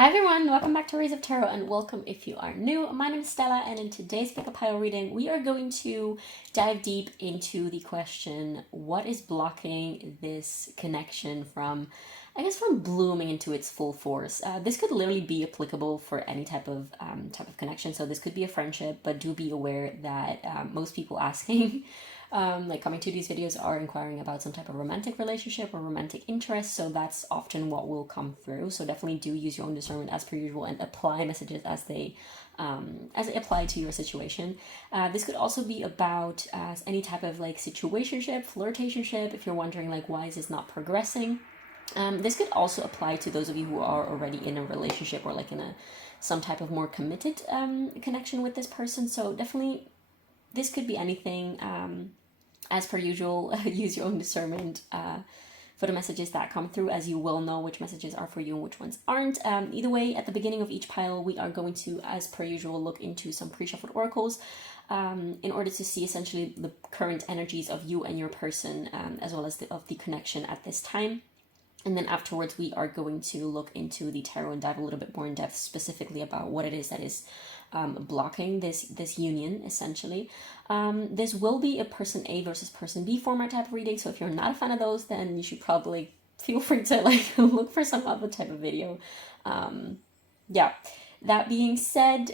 Hi everyone, welcome back to Rays of Tarot and welcome if you are new. My name is Stella and in today's pick a pile reading we are going to dive deep into the question, what is blocking this connection from, from blooming into its full force? This could literally be applicable for any type of connection. So this could be a friendship, but do be aware that most people asking coming to these videos are inquiring about some type of romantic relationship or romantic interest, so that's often what will come through. So definitely do use your own discernment as per usual and apply messages as they apply to your situation. This could also be about any type of situationship, flirtationship, if you're wondering why is this not progressing. This could also apply to those of you who are already in a relationship or in some type of more committed connection with this person. So definitely this could be anything. As per usual, use your own discernment for the messages that come through, as you will know which messages are for you and which ones aren't. Either way, at the beginning of each pile, we are going to, as per usual, look into some pre-shuffled oracles in order to see essentially the current energies of you and your person, as well as of the connection at this time. And then afterwards, we are going to look into the tarot and dive a little bit more in depth specifically about what it is that is blocking this union, essentially. This will be a person A versus person B format type of reading, so if you're not a fan of those, then you should probably feel free to look for some other type of video. Yeah. That being said,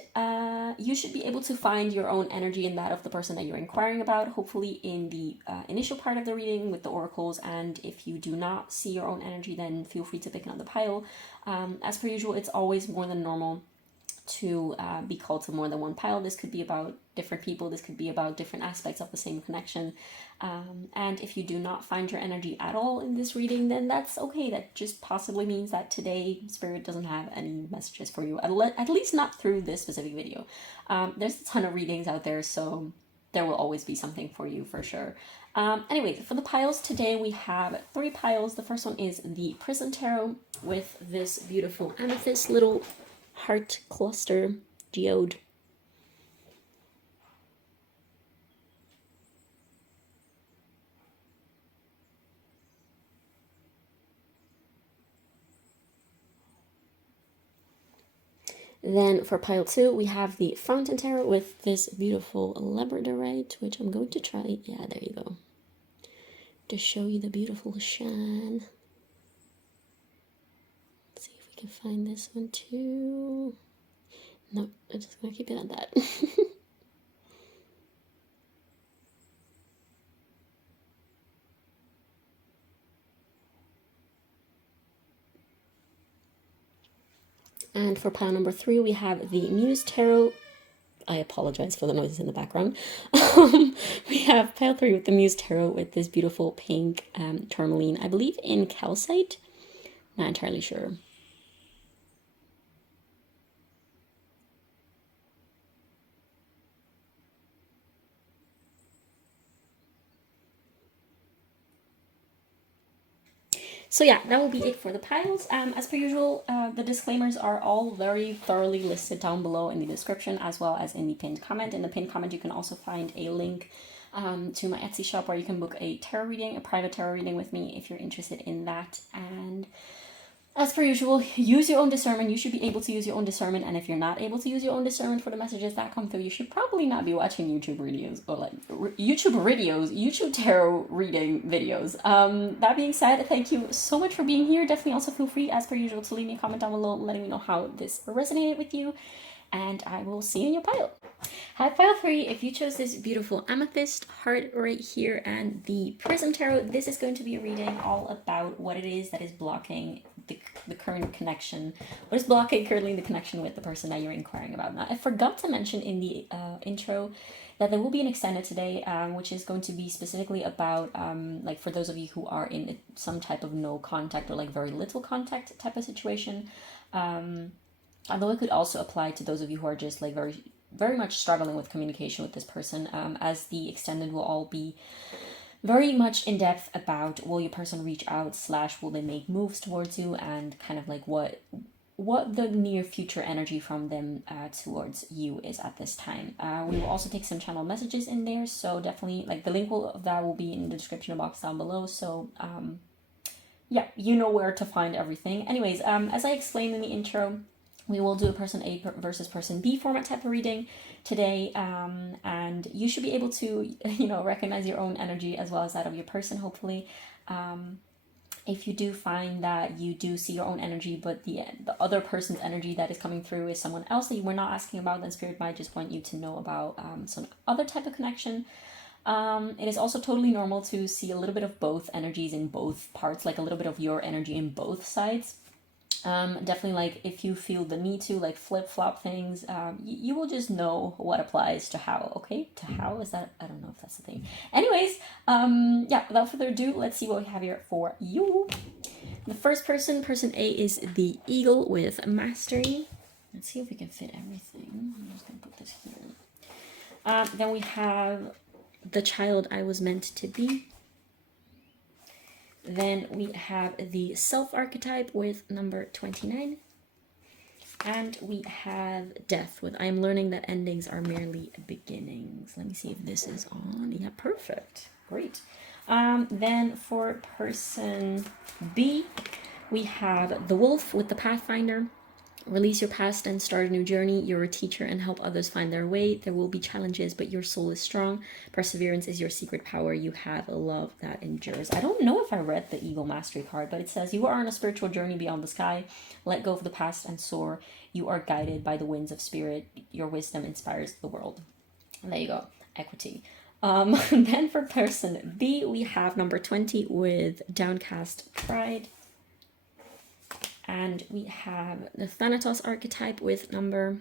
you should be able to find your own energy in that of the person that you're inquiring about, hopefully in the initial part of the reading with the oracles. And if you do not see your own energy, then feel free to pick another pile. As per usual, it's always more than normal to be called to more than one pile. This could be about different people. This could be about different aspects of the same connection. And if you do not find your energy at all in this reading, then that's okay. That just possibly means that today Spirit doesn't have any messages for you, at least not through this specific video. There's a ton of readings out there, so there will always be something for you for sure. Anyway, for the piles today, we have 3 piles. The first one is the Prism Tarot with this beautiful amethyst little heart cluster geode. Then for pile 2, we have the Fountain Tarot with this beautiful Labradorite, which I'm going to try. Yeah, there you go. To show you the beautiful shine. Let's see if we can find this one too. No, I'm just going to keep it at that. And for pile number 3, we have the Muse Tarot. I apologize for the noises in the background. We have pile 3 with the Muse Tarot with this beautiful pink Tourmaline, I believe in calcite. Not entirely sure. So yeah, that will be it for the piles. As per usual, the disclaimers are all very thoroughly listed down below in the description as well as in the pinned comment. In the pinned comment, you can also find a link to my Etsy shop where you can book a tarot reading, a private tarot reading with me if you're interested in that. And as per usual, use your own discernment. You should be able to use your own discernment, and if you're not able to use your own discernment for the messages that come through, you should probably not be watching YouTube videos or YouTube tarot reading videos. That being said, thank you so much for being here. Definitely also feel free, as per usual, to leave me a comment down below letting me know how this resonated with you, and I will see you in your pile. Hi, pile 3. If you chose this beautiful amethyst heart right here and the Prism Tarot, this is going to be a reading all about what it is that is blocking the current connection. What is blocking currently the connection with the person that you're inquiring about. Now, I forgot to mention in the intro that there will be an extended today, which is going to be specifically about, for those of you who are in some type of no contact or very little contact type of situation. Although it could also apply to those of you who are just very much struggling with communication with this person, as the extended will all be very much in depth about will your person reach out / will they make moves towards you, and kind of what the near future energy from them towards you is at this time. We will also take some channel messages in there, so definitely the link of that will be in the description box down below. So yeah, you know where to find everything. Anyways, as I explained in the intro, We will do a person A versus person B format type of reading today, and you should be able to, recognize your own energy as well as that of your person, hopefully. If you do find that you do see your own energy, but the other person's energy that is coming through is someone else that you were not asking about, then Spirit might just want you to know about some other type of connection. It is also totally normal to see a little bit of both energies in both parts, like a little bit of your energy in both sides. Definitely, like, if you feel the need to, like, flip-flop things, you will just know what applies to how, okay? To how? Is that? I don't know if that's the thing. Anyways, yeah, without further ado, let's see what we have here for you. The first person A, is the Eagle with Mastery. Let's see if we can fit everything. I'm just going to put this here. Then we have the Child I Was Meant to Be. Then we have the Self archetype with number 29. And we have Death with I Am Learning That Endings Are Merely Beginnings. Let me see if this is on. Yeah, perfect. Great. Then for person B, we have the Wolf with the Pathfinder. Release your past and start a new journey. You're a teacher and help others find their way. There will be challenges, but your soul is strong. Perseverance is your secret power. You have a love that endures. I don't know if I read the Eagle Mastery card, but it says you are on a spiritual journey beyond the sky. Let go of the past and soar. You are guided by the winds of spirit. Your wisdom inspires the world. And there you go. Equity. Then for person B, we have number 20 with Downcast Pride. And we have the Thanatos archetype with number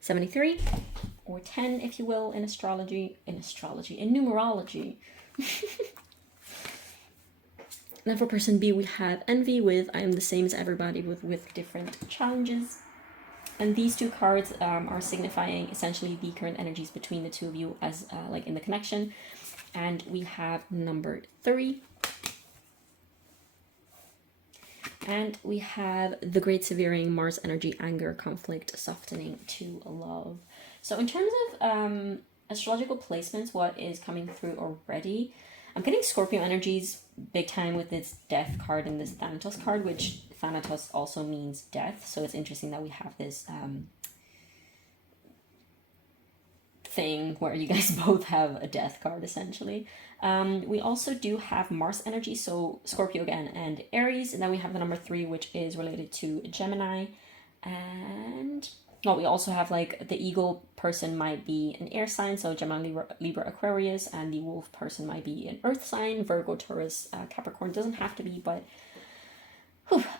73, or 10, if you will, in numerology. Then for person B, we have Envy with I Am the Same as Everybody with different challenges. And these two cards are signifying essentially the current energies between the two of you as like in the connection. And we have number 3. And we have the Great Severing, Mars energy, anger, conflict, softening to love. So in terms of astrological placements, what is coming through already, I'm getting Scorpio energies big time with this Death card and this Thanatos card, which Thanatos also means death. So it's interesting that we have this thing where you guys both have a Death card essentially. We also do have Mars energy, so Scorpio again and Aries, and then we have the number 3, which is related to Gemini. And we also have like the Eagle person might be an air sign, so Gemini, Libra, Aquarius, and the Wolf person might be an earth sign, Virgo, Taurus, Capricorn. Doesn't have to be, but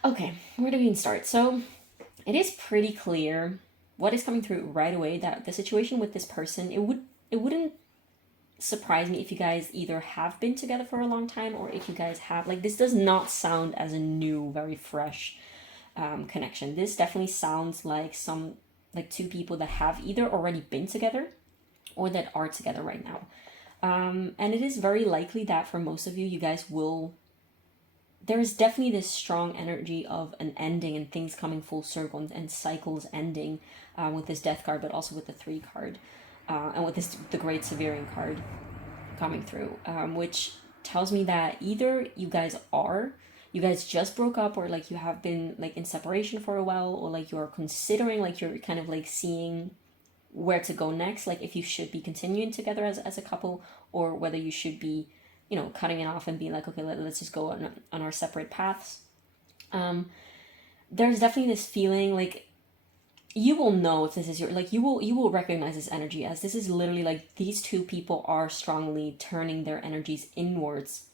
okay, where do we even start? So it is pretty clear what is coming through right away, that the situation with this person, it wouldn't surprise me if you guys either have been together for a long time, or if you guys have, like, this does not sound as a new, very fresh connection. This definitely sounds like two people that have either already been together or that are together right now. And it is very likely that for most of you, you guys will, there is definitely this strong energy of an ending and things coming full circle and cycles ending with this Death card, but also with the 3 card. And with the Great Severing card coming through, which tells me that either you guys just broke up, or like you have been like in separation for a while, or like you're considering, like you're kind of like seeing where to go next, like if you should be continuing together as a couple, or whether you should be, cutting it off and being like, okay, let's just go on our separate paths. There's definitely this feeling like, you will know if this is your, like, you will recognize this energy as this is literally like these two people are strongly turning their energies inwards,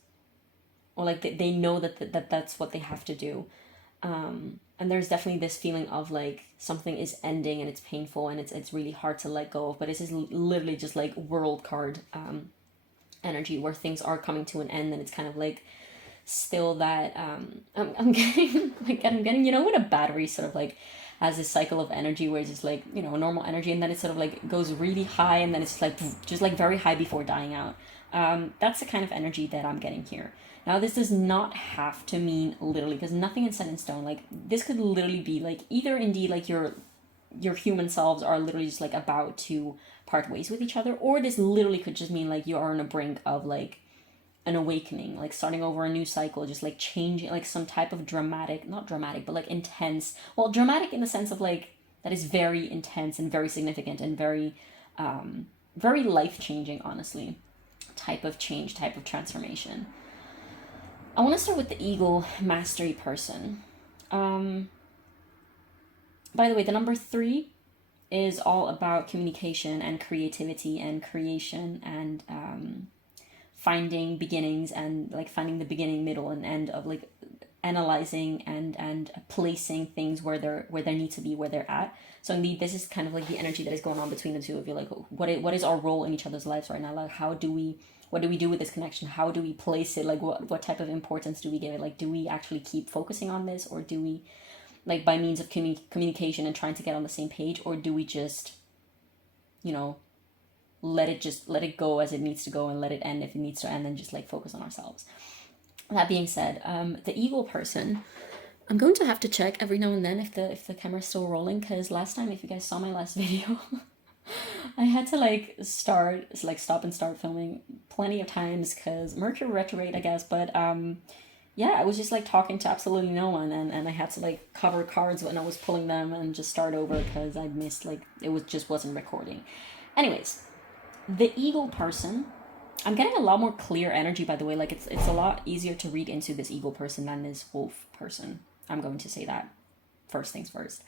or like they know that that's what they have to do. And there's definitely this feeling of like something is ending and it's painful and it's really hard to let go of, but this is literally just like World card energy where things are coming to an end, and it's kind of like still that I'm getting when a battery sort of like has this cycle of energy where it's just like, normal energy, and then it sort of like goes really high, and then it's just like very high before dying out. That's the kind of energy that I'm getting here. Now, this does not have to mean literally, because nothing is set in stone. Like, this could literally be like either indeed like your human selves are literally just like about to part ways with each other, or this literally could just mean like you are on a brink of like an awakening, like starting over a new cycle, just like changing, like some type of dramatic, not dramatic, but like intense, well, dramatic in the sense of like that is very intense and very significant and very very life-changing, honestly, type of change, type of transformation. I want to start with the eagle mastery person. By the way, the number 3 is all about communication and creativity and creation and finding beginnings and like finding the beginning, middle, and end of like analyzing and placing things where they need to be, where they're at. So indeed, this is kind of like the energy that is going on between the two of you. Like, what is our role in each other's lives right now? Like, what do we do with this connection? How do we place it? Like, what type of importance do we give it? Like, do we actually keep focusing on this, or do we, like, by means of communication and trying to get on the same page, or do we just, you know, let it go as it needs to go and let it end if it needs to end and just like focus on ourselves? That being said, the eagle person, I'm going to have to check every now and then if the camera's still rolling, because last time, if you guys saw my last video, I had to stop and start filming plenty of times because Mercury retrograde, I guess. But yeah, I was just like talking to absolutely no one, and I had to like cover cards when I was pulling them and just start over because I missed, like, just wasn't recording. Anyways, the eagle person, I'm getting a lot more clear energy, by the way. Like, it's a lot easier to read into this eagle person than this wolf person. I'm going to say that first things first.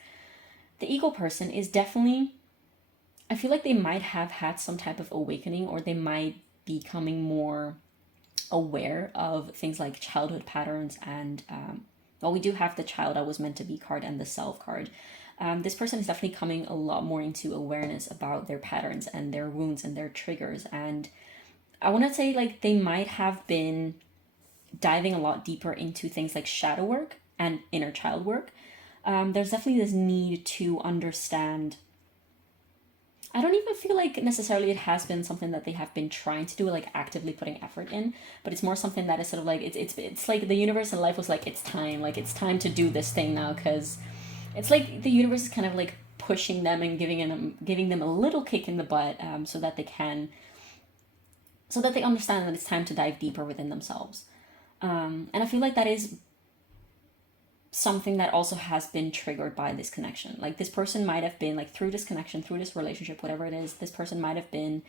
The eagle person is definitely, I feel like they might have had some type of awakening, or they might be becoming more aware of things like childhood patterns and, well, we do have the child I was meant to be card and the self card. This person is definitely coming a lot more into awareness about their patterns and their wounds and their triggers. And I want to say, like, they might have been diving a lot deeper into things like shadow work and inner child work. There's definitely this need to understand. I don't even feel like necessarily it has been something that they have been trying to do, like actively putting effort in, but it's more something that is sort of like, it's like the universe and life was like, it's time to do this thing now, because it's like the universe is kind of like pushing them and giving them a little kick in the butt, so that they understand that it's time to dive deeper within themselves. And I feel like that is something that also has been triggered by this connection. Like, this person might have been, like, through this connection, through this relationship, whatever it is, this person might have been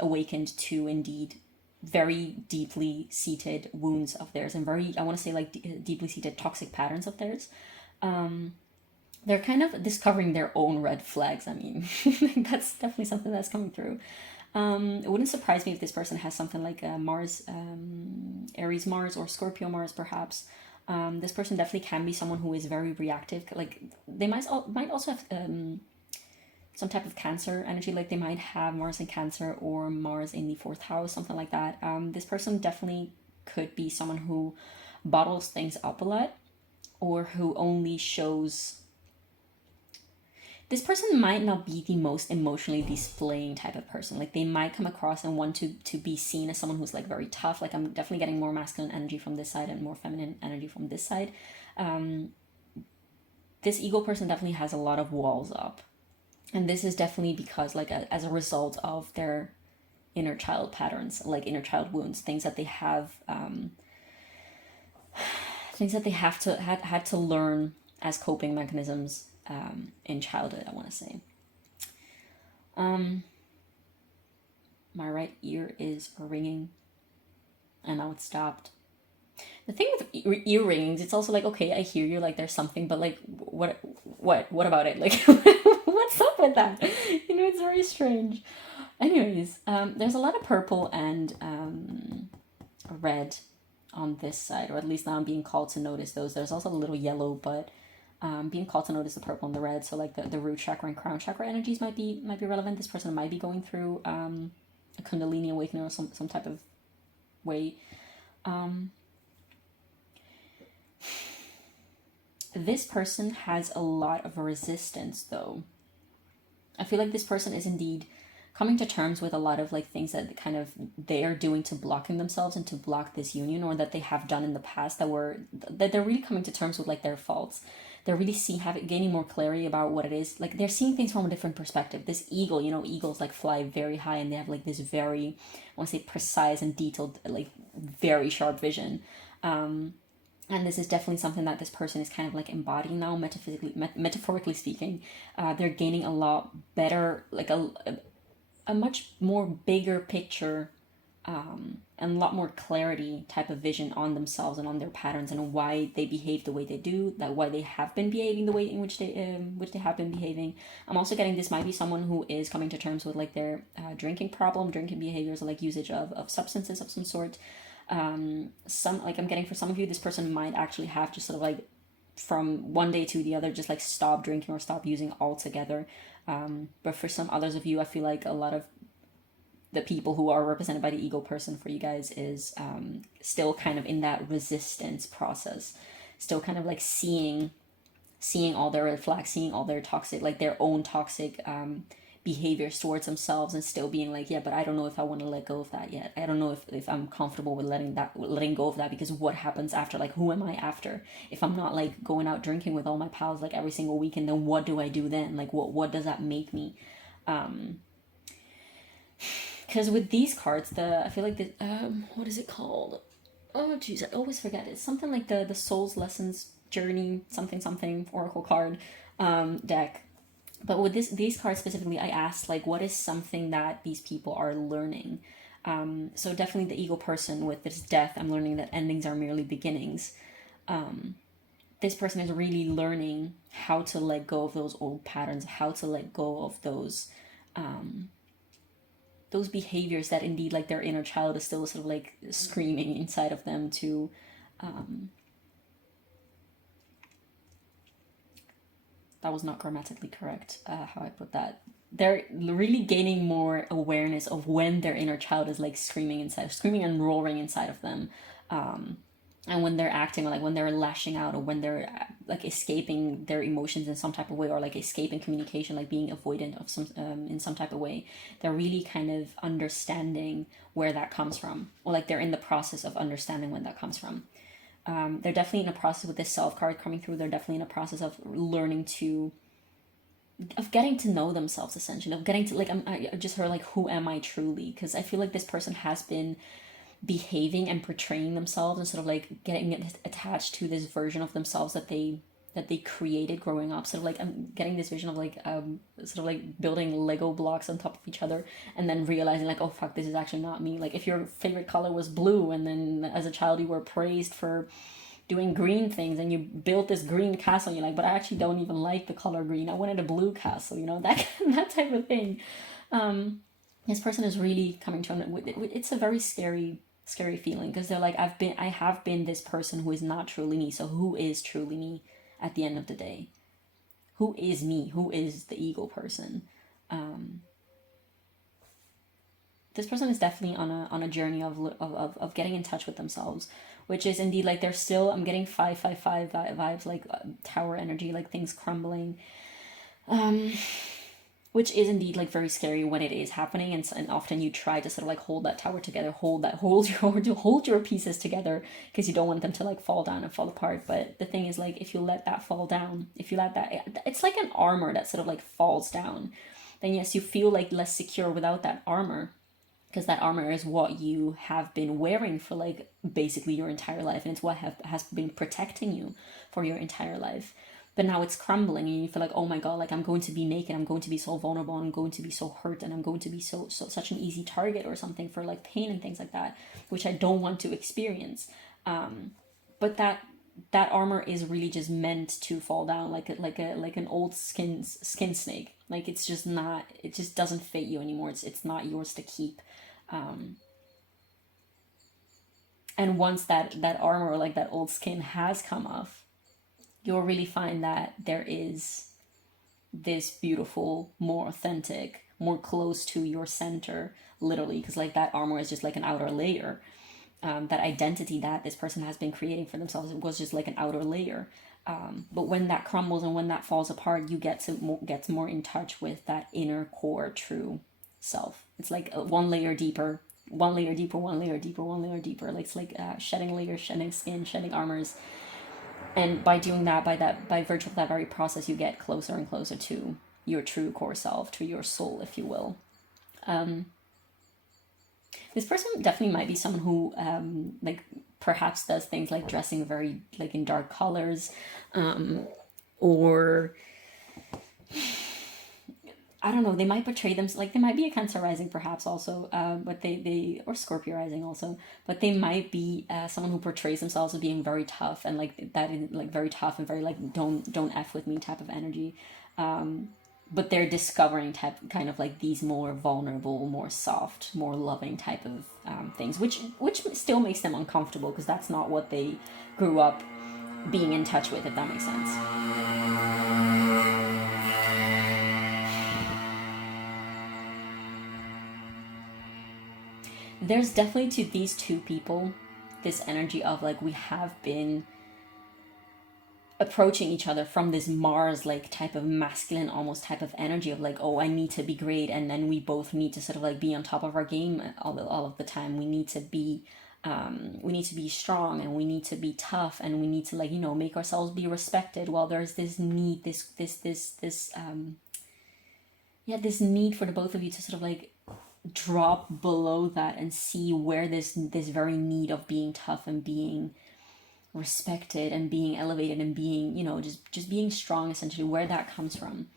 awakened to indeed very deeply seated wounds of theirs, and very, I want to say, like, deeply seated toxic patterns of theirs. They're kind of discovering their own red flags. I mean, that's definitely something that's coming through. It wouldn't surprise me if this person has something like Mars, Aries Mars, or Scorpio Mars, perhaps. This person definitely can be someone who is very reactive. Like, they might also have some type of Cancer energy. Like, they might have Mars in Cancer or Mars in the 4th house, something like that. This person definitely could be someone who bottles things up a lot, or who only shows. This person might not be the most emotionally displaying type of person. Like, they might come across and want to be seen as someone who's like very tough. Like, I'm definitely getting more masculine energy from this side and more feminine energy from this side. This eagle person definitely has a lot of walls up. And this is definitely because, like, as a result of their inner child patterns, like inner child wounds, things that they have, had to learn as coping mechanisms in childhood, I want to say. My right ear is ringing, and now it's stopped. The thing with ear ringings, it's also like, okay, I hear you, like, there's something, but like, what about it? Like, what's up with that? You know, it's very strange. Anyways, there's a lot of purple and red on this side, or at least now I'm being called to notice those. There's also a little yellow, but being called to notice the purple and the red. So like the root chakra and crown chakra energies might be relevant. This person might be going through a Kundalini awakening or some type of way. This person has a lot of resistance, though. I feel like this person is indeed coming to terms with a lot of like things that kind of they are doing to blocking themselves and to block this union, or that they have done in the past that they're really coming to terms with like their faults. they're really gaining more clarity about what it is. Like they're seeing things from a different perspective. This eagle, you know, eagles like fly very high and they have like this very, I want to say precise and detailed, like very sharp vision. And this is definitely something that this person is kind of like embodying now, metaphorically speaking. They're gaining a lot better, like a much more bigger picture, and a lot more clarity type of vision on themselves and on their patterns and why they behave the way they do, that why they have been behaving the way in which they have been behaving. I'm also getting this might be someone who is coming to terms with like their drinking behaviors, or like usage of substances of some sort. Some, like I'm getting for some of you, this person might actually have just sort of like from one day to the other just like stop drinking or stop using altogether. But for some others of you, I feel like a lot of the people who are represented by the eagle person for you guys is still kind of in that resistance process, still kind of like seeing all their red flags, seeing all their toxic, like their own toxic behaviors towards themselves, and still being like, yeah, but I don't know if I want to let go of that yet. I don't know if I'm comfortable with letting go of that, because what happens after? Like, who am I after if I'm not like going out drinking with all my pals like every single weekend? Then what do I do then? Like, what does that make me? Because with these cards, I feel like the what is it called? Oh jeez, I always forget. It's something like the Soul's Lessons Journey something Oracle card deck. But with these cards specifically, I asked like, what is something that these people are learning? So definitely the eagle person with this death, I'm learning that endings are merely beginnings. This person is really learning how to let go of those old patterns, how to let go of those behaviors that indeed like their inner child is still sort of like screaming inside of them to that was not grammatically correct, how I put that. They're really gaining more awareness of when their inner child is like screaming and roaring inside of them. And when they're acting, like when they're lashing out, or when they're like escaping their emotions in some type of way, or like escaping communication, like being avoidant of some in some type of way, they're really kind of understanding where that comes from, or like they're in the process of understanding when that comes from. They're definitely in a process with this self card coming through. They're definitely in a process of learning of getting to know themselves, essentially, of getting to like, I just heard like, who am I truly? Because I feel like this person has been behaving and portraying themselves and sort of like getting attached to this version of themselves that they created growing up. Sort of like, I'm getting this vision of like sort of like building Lego blocks on top of each other, and then realizing like, oh fuck, this is actually not me. Like if your favorite color was blue, and then as a child you were praised for doing green things, and you built this green castle, and you're like, but I actually don't even like the color green, I wanted a blue castle, you know, that type of thing. This person is really coming to it's a very scary feeling, because they're like, I have been this person who is not truly me. So who is truly me at the end of the day? Who is me? Who is the eagle person? This person is definitely on a journey of getting in touch with themselves, which is indeed like they're still, I'm getting 555 vibes, like tower energy, like things crumbling, which is indeed like very scary when it is happening, and often you try to sort of like hold that tower together, hold your pieces together, because you don't want them to like fall down and fall apart. But the thing is, like, if you let that fall down, if you let that, it's like an armor that sort of like falls down, then yes, you feel like less secure without that armor, because that armor is what you have been wearing for like basically your entire life, and it's what has been protecting you for your entire life. But now it's crumbling, and you feel like, oh my god, like I'm going to be naked, I'm going to be so vulnerable, I'm going to be so hurt, and I'm going to be so such an easy target or something for like pain and things like that, which I don't want to experience. But that armor is really just meant to fall down like an old skin snake. Like it's just not, it just doesn't fit you anymore. It's not yours to keep. And once that armor, or like that old skin has come off, you'll really find that there is this beautiful, more authentic, more close to your center, literally, because like that armor is just like an outer layer. That identity that this person has been creating for themselves, it was just like an outer layer. But when that crumbles and when that falls apart, you gets more in touch with that inner core true self. It's like one layer deeper, one layer deeper, one layer deeper, one layer deeper. Like it's like shedding layers, shedding skin, shedding armors. And by doing that, by virtue of that very process, you get closer and closer to your true core self, to your soul, if you will. This person definitely might be someone who like perhaps does things like dressing very like in dark colors, or I don't know, they might portray them like they might be a Cancer rising perhaps also, but they or Scorpio rising also, but they might be someone who portrays themselves as being very tough and like that in like very tough and very like don't F with me type of energy. But they're discovering type kind of like these more vulnerable, more soft, more loving type of things, which still makes them uncomfortable because that's not what they grew up being in touch with, if that makes sense. There's definitely to these two people this energy of like we have been approaching each other from this Mars like type of masculine almost type of energy of like, oh, I need to be great, and then we both need to sort of like be on top of our game all of the time. We need to be strong, and we need to be tough, and we need to like, you know, make ourselves be respected, while there's this need, this need for the both of you to sort of like drop below that and see where this very need of being tough and being respected and being elevated and being, you know, just being strong, essentially, where that comes from,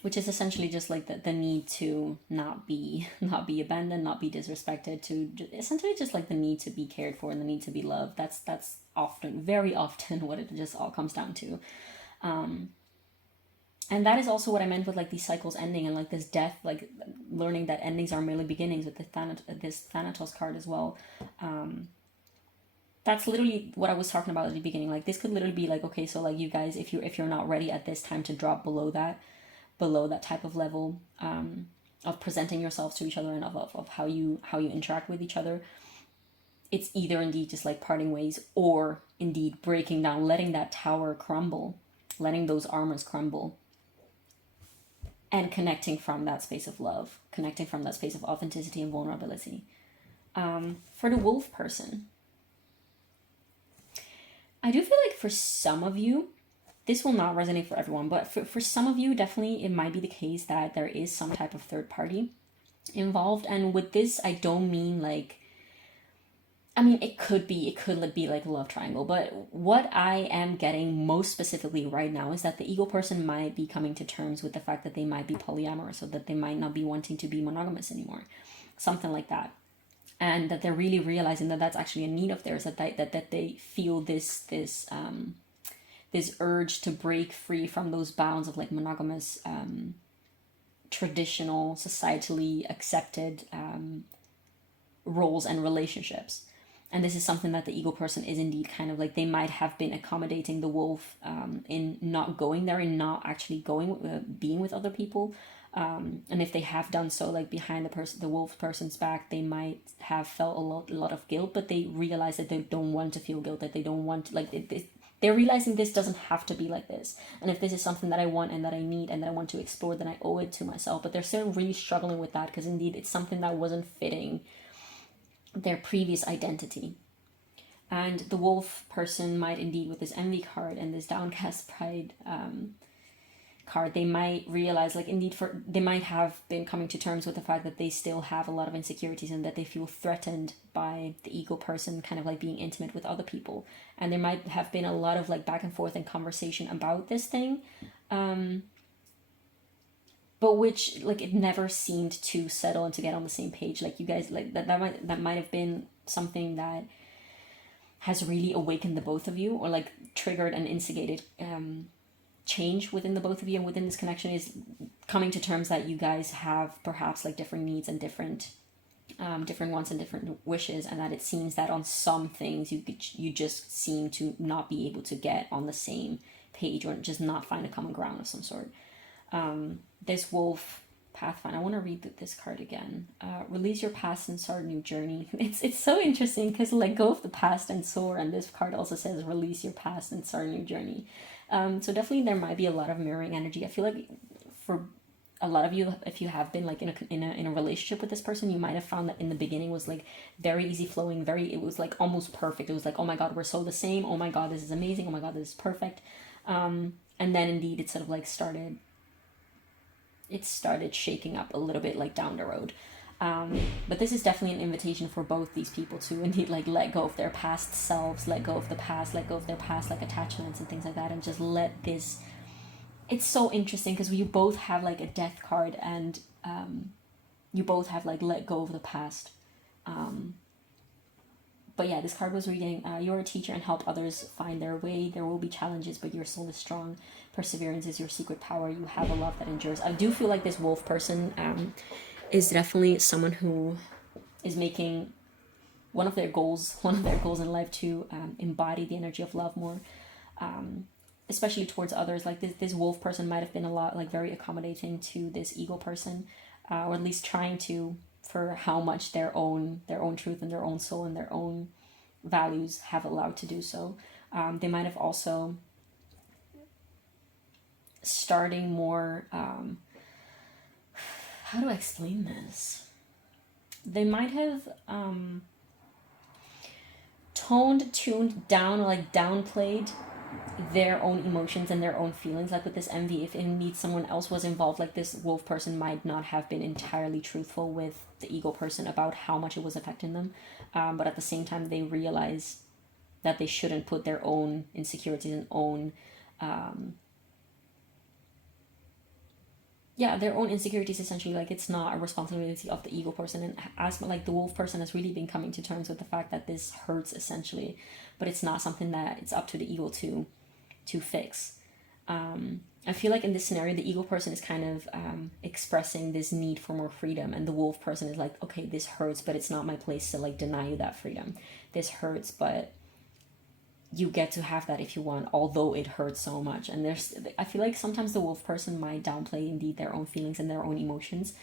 which is essentially just like the need to not be abandoned, not be disrespected, to essentially just like the need to be cared for and the need to be loved. That's often, very often, what it just all comes down to. And that is also what I meant with like these cycles ending and like this death, like learning that endings are merely beginnings with this Thanatos card as well. That's literally what I was talking about at the beginning. Like this could literally be like, okay, so like you guys, if you're not ready at this time to drop below that type of level of presenting yourselves to each other and of how you interact with each other, it's either indeed just like parting ways, or indeed breaking down, letting that tower crumble, letting those armors crumble, and connecting from that space of love, connecting from that space of authenticity and vulnerability. For the wolf person, I do feel like for some of you, this will not resonate for everyone, but for some of you, definitely it might be the case that there is some type of third party involved. And with this, I don't mean like, I mean, it could be like a love triangle, but what I am getting most specifically right now is that the ego person might be coming to terms with the fact that they might be polyamorous, or that they might not be wanting to be monogamous anymore, something like that. And that they're really realizing that that's actually a need of theirs, that they feel this urge to break free from those bounds of like monogamous, traditional, societally accepted roles and relationships. And this is something that the ego person is indeed kind of like, they might have been accommodating the wolf in not going there, and not actually going being with other people. And if they have done so, like behind the wolf person's back, they might have felt a lot of guilt, but they realize that they don't want to feel guilt, that they don't want to, like, they're realizing this doesn't have to be like this. And if this is something that I want and that I need and that I want to explore, then I owe it to myself. But they're still really struggling with that, because indeed it's something that wasn't fitting their previous identity. And the wolf person might indeed, with this envy card and this downcast pride card, they might realize, like, indeed, they might have been coming to terms with the fact that they still have a lot of insecurities, and that they feel threatened by the ego person kind of like being intimate with other people. And there might have been a lot of like back and forth and conversation about this thing, but which, like, it never seemed to settle and to get on the same page. Like, you guys, like, that might have been something that has really awakened the both of you, or like triggered and instigated change within the both of you and within this connection, is coming to terms that you guys have perhaps like different needs and different wants and different wishes, and that it seems that on some things you just seem to not be able to get on the same page, or just not find a common ground of some sort. This wolf pathfinder, I want to read this card again. Release your past and start a new journey. It's so interesting, because let go of the past and soar, and this card also says release your past and start a new journey. So definitely there might be a lot of mirroring energy. I feel like for a lot of you, if you have been like in a relationship with this person, you might have found that in the beginning was like very easy flowing, it was like almost perfect. It was like, oh my god, we're so the same, oh my god, this is amazing, oh my god, this is perfect. And then indeed it sort of like started shaking up a little bit like down the road. But this is definitely an invitation for both these people to indeed like let go of their past selves, let go of the past, let go of their past like attachments and things like that, and just let this. It's so interesting because you both have like a death card, and you both have like let go of the past. But yeah, this card was reading, you're a teacher and help others find their way. There will be challenges, but your soul is strong. Perseverance is your secret power. You have a love that endures. I do feel like this wolf person is definitely someone who is making one of their goals in life to embody the energy of love more, especially towards others. Like this wolf person might have been a lot like very accommodating to this eagle person, or at least trying to, for how much their own truth and their own soul and their own values have allowed to do so. They might have also starting more, how do I explain this? They might have tuned down, or like downplayed their own emotions and their own feelings. Like with this envy, if indeed someone else was involved, like this wolf person might not have been entirely truthful with the ego person about how much it was affecting them, but at the same time they realize that they shouldn't put their own insecurities and own their own insecurities, essentially, like it's not a responsibility of the ego person. And as like the wolf person has really been coming to terms with the fact that this hurts essentially, but it's not something that it's up to the ego to fix. I feel like in this scenario the ego person is kind of expressing this need for more freedom, and the wolf person is like, okay, this hurts, but it's not my place to like deny you that freedom. This hurts, but you get to have that if you want, although it hurts so much. And I feel like sometimes the wolf person might downplay indeed their own feelings and their own emotions.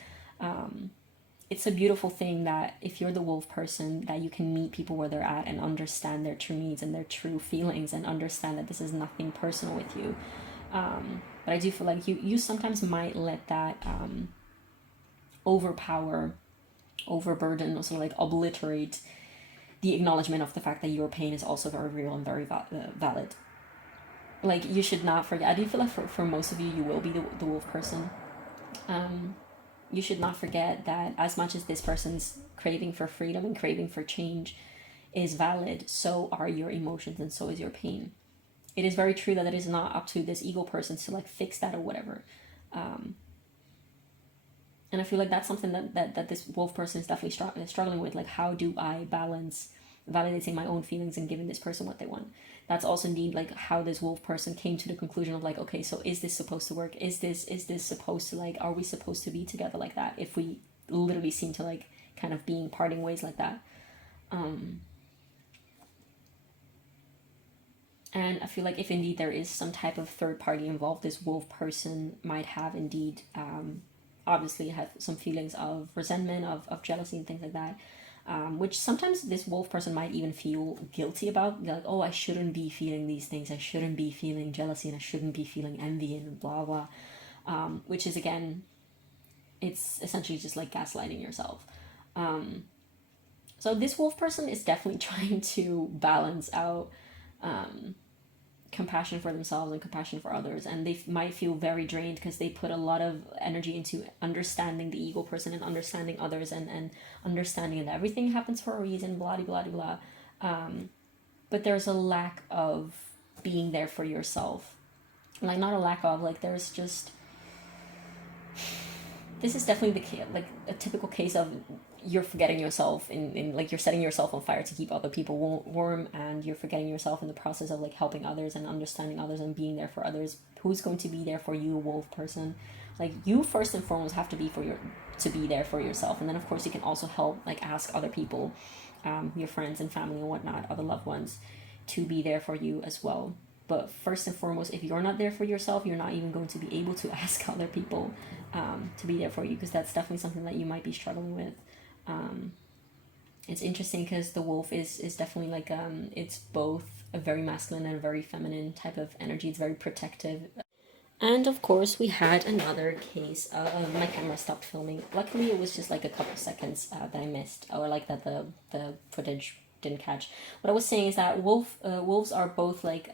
It's a beautiful thing that if you're the wolf person, that you can meet people where they're at and understand their true needs and their true feelings, and understand that this is nothing personal with you. But I do feel like you sometimes might let that overpower, overburden, or sort of like obliterate the acknowledgement of the fact that your pain is also very real and very valid. Like, you should not forget. I do feel like for most of you, you will be the wolf person. You should not forget that as much as this person's craving for freedom and craving for change is valid, so are your emotions and so is your pain. It is very true that it is not up to this ego person to like fix that or whatever. And I feel like that's something that this wolf person is definitely struggling with. Like, how do I balance validating my own feelings and giving this person what they want? That's also indeed like how this wolf person came to the conclusion of like, okay, so is this supposed to work? Is this supposed to like, are we supposed to be together like that if we literally seem to like kind of being parting ways like that? And I feel like if indeed there is some type of third party involved, this wolf person might have indeed obviously have some feelings of resentment, of jealousy and things like that, which sometimes this wolf person might even feel guilty about. Like, oh, I shouldn't be feeling these things, I shouldn't be feeling jealousy, and I shouldn't be feeling envy and blah blah, which is, again, it's essentially just like gaslighting yourself. So this wolf person is definitely trying to balance out compassion for themselves and compassion for others, and they might feel very drained because they put a lot of energy into understanding the ego person and understanding others, and understanding that everything happens for a reason, blah blah blah blah. But there's a lack of being there for yourself. Like, not a lack of, like, there's just, this is definitely like a typical case of you're forgetting yourself in like, you're setting yourself on fire to keep other people warm, and you're forgetting yourself in the process of like helping others and understanding others and being there for others. Who's going to be there for you, wolf person? Like, you first and foremost have to be there for yourself, and then of course you can also help, like, ask other people, your friends and family and whatnot, other loved ones, to be there for you as well. But first and foremost, if you're not there for yourself, you're not even going to be able to ask other people to be there for you, because that's definitely something that you might be struggling with. It's interesting because the wolf is definitely like, it's both a very masculine and a very feminine type of energy. It's very protective. And of course, we had another case. My camera stopped filming. Luckily, it was just like a couple seconds that I missed, or like that the footage didn't catch. What I was saying is that wolves are both like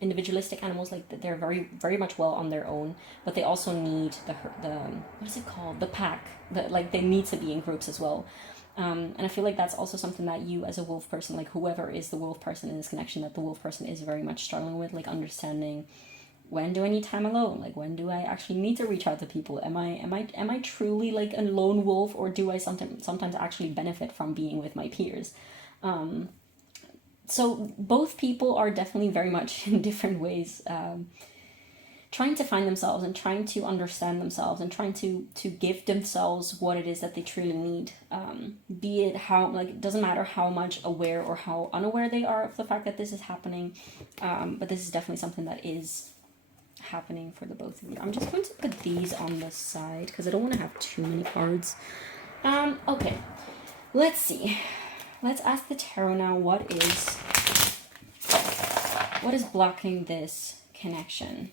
individualistic animals. Like they're very much well on their own, but they also need the what is it called, the pack. Like they need to be in groups as well. And I feel like that's also something that you as a wolf person, like whoever is the wolf person in this connection, that the wolf person is very much struggling with, like understanding, when do I need time alone? Like when do I actually need to reach out to people? Am I truly like a lone wolf, or do I sometimes actually benefit from being with my peers? So both people are definitely very much in different ways trying to find themselves and trying to understand themselves and trying to give themselves what it is that they truly need. Be it how, like, it doesn't matter how much aware or how unaware they are of the fact that this is happening, but this is definitely something that is happening for the both of you. I'm just going to put these on the side because I don't want to have too many cards. Okay, let's see. Let's ask the tarot now, what is blocking this connection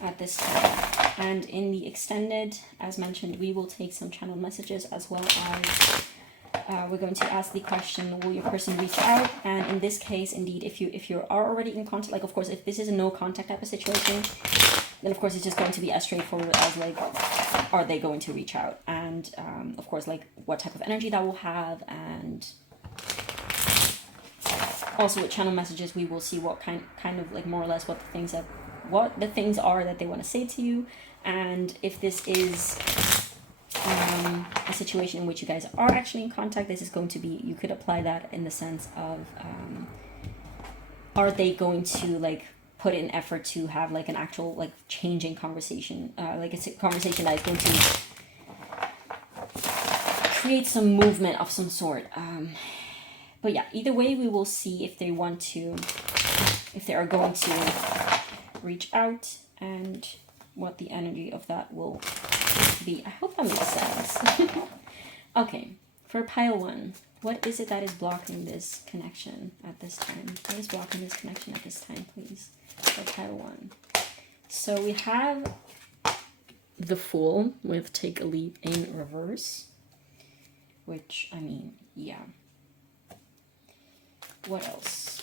at this time. And in the extended, as mentioned, we will take some channeled messages, as well as we're going to ask the question, will your person reach out? And in this case, indeed, if you are already in contact, like, of course, if this is a no contact type of situation, then of course it's just going to be as straightforward as, like, are they going to reach out? And of course, like, what type of energy that will have, and also with channel messages, we will see what kind of like more or less what the things are that they want to say to you. And if this is a situation in which you guys are actually in contact, this is going to be, you could apply that in the sense of are they going to like put in effort to have like an actual like changing conversation, like a conversation that is going to create some movement of some sort. But yeah, either way, we will see if they want to, if they are going to reach out, and what the energy of that will be. I hope that makes sense. Okay, for pile one, what is it that is blocking this connection at this time? What is blocking this connection at this time, please? For pile one. So we have the Fool with Take a Leap in reverse, which, I mean, yeah. What else?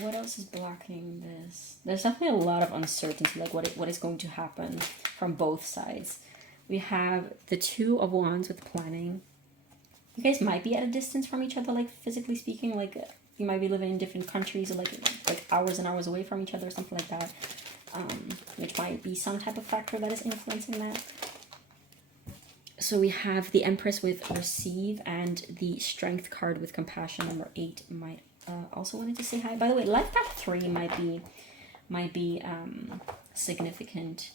What else is blocking this? There's definitely a lot of uncertainty, like what is going to happen from both sides. We have the Two of Wands with planning. You guys might be at a distance from each other, like physically speaking, like you might be living in different countries, or like hours and hours away from each other, or something like that, which might be some type of factor that is influencing that. So we have the Empress with Receive, and the Strength card with Compassion, number 8, might also wanted to say hi. By the way, Life Path 3 might be significant.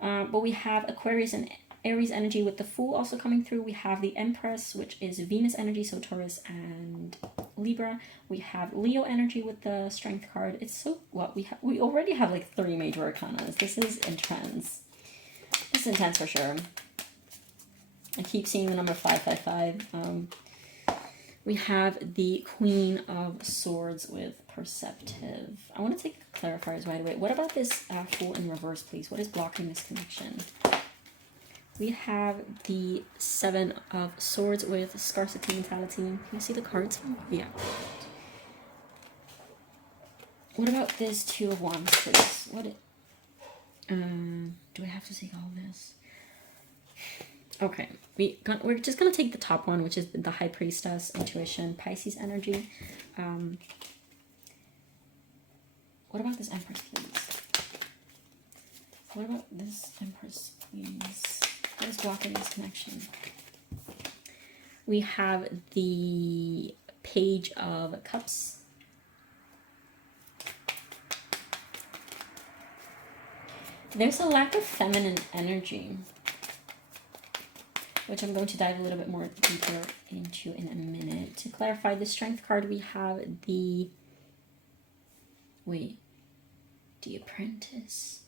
But we have Aquarius and Aries energy with the Fool also coming through. We have the Empress, which is Venus energy, so Taurus and Libra. We have Leo energy with the Strength card. It's so, well, we already have like 3 major arcanas. This is intense. This is intense for sure. I keep seeing the number 555. We have the Queen of Swords with Perceptive. I want to take clarifiers right away. What about this Fool in reverse, please? What is blocking this connection? We have the Seven of Swords with Scarcity Mentality. Can you see the cards? Yeah. What about this Two of Wands, please? Do I have to take all this? Okay, we're just going to take the top one, which is the High Priestess, Intuition, Pisces energy. What about this Empress, please? What about this Empress, please? What is blocking this connection? We have the Page of Cups. There's a lack of feminine energy, which I'm going to dive a little bit more deeper into in a minute. To clarify the Strength card, we have the, the Apprentice.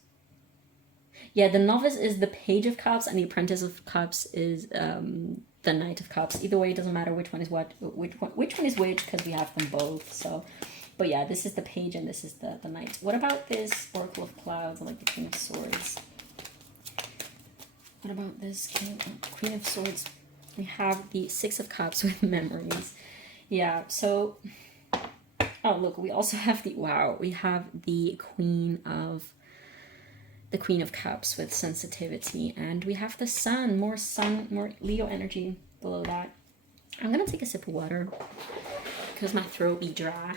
Yeah, the Novice is the Page of Cups, and the Apprentice of Cups is the Knight of Cups. Either way, it doesn't matter which one is which one is which, because we have them both. So But yeah, this is the Page and this is the Knight. What about this Oracle of Clouds, like the King of Swords? What about this Queen of Swords? We have the Six of Cups with memories. Yeah, so... Oh, look, we also have the... Wow, we have the Queen of Cups with sensitivity. And we have the Sun, more Leo energy below that. I'm gonna take a sip of water because my throat be dry.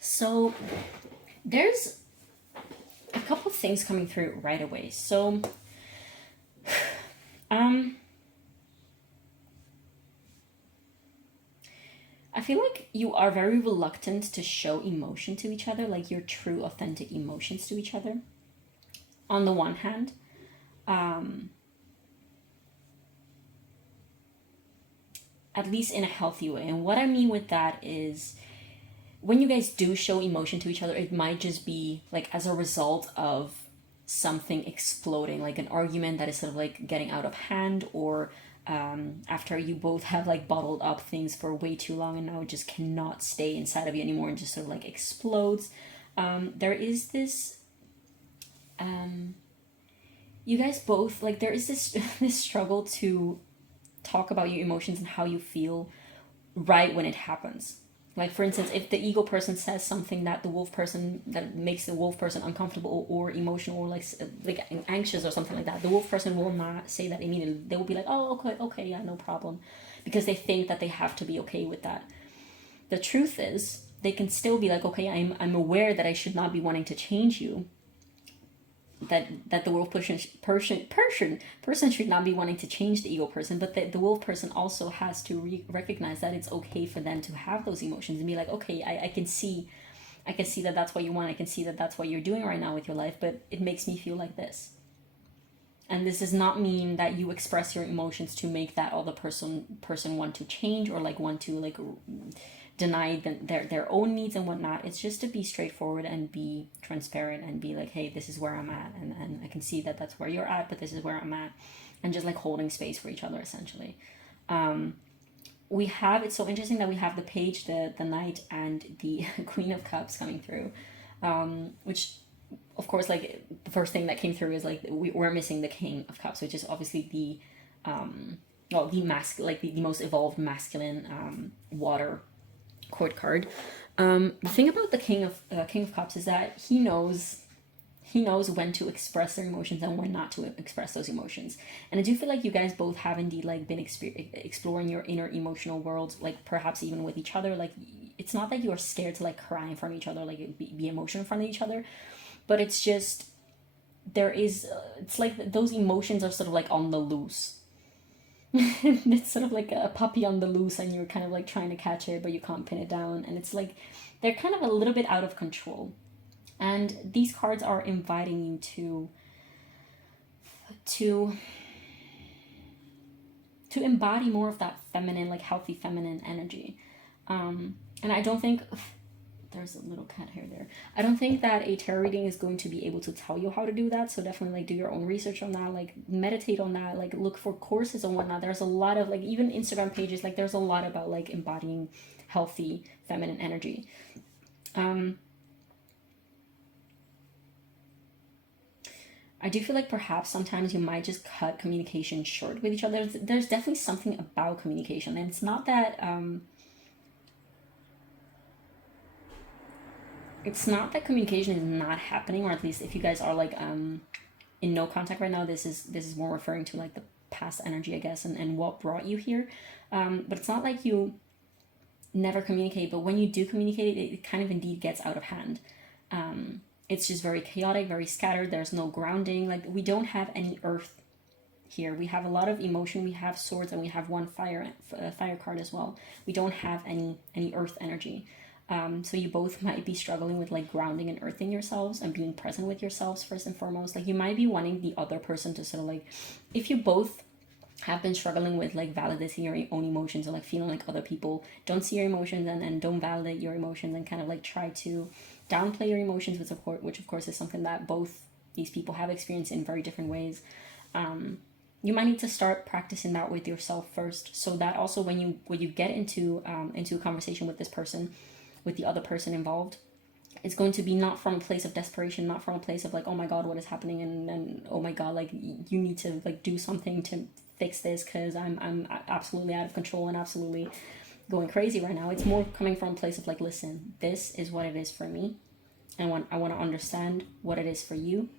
So there's a couple of things coming through right away. So I feel like you are very reluctant to show emotion to each other, like your true, authentic emotions to each other. On the one hand, at least in a healthy way. And what I mean with that is when you guys do show emotion to each other, it might just be like as a result of something exploding, like an argument that is sort of like getting out of hand, or after you both have like bottled up things for way too long and now it just cannot stay inside of you anymore and just sort of like explodes. There is this you guys both, like, there is this this struggle to talk about your emotions and how you feel right when it happens. Like, for instance, if the ego person says something that the wolf person, that makes the wolf person uncomfortable or emotional or like anxious or something like that, the wolf person will not say that immediately. They will be like, oh, okay, yeah, no problem, because they think that they have to be okay with that. The truth is, they can still be like, okay, I'm aware that I should not be wanting to change you, that the wolf person should not be wanting to change the ego person, but the wolf person also has to recognize that it's okay for them to have those emotions and be like, okay, I can see that that's what you want, I can see that that's what you're doing right now with your life, but it makes me feel like this. And this does not mean that you express your emotions to make that other person want to change or like want to like deny their own needs and whatnot. It's just to be straightforward and be transparent and be like, hey, this is where I'm at, and I can see that that's where you're at, but this is where I'm at, and just like holding space for each other essentially. We have, it's so interesting that we have the Page, the Knight, and the Queen of Cups coming through, which of course, like, the first thing that came through is like we're missing the King of Cups, which is obviously the the most evolved masculine water court card. The thing about the King of Cups is that he knows when to express their emotions and when not to express those emotions. And I do feel like you guys both have indeed like been exploring your inner emotional worlds, like perhaps even with each other. Like, it's not that you are scared to like cry in front of each other, like be emotional in front of each other, but it's just there is it's like those emotions are sort of like on the loose. It's sort of like a puppy on the loose and you're kind of like trying to catch it but you can't pin it down, and it's like they're kind of a little bit out of control. And these cards are inviting you to embody more of that feminine, like healthy feminine energy. And I don't think there's a little cat hair there. I don't think that a tarot reading is going to be able to tell you how to do that. So definitely like do your own research on that, like meditate on that, like look for courses and whatnot. There's a lot of like even Instagram pages, like there's a lot about like embodying healthy feminine energy. I do feel like perhaps sometimes you might just cut communication short with each other. There's definitely something about communication, and it's not that communication is not happening, or at least if you guys are like in no contact right now, this is more referring to like the past energy, I guess, and what brought you here. But it's not like you never communicate, but when you do communicate, it kind of indeed gets out of hand. It's just very chaotic, very scattered. There's no grounding. Like, we don't have any earth here. We have a lot of emotion. We have swords, and we have one fire card as well. We don't have any earth energy. So you both might be struggling with like grounding and earthing yourselves and being present with yourselves first and foremost. Like, you might be wanting the other person to sort of like, if you both have been struggling with like validating your own emotions or like feeling like other people don't see your emotions and don't validate your emotions and kind of like try to downplay your emotions, which of course is something that both these people have experienced in very different ways. you might need to start practicing that with yourself first, so that also when you get into a conversation with this person, with the other person involved, it's going to be not from a place of desperation, not from a place of like, oh my god, what is happening, and oh my god, like you need to like do something to fix this because I'm absolutely out of control and absolutely going crazy right now. It's more coming from a place of like, listen, this is what it is for me, and I want to understand what it is for you,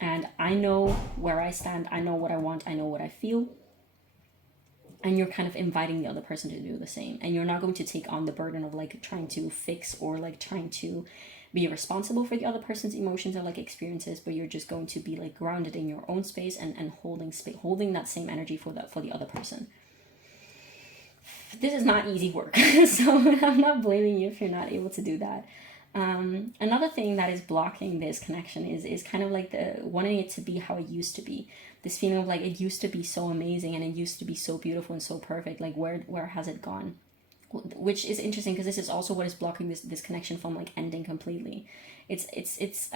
and I know where I stand, I know what I want, I know what I feel, and you're kind of inviting the other person to do the same, and you're not going to take on the burden of like trying to fix or like trying to be responsible for the other person's emotions or like experiences, but you're just going to be like grounded in your own space and holding that same energy for the other person. This is not easy work, so I'm not blaming you if you're not able to do that. Another thing that is blocking this connection is kind of like the wanting it to be how it used to be. This feeling of like, it used to be so amazing and it used to be so beautiful and so perfect. Like where has it gone? Which is interesting because this is also what is blocking this connection from like ending completely. It's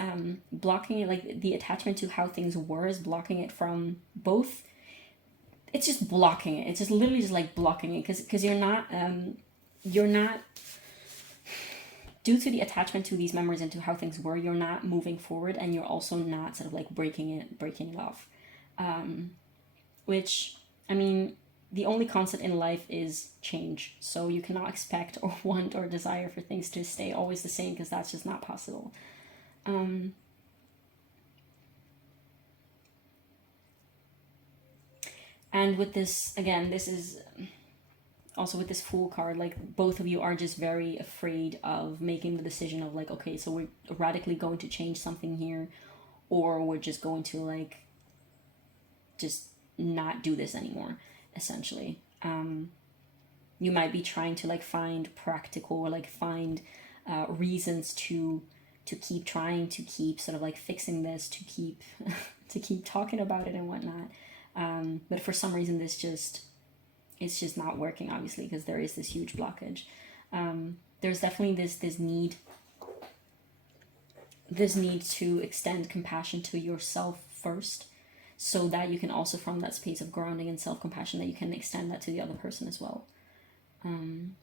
blocking it, like the attachment to how things were is blocking it from both. It's just blocking it. It's just literally just like blocking it because you're not due to the attachment to these memories and to how things were, you're not moving forward, and you're also not sort of like breaking it off. Which, I mean, the only constant in life is change. So you cannot expect or want or desire for things to stay always the same, because that's just not possible. And with this, again, this is also with this Fool card, like both of you are just very afraid of making the decision of like, okay, so we're radically going to change something here, or we're just going to like just not do this anymore, essentially. You might be trying to like find practical or like find reasons to keep trying, to keep sort of like fixing this, to keep to keep talking about it and whatnot. But for some reason it's just not working, obviously, because there is this huge blockage. There's definitely this need to extend compassion to yourself first, so that you can also, from that space of grounding and self-compassion, that you can extend that to the other person as well. I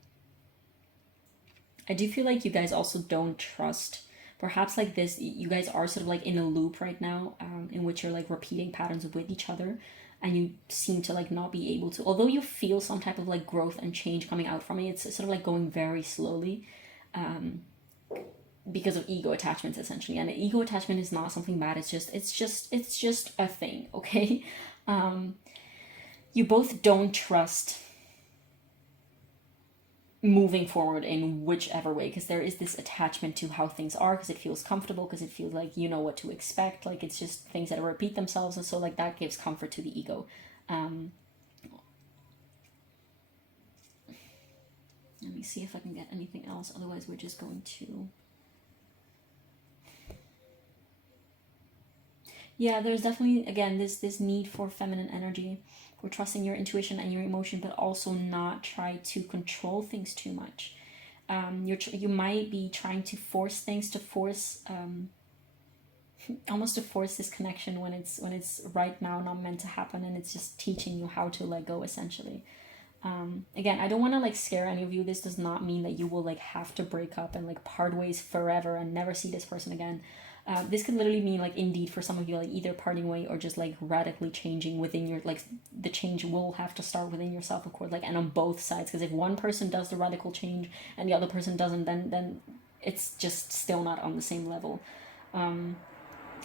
do feel like you guys also don't trust, perhaps like this, you guys are sort of like in a loop right now, in which you're like repeating patterns with each other, and you seem to like not be able to, although you feel some type of like growth and change coming out from it, it's sort of like going very slowly, because of ego attachments, essentially. And ego attachment is not something bad, it's just a thing, okay? You both don't trust moving forward in whichever way, because there is this attachment to how things are, because it feels comfortable, because it feels like you know what to expect, like it's just things that repeat themselves, and so like that gives comfort to the ego. Let me see if I can get anything else, otherwise we're just going to... Yeah, there's definitely, again, this need for feminine energy, for trusting your intuition and your emotion, but also not try to control things too much. You might be trying to force things, to force, almost to force this connection when it's right now not meant to happen, and it's just teaching you how to let go, essentially. Again, I don't want to like scare any of you. This does not mean that you will like have to break up and like part ways forever and never see this person again. This could literally mean like, indeed, for some of you, like either parting way or just like radically changing within your, like the change will have to start within yourself, of course, like, and on both sides, because if one person does the radical change and the other person doesn't, then it's just still not on the same level.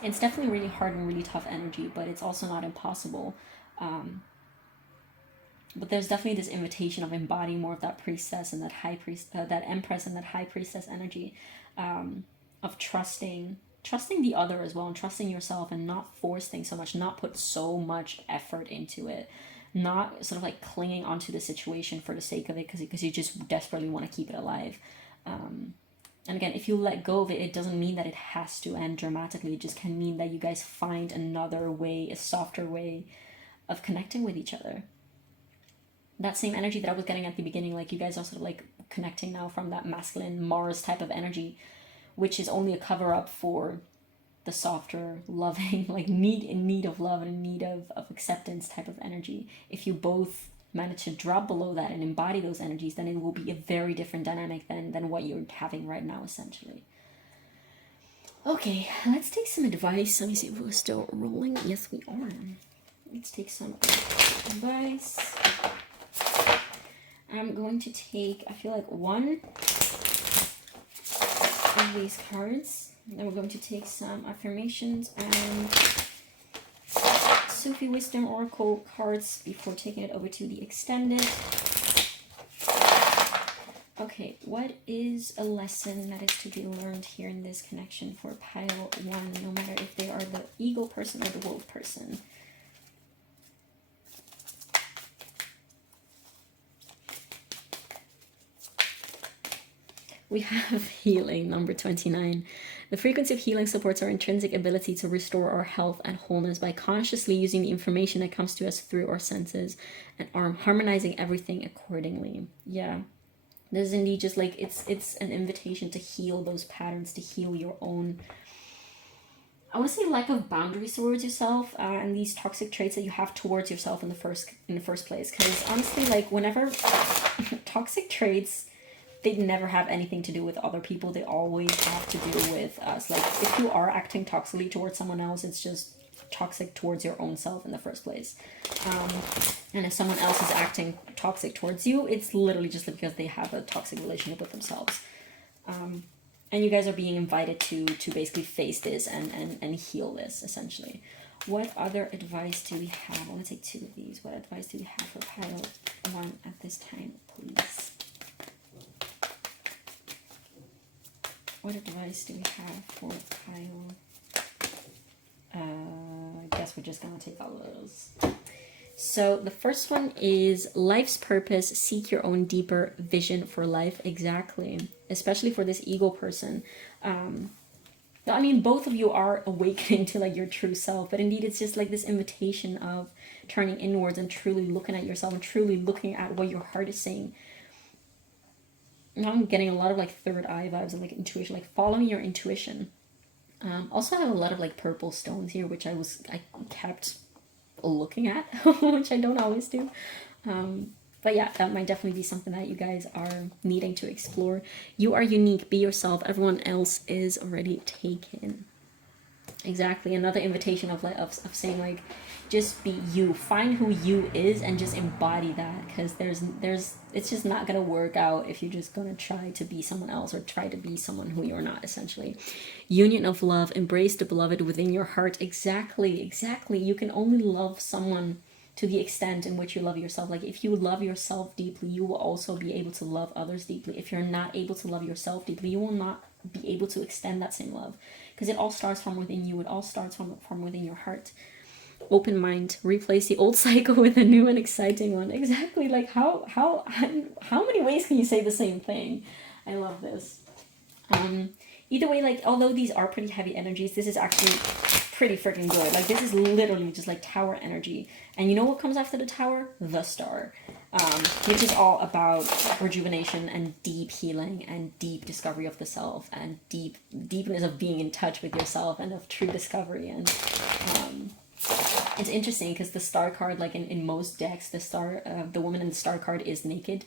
It's definitely really hard and really tough energy, but it's also not impossible. But there's definitely this invitation of embodying more of that priestess and that high priest, that empress and that high priestess energy, of trusting the other as well, and trusting yourself, and not force things so much, not put so much effort into it, not sort of like clinging onto the situation for the sake of it, because you just desperately want to keep it alive. And again, if you let go of it, it doesn't mean that it has to end dramatically. It just can mean that you guys find another way, a softer way of connecting with each other. That same energy that I was getting at the beginning, like you guys are sort of like connecting now from that masculine Mars type of energy, which is only a cover-up for the softer, loving, like in need of love and in need of acceptance type of energy. If you both manage to drop below that and embody those energies, then it will be a very different dynamic than what you're having right now, essentially. Okay, let's take some advice. Let me see if we're still rolling. Yes, we are. Let's take some advice. I'm going to take, I feel like, one of these cards. Then we're going to take some affirmations and Sufi Wisdom Oracle cards before taking it over to the extended. Okay, what is a lesson that is to be learned here in this connection for pile 1, no matter if they are the eagle person or the wolf person? We have healing, number 29. The frequency of healing supports our intrinsic ability to restore our health and wholeness by consciously using the information that comes to us through our senses and harmonizing everything accordingly. Yeah. This is indeed just like, it's an invitation to heal those patterns, to heal your own, I would say, lack of boundaries towards yourself, and these toxic traits that you have towards yourself in the first place. Because honestly, like, whenever toxic traits, they never have anything to do with other people. They always have to do with us. Like, if you are acting toxically towards someone else, it's just toxic towards your own self in the first place. And if someone else is acting toxic towards you, it's literally just because they have a toxic relationship with themselves. And you guys are being invited to basically face this and heal this, essentially. What other advice do we have? I want to take 2 of these. What advice do we have for pile 1 at this time, please? What advice do we have for pile? I guess we're just gonna take all of those. So the first one is life's purpose. Seek your own deeper vision for life. Exactly. Especially for this ego person. I mean, both of you are awakening to like your true self, but indeed it's just like this invitation of turning inwards and truly looking at yourself and truly looking at what your heart is saying. I'm getting a lot of like third eye vibes and like intuition, like following your intuition. Also, I have a lot of like purple stones here, which I kept looking at, which I don't always do. But yeah, that might definitely be something that you guys are needing to explore. You are unique. Be yourself. Everyone else is already taken. Exactly. Another invitation of like of saying like, just be you. Find who you is and just embody that, because there's it's just not gonna work out if you're just gonna try to be someone else or try to be someone who you're not, essentially. Union of love. Embrace the beloved within your heart. Exactly. You can only love someone to the extent in which you love yourself. Like, if you love yourself deeply, you will also be able to love others deeply. If you're not able to love yourself deeply, you will not be able to extend that same love, because it all starts from within you. It all starts from within your heart. Open mind. Replace the old cycle with a new and exciting one. Exactly. Like, how many ways can you say the same thing? I love this. Either way, like, although these are pretty heavy energies, this is actually pretty freaking good. Like, this is literally just like tower energy. And you know what comes after the tower? The star. Which is all about rejuvenation and deep healing and deep discovery of the self and deepness of being in touch with yourself and of true discovery. And it's interesting because the star card, like in most decks, the woman in the star card is naked,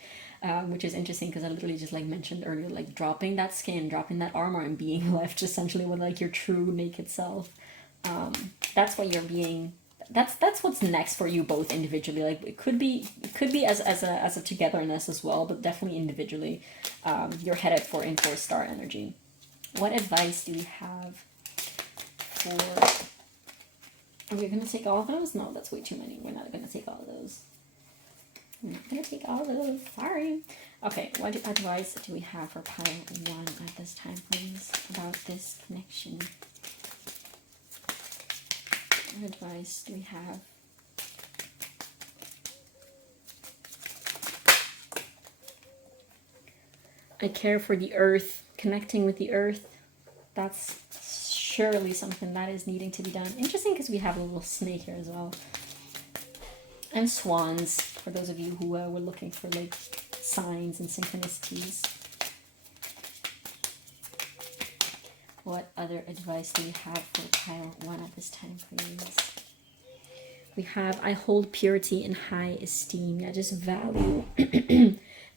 which is interesting because I literally just like mentioned earlier, like dropping that skin, dropping that armor, and being left essentially with like your true naked self. That's what you're being. That's what's next for you both individually. Like, it could be as a togetherness as well, but definitely individually, you're headed for star energy. What advice do we have for? Are we going to take all of those? No, that's way too many. We're not going to take all of those. We're not going to take all of those. Sorry. Okay, what advice do we have for pile 1 at this time, please, about this connection? What advice do we have? I care for the earth. Connecting with the earth. That's surely something that is needing to be done. Interesting, because we have a little snake here as well. And swans, for those of you who were looking for like signs and synchronicities. What other advice do we have for pile 1 at this time, please? We have, I hold purity in high esteem. I just value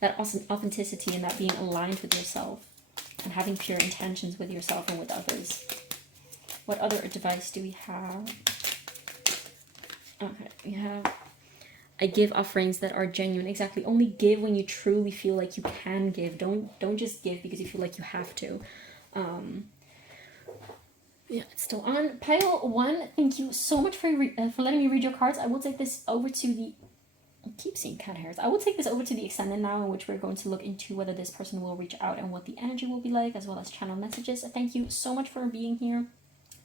that authenticity and that being aligned with yourself and having pure intentions with yourself and with others. What other advice do we have? Okay, we have, I give offerings that are genuine. Exactly. Only give when you truly feel like you can give. Don't just give because you feel like you have to. Yeah, it's still on. Pile 1, thank you so much for letting me read your cards. I will take this over to the... I keep seeing cat hairs. I will take this over to the extended now, in which we're going to look into whether this person will reach out and what the energy will be like, as well as channel messages. Thank you so much for being here.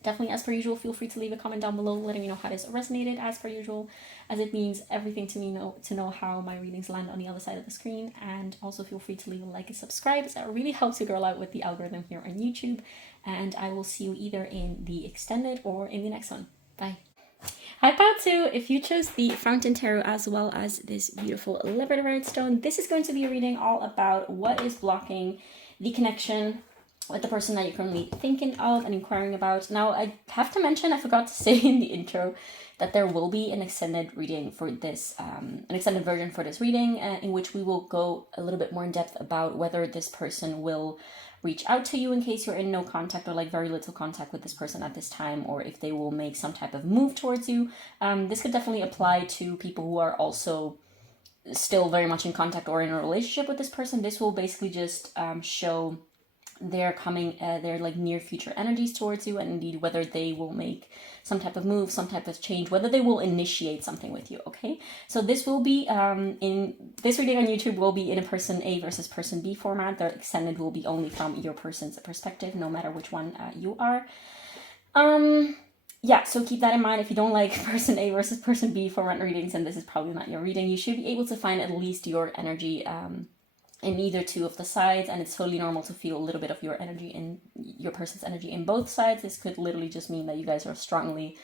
Definitely, as per usual, feel free to leave a comment down below letting me know how this resonated, as per usual, as it means everything to me to know how my readings land on the other side of the screen. And also feel free to leave a like and subscribe, as that really helps a girl out with the algorithm here on YouTube. And I will see you either in the extended or in the next one. Bye. Hi pile 2, if you chose the Fountain Tarot as well as this beautiful Labradorite stone, this is going to be a reading all about what is blocking the connection with the person that you're currently thinking of and inquiring about. Now, I have to mention, I forgot to say in the intro, that there will be an extended reading for this, an extended version for this reading, in which we will go a little bit more in depth about whether this person will reach out to you in case you're in no contact or like very little contact with this person at this time, or if they will make some type of move towards you. This could definitely apply to people who are also still very much in contact or in a relationship with this person. This will basically just show their like near future energies towards you, and indeed whether they will make some type of move, some type of change, whether they will initiate something with you. Okay, so this will be in this reading on YouTube will be in a person A versus person B format. The extended will be only from your person's perspective, no matter which one you are. Yeah, so keep that in mind. If you don't like person A versus person B format readings, and this is probably not your reading, you should be able to find at least your energy in either two of the sides, and it's totally normal to feel a little bit of your energy in your person's energy in both sides. This could literally just mean that you guys are strongly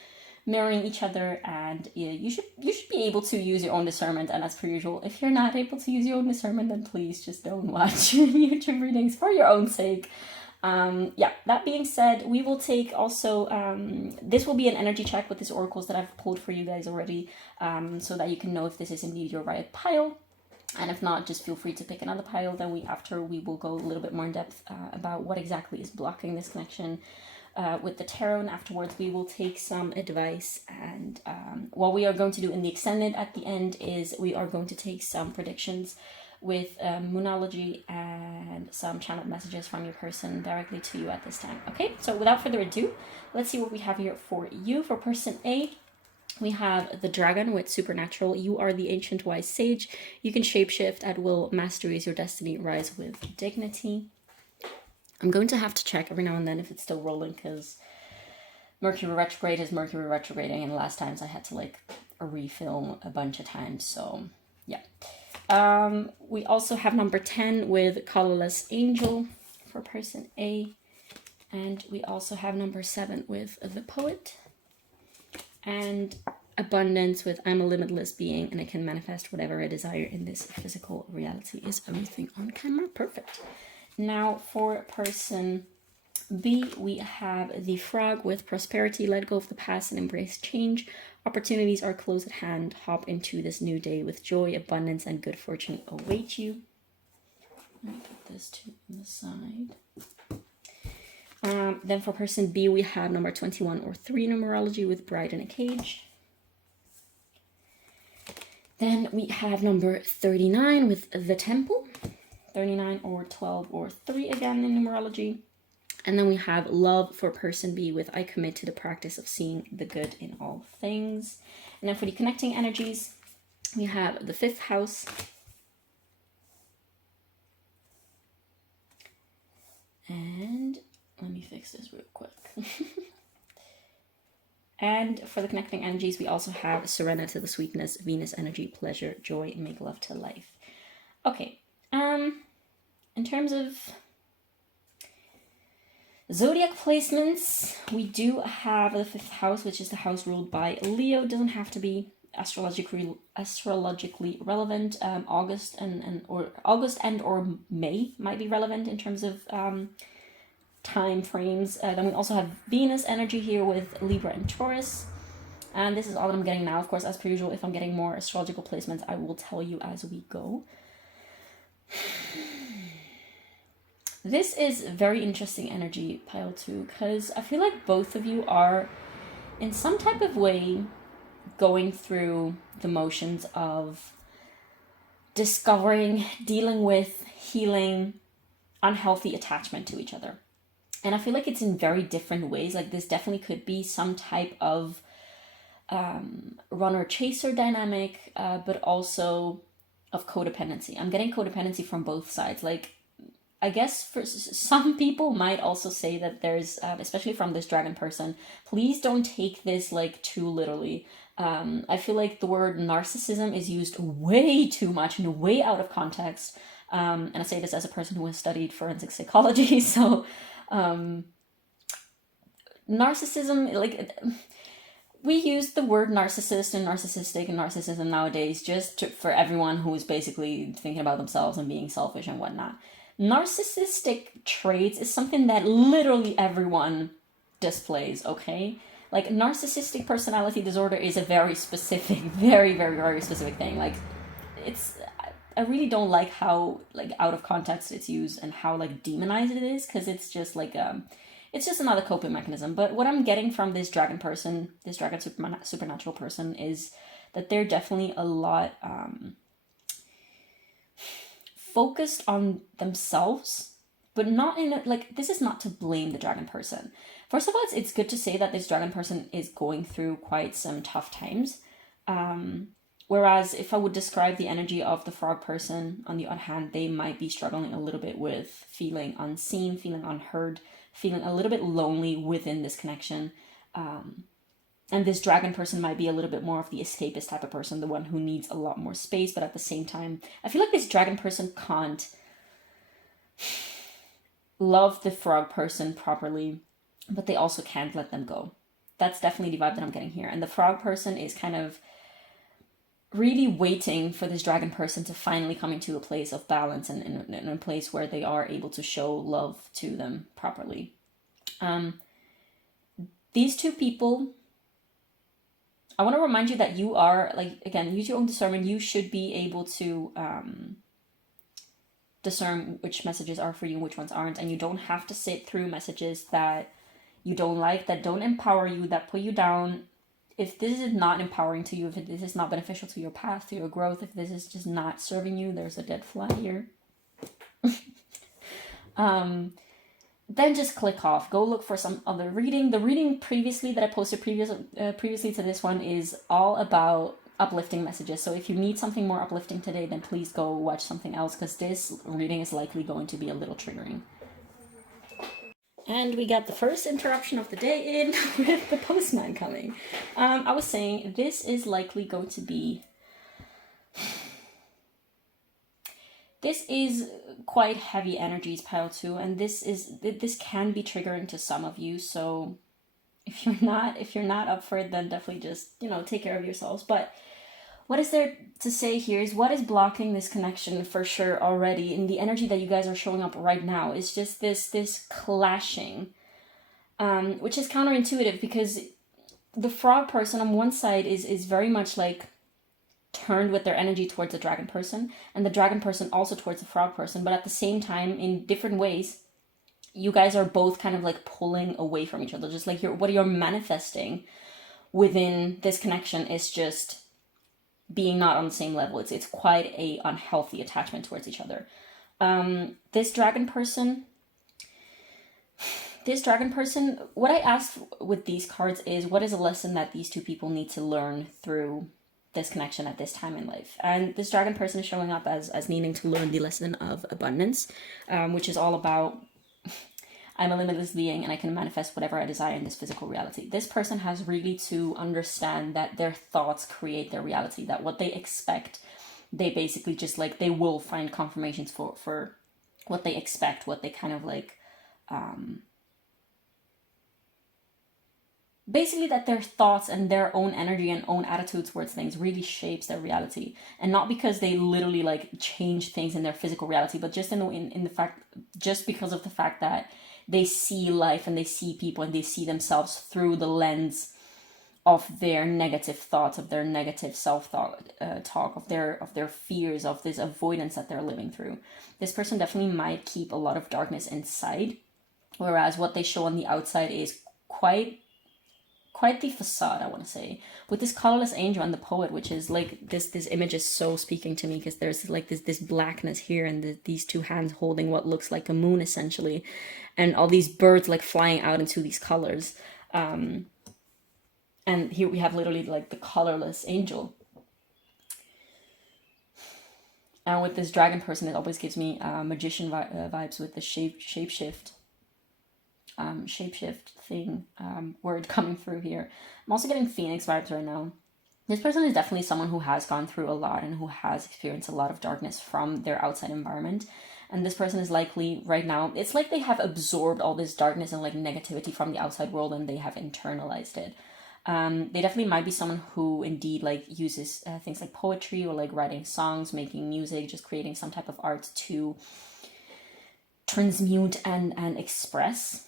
mirroring each other, and you should be able to use your own discernment. And as per usual, if you're not able to use your own discernment, then please just don't watch YouTube readings for your own sake. Yeah, that being said, we will take also, this will be an energy check with these oracles that I've pulled for you guys already, so that you can know if this is indeed your right pile. And if not, just feel free to pick another pile. Then we will go a little bit more in depth about what exactly is blocking this connection with the tarot. And afterwards, we will take some advice. And what we are going to do in the extended at the end is we are going to take some predictions with moonology and some channeled messages from your person directly to you at this time. Okay, so without further ado, let's see what we have here for you. For person A, we have the dragon with supernatural. You are the ancient wise sage. You can shapeshift at will. Mastery is your destiny. Rise with dignity. I'm going to have to check every now and then if it's still rolling, because Mercury retrograde is Mercury retrograding, and last times I had to like refilm a bunch of times. So yeah. We also have number 10 with colorless angel for person A. And we also have number 7 with the poet. And abundance with I'm a limitless being and I can manifest whatever I desire in this physical reality. Is everything on camera? Perfect. Now for person B, we have the frog with prosperity. Let go of the past and embrace change. Opportunities are close at hand. Hop into this new day with joy, abundance, and good fortune await you. Let me put this to the side. Then for person B, we have number 21 or 3 numerology with bride in a cage. Then we have number 39 with the temple. 39 or 12 or 3 again in numerology. And then we have love for person B with I commit to the practice of seeing the good in all things. And then for the connecting energies, we have the 5th house. And let me fix this real quick. And for the connecting energies, we also have surrender to the sweetness, Venus energy, pleasure, joy, and make love to life. Okay. In terms of zodiac placements, we do have the 5th house, which is the house ruled by Leo. Doesn't have to be astrologically relevant. August and or May might be relevant in terms of time frames. Then we also have Venus energy here with Libra and Taurus. And this is all that I'm getting now. Of course, as per usual, if I'm getting more astrological placements, I will tell you as we go. This is very interesting energy, pile 2, because I feel like both of you are in some type of way going through the motions of discovering, dealing with, healing unhealthy attachment to each other. And I feel like it's in very different ways. Like this definitely could be some type of runner-chaser dynamic, but also of codependency. I'm getting codependency from both sides. Like, I guess for some people might also say that there's, especially from this dragon person, please don't take this like too literally. I feel like the word narcissism is used way too much and way out of context. And I say this as a person who has studied forensic psychology. So narcissism, like, we use the word narcissist and narcissistic and narcissism nowadays just for everyone who is basically thinking about themselves and being selfish and whatnot. Narcissistic traits is something that literally everyone displays, okay? Like, narcissistic personality disorder is a very specific, very, very, very specific thing. Like, I really don't like how, like, out of context it's used and how, like, demonized it is, because it's just, like, it's just another coping mechanism. But what I'm getting from this dragon person, this dragon supernatural person, is that they're definitely a lot focused on themselves, but not in a, like, this is not to blame the dragon person. First of all, it's good to say that this dragon person is going through quite some tough times. Whereas if I would describe the energy of the frog person, on the other hand, they might be struggling a little bit with feeling unseen, feeling unheard, feeling a little bit lonely within this connection. And this dragon person might be a little bit more of the escapist type of person, the one who needs a lot more space, but at the same time, I feel like this dragon person can't love the frog person properly, but they also can't let them go. That's definitely the vibe that I'm getting here. And the frog person is kind of really waiting for this dragon person to finally come into a place of balance and in a place where they are able to show love to them properly. These two people, I want to remind you that you are, like, again, use your own discernment. You should be able to discern which messages are for you and which ones aren't. And you don't have to sit through messages that you don't like, that don't empower you, that put you down. If this is not empowering to you, if this is not beneficial to your path, to your growth, if this is just not serving you, there's a dead fly here. Then just click off. Go look for some other reading. The reading previously that I posted previously to this one is all about uplifting messages. So if you need something more uplifting today, then please go watch something else, because this reading is likely going to be a little triggering. And we got the first interruption of the day in with the postman coming. I was saying this is likely going to be... This is quite heavy energies, pile 2, and this can be triggering to some of you. So if you're not up for it, then definitely just, take care of yourselves. But what is there to say here is what is blocking this connection for sure already in the energy that you guys are showing up right now is just this clashing, which is counterintuitive, because the frog person on one side is very much like turned with their energy towards the dragon person, and the dragon person also towards the frog person, but at the same time, in different ways, you guys are both kind of like pulling away from each other. Just like what you're manifesting within this connection is just being not on the same level. It's quite a unhealthy attachment towards each other. This dragon person, what I asked with these cards is, what is a lesson that these two people need to learn through this connection at this time in life? And this dragon person is showing up as needing to learn the lesson of abundance, which is all about, I'm a limitless being and I can manifest whatever I desire in this physical reality. This person has really to understand that their thoughts create their reality, that what they expect, they basically just like, they will find confirmations for what they expect, what they kind of like, basically that their thoughts and their own energy and own attitude towards things really shapes their reality. And not because they literally like change things in their physical reality, but just in the fact, just because of the fact that they see life and they see people and they see themselves through the lens of their negative thoughts, of their negative talk, of their fears, of this avoidance that they're living through. This person definitely might keep a lot of darkness inside, whereas what they show on the outside is quite the facade, I want to say. With this colorless angel and the poet, which is like this image is so speaking to me, because there's like this blackness here, and these two hands holding what looks like a moon essentially, and all these birds like flying out into these colors. And here we have literally like the colorless angel. And with this dragon person, it always gives me magician vibes with the shapeshift thing, word coming through here. I'm also getting phoenix vibes right now. This person is definitely someone who has gone through a lot and who has experienced a lot of darkness from their outside environment. And this person is likely right now, it's like they have absorbed all this darkness and like negativity from the outside world, and they have internalized it. They definitely might be someone who indeed like uses things like poetry or like writing songs, making music, just creating some type of art to transmute and express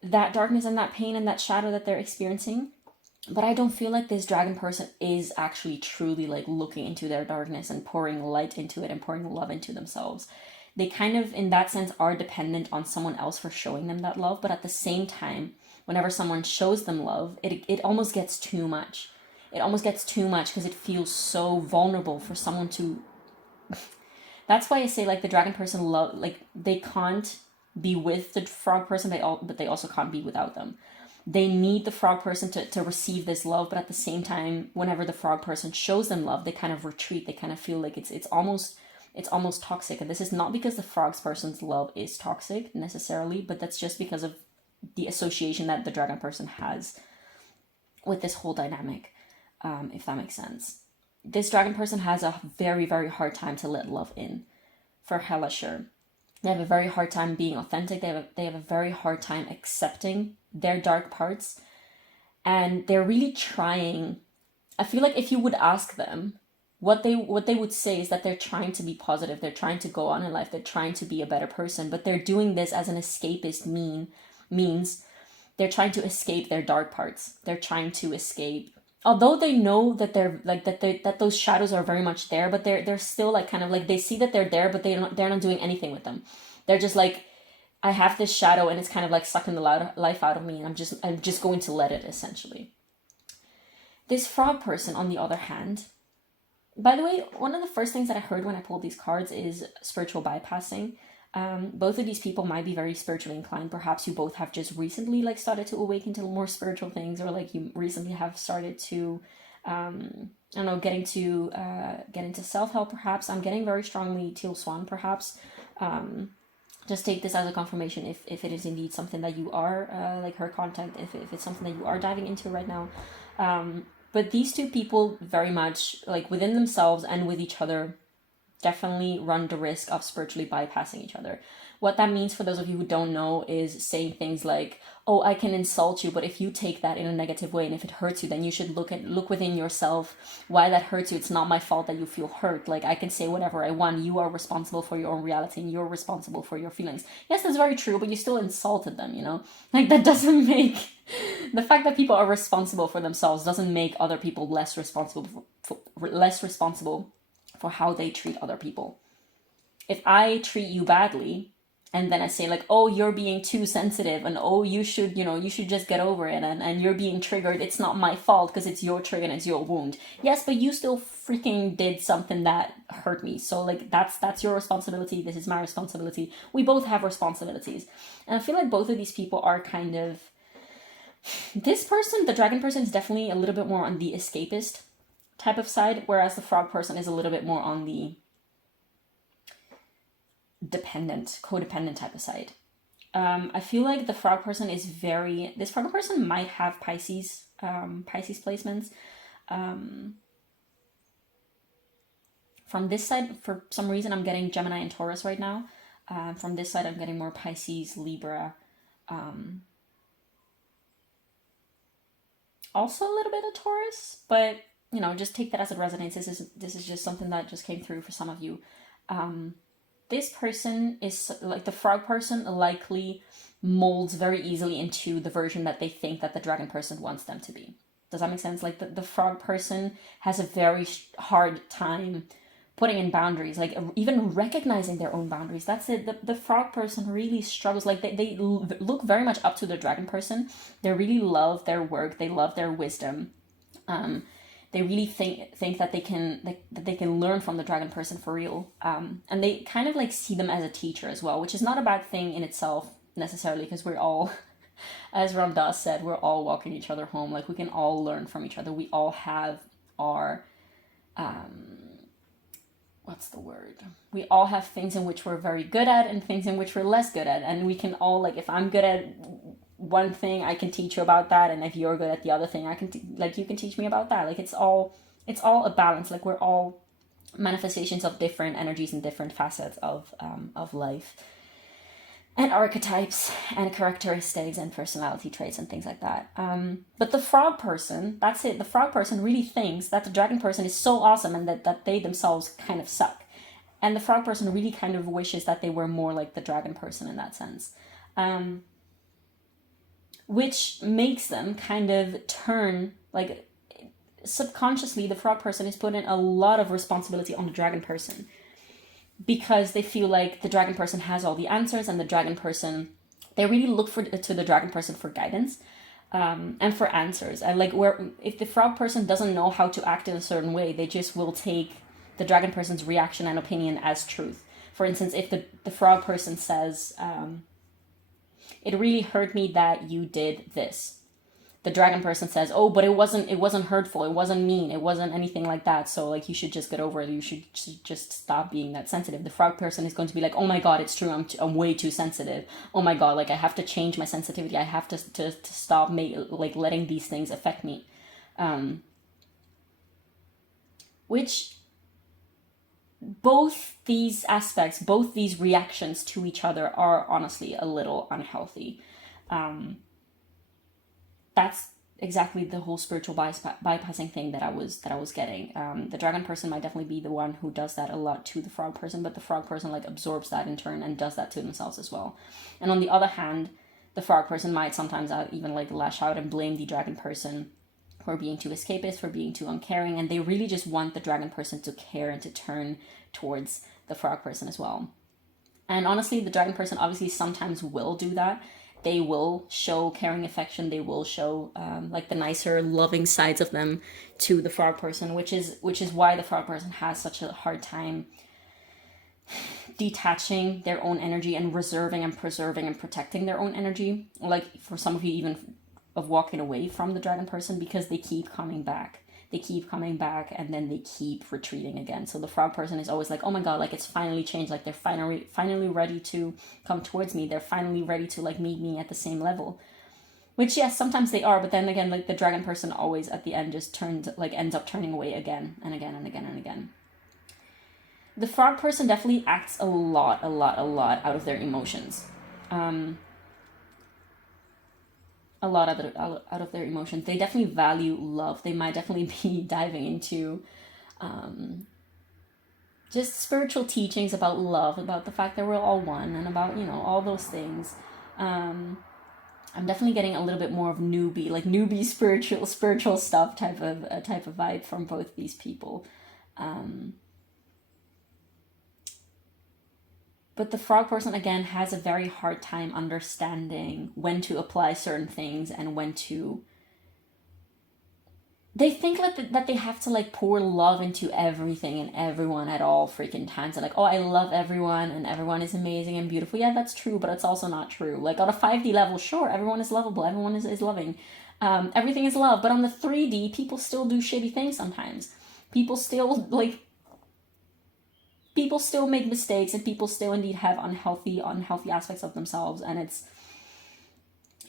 that darkness and that pain and that shadow that they're experiencing. But I don't feel like this dragon person is actually truly like looking into their darkness and pouring light into it and pouring love into themselves. They kind of, in that sense, are dependent on someone else for showing them that love. But at the same time, whenever someone shows them love, it almost gets too much. It almost gets too much because it feels so vulnerable for someone to... That's why I say like the dragon person love, like they can't be with the frog person, but they also can't be without them. They need the frog person to receive this love, but at the same time, whenever the frog person shows them love, they kind of retreat. They kind of feel like it's almost toxic. And this is not because the frog person's love is toxic necessarily, but that's just because of the association that the dragon person has with this whole dynamic, if that makes sense. This dragon person has a very, very hard time to let love in, for hella sure. They have a very hard time being authentic. They have a very hard time accepting their dark parts, and they're really trying. I feel like if you would ask them, what they would say is that they're trying to be positive. They're trying to go on in life. They're trying to be a better person, but they're doing this as an escapist means. They're trying to escape their dark parts. They're trying to escape, although they know that they're like that those shadows are very much there, but they're still like kind of like they see that they're there, but they're not doing anything with them. They're just like, I have this shadow and it's kind of like sucking the life out of me, and I'm just going to let it, essentially. This frog person, on the other hand, by the way, one of the first things that I heard when I pulled these cards is spiritual bypassing. Both of these people might be very spiritually inclined. Perhaps you both have just recently like started to awaken to more spiritual things, or like you recently have started to, I don't know, get into self-help. Perhaps I'm getting very strongly teal swan. Perhaps just take this as a confirmation if it is indeed something that you are like her content, if it's something that you are diving into right now. But these two people very much like within themselves and with each other definitely run the risk of spiritually bypassing each other. What that means, for those of you who don't know, is saying things like, oh, I can insult you, but if you take that in a negative way and if it hurts you, then you should look within yourself why that hurts you. It's not my fault that you feel hurt. Like, I can say whatever I want. You are responsible for your own reality and you're responsible for your feelings. Yes, that's very true, but you still insulted them, you know? Like, that doesn't make... The fact that people are responsible for themselves doesn't make other people less responsible for how they treat other people. If I treat you badly, and then I say like, oh, you're being too sensitive, and oh, you should just get over it, and you're being triggered, it's not my fault because it's your trigger and it's your wound. Yes, but you still freaking did something that hurt me. So like that's your responsibility. This is my responsibility. We both have responsibilities. And I feel like both of these people are kind of... This person, the dragon person, is definitely a little bit more on the escapist type of side, whereas the frog person is a little bit more on the codependent type of side. I feel like the frog person is this frog person might have Pisces placements. From this side, for some reason, I'm getting Gemini and Taurus right now. From this side, I'm getting more Pisces, Libra, also a little bit of Taurus, but you know, just take that as it resonates. This is just something that just came through for some of you. this person is like the frog person likely molds very easily into the version that they think that the dragon person wants them to be. Does that make sense? Like the frog person has a very hard time putting in boundaries, like even recognizing their own boundaries. That's it. The frog person really struggles. Like they look very much up to the dragon person. They really love their work. They love their wisdom. They really think that they can learn from the dragon person for real. And they kind of like see them as a teacher as well, which is not a bad thing in itself necessarily, because we're all, as Ram Dass said, we're all walking each other home. Like we can all learn from each other. We all have our what's the word? We all have things in which we're very good at and things in which we're less good at. And we can all, like, if I'm good at one thing, I can teach you about that. And if you're good at the other thing, I can, you can teach me about that. Like, it's all a balance. Like, we're all manifestations of different energies and different facets of life. And archetypes and characteristics and personality traits and things like that. But the frog person, that's it. The frog person really thinks that the dragon person is so awesome and that they themselves kind of suck. And the frog person really kind of wishes that they were more like the dragon person in that sense. Which makes them kind of turn, like, subconsciously the frog person is putting a lot of responsibility on the dragon person, because they feel like the dragon person has all the answers, and the dragon person, they really look to the dragon person for guidance and for answers. And like, if the frog person doesn't know how to act in a certain way, they just will take the dragon person's reaction and opinion as truth. For instance, if the frog person says, it really hurt me that you did this, the dragon person says, oh, but it wasn't hurtful, it wasn't mean, it wasn't anything like that, so like you should just get over it, you should just stop being that sensitive. The frog person is going to be like, oh my god, it's true, I'm way too sensitive, oh my god, like I have to change my sensitivity, I have to stop letting these things affect me. Which both these aspects, both these reactions to each other are honestly a little unhealthy. That's exactly the whole spiritual bypassing thing that I was getting. The dragon person might definitely be the one who does that a lot to the frog person, but the frog person like absorbs that in turn and does that to themselves as well. And on the other hand, the frog person might sometimes even like lash out and blame the dragon person for being too escapist, for being too uncaring, and they really just want the dragon person to care and to turn towards the frog person as well. And honestly, the dragon person obviously sometimes will do that. They will show caring affection. They will show like the nicer, loving sides of them to the frog person, which is why the frog person has such a hard time detaching their own energy and reserving and preserving and protecting their own energy. Like for some of you, even of walking away from the dragon person, because they keep coming back. They keep coming back and then they keep retreating again. So the frog person is always like, oh my god, like it's finally changed. Like they're finally ready to come towards me. They're finally ready to like meet me at the same level. Which yes, sometimes they are, but then again, like the dragon person always at the end just ends up turning away again and again and again and again. The frog person definitely acts a lot out of their emotions. A lot out of their emotions. They definitely value love. They might definitely be diving into just spiritual teachings about love, about the fact that we're all one, and about, you know, all those things. I'm definitely getting a little bit more of newbie spiritual stuff type of vibe from both these people. But the frog person, again, has a very hard time understanding when to apply certain things and when to... They think that they have to, like, pour love into everything and everyone at all freaking times. And like, oh, I love everyone and everyone is amazing and beautiful. Yeah, that's true, but it's also not true. Like, on a 5D level, sure, everyone is lovable. Everyone is loving. Everything is love. But on the 3D, people still do shitty things sometimes. People still make mistakes, and people still indeed have unhealthy aspects of themselves, and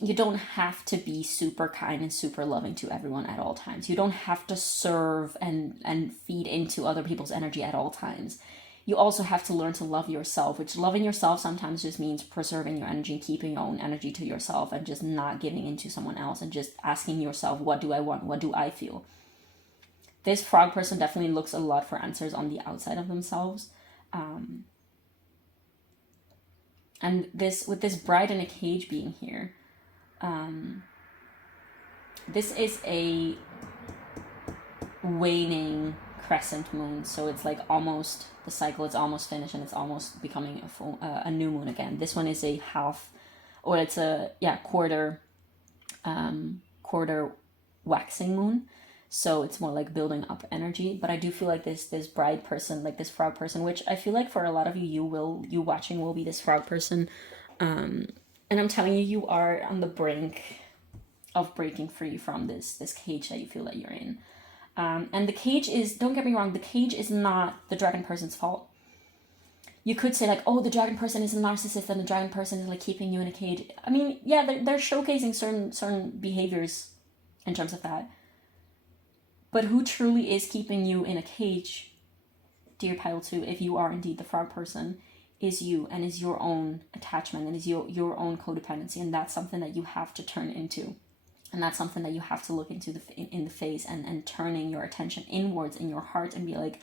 you don't have to be super kind and super loving to everyone at all times. You don't have to serve and feed into other people's energy at all times. You also have to learn to love yourself, which loving yourself sometimes just means preserving your energy, keeping your own energy to yourself, and just not giving into someone else, and just asking yourself, what do I want? What do I feel? This frog person definitely looks a lot for answers on the outside of themselves. And this, with this bride in a cage being here, this is a waning crescent moon, so it's like almost, the cycle is almost finished and it's almost becoming a new moon again. This one is a half, or it's a quarter waxing moon, so it's more like building up energy. But I do feel like this bride person, like this frog person, which I feel like for a lot of you watching will be this frog person, and I'm telling you, you are on the brink of breaking free from this cage that you feel that you're in. And the cage is, don't get me wrong, the cage is not the dragon person's fault. You could say like, oh, the dragon person is a narcissist and the dragon person is like keeping you in a cage. I mean, yeah, they're showcasing certain behaviors in terms of that. But who truly is keeping you in a cage, dear pile 2, if you are indeed the frog person, is you, and is your own attachment, and is your own codependency. And that's something that you have to turn into. And that's something that you have to look into in the face, and turning your attention inwards in your heart and be like,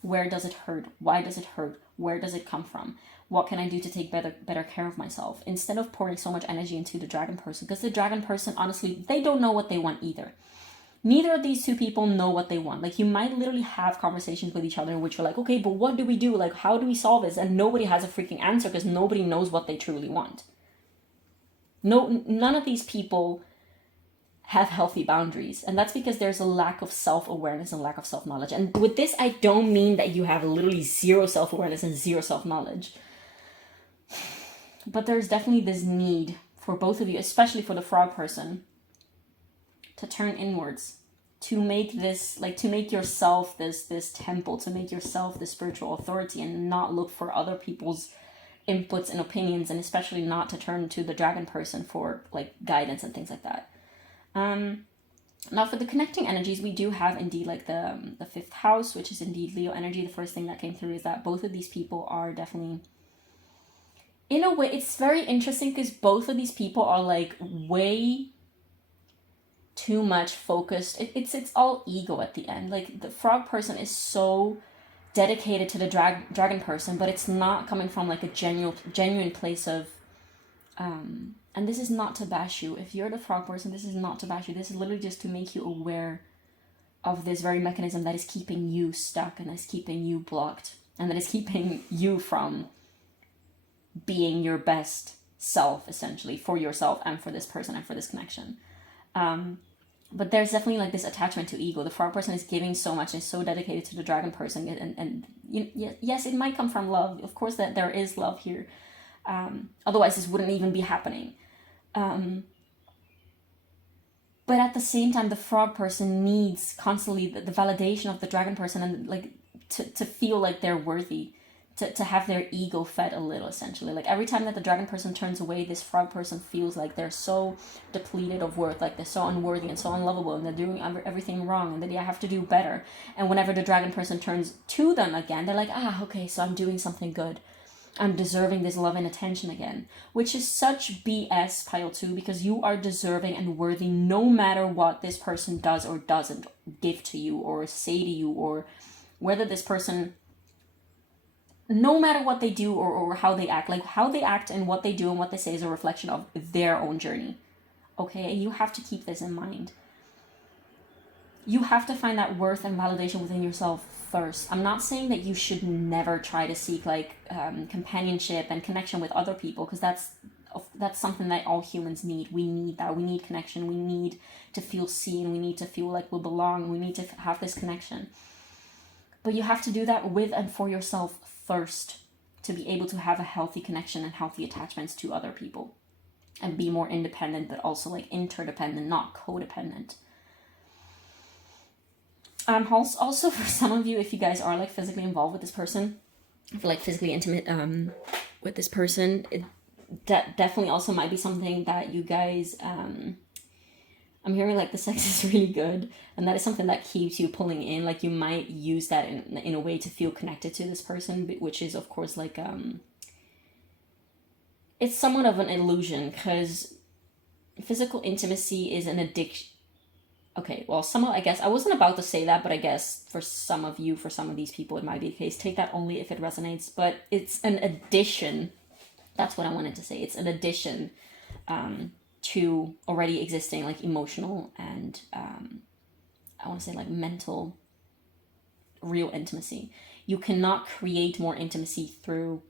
where does it hurt? Why does it hurt? Where does it come from? What can I do to take better care of myself? Instead of pouring so much energy into the dragon person, because the dragon person, honestly, they don't know what they want either. Neither of these two people know what they want. Like, you might literally have conversations with each other in which you're like, okay, but what do we do? Like, how do we solve this? And nobody has a freaking answer because nobody knows what they truly want. None of these people have healthy boundaries, and that's because there's a lack of self-awareness and lack of self-knowledge. And with this, I don't mean that you have literally zero self-awareness and zero self-knowledge, but there's definitely this need for both of you, especially for the frog person, to turn inwards, to make this, like, to make yourself this temple, to make yourself the spiritual authority, and not look for other people's inputs and opinions, and especially not to turn to the dragon person for like guidance and things like that. Now for the connecting energies, we do have indeed like the 5th house, which is indeed Leo energy. The first thing that came through is that both of these people are definitely, in a way, it's very interesting because both of these people are like way too much focused. It's all ego at the end. Like, the frog person is so dedicated to the dragon person, but it's not coming from like a genuine place of and this is not to bash you. If you're the frog person, this is not to bash you. This is literally just to make you aware of this very mechanism that is keeping you stuck, and that is keeping you blocked, and that is keeping you from being your best self, essentially, for yourself and for this person and for this connection. But there's definitely like this attachment to ego. The frog person is giving so much and is so dedicated to the dragon person. And yes, it might come from love. Of course, that there is love here. Otherwise, this wouldn't even be happening. But at the same time, the frog person needs constantly the validation of the dragon person, and like to feel like they're worthy, to have their ego fed a little, essentially. Like, every time that the dragon person turns away, this frog person feels like they're so depleted of worth, like they're so unworthy and so unlovable, and they're doing everything wrong, and that they have to do better. And whenever the dragon person turns to them again, they're like, okay, so I'm doing something good. I'm deserving this love and attention again, which is such BS, pile 2, because you are deserving and worthy no matter what this person does or doesn't give to you or say to you, or whether this person, no matter what they do or how they act. Like, how they act and what they do and what they say is a reflection of their own journey. Okay, and you have to keep this in mind. You have to find that worth and validation within yourself first. I'm not saying that you should never try to seek like companionship and connection with other people, because that's something that all humans need. We need that. We need connection. We need to feel seen. We need to feel like we belong. We need to have this connection. But you have to do that with and for yourself first to be able to have a healthy connection and healthy attachments to other people, and be more independent, but also like interdependent, not codependent. Also for some of you, if you guys are like physically involved with this person, like physically intimate with this person, that definitely also might be something that you guys, I'm hearing like the sex is really good, and that is something that keeps you pulling in. Like, you might use that in a way to feel connected to this person, which is of course like, it's somewhat of an illusion, because physical intimacy is an addiction. Okay, well, I guess I wasn't about to say that, but I guess for some of you, for some of these people, it might be the case. Take that only if it resonates, but it's an addition That's what I wanted to say. It's an addition to already existing like emotional and I want to say like mental real intimacy. You cannot create more intimacy through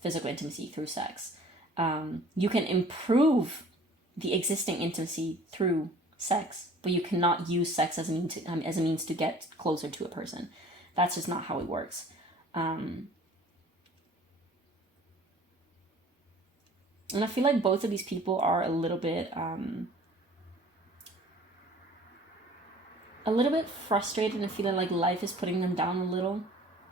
physical intimacy, through sex. You can improve the existing intimacy through sex, but you cannot use sex as a means to get closer to a person. That's just not how it works. And I feel like both of these people are a little bit frustrated and feeling like life is putting them down a little.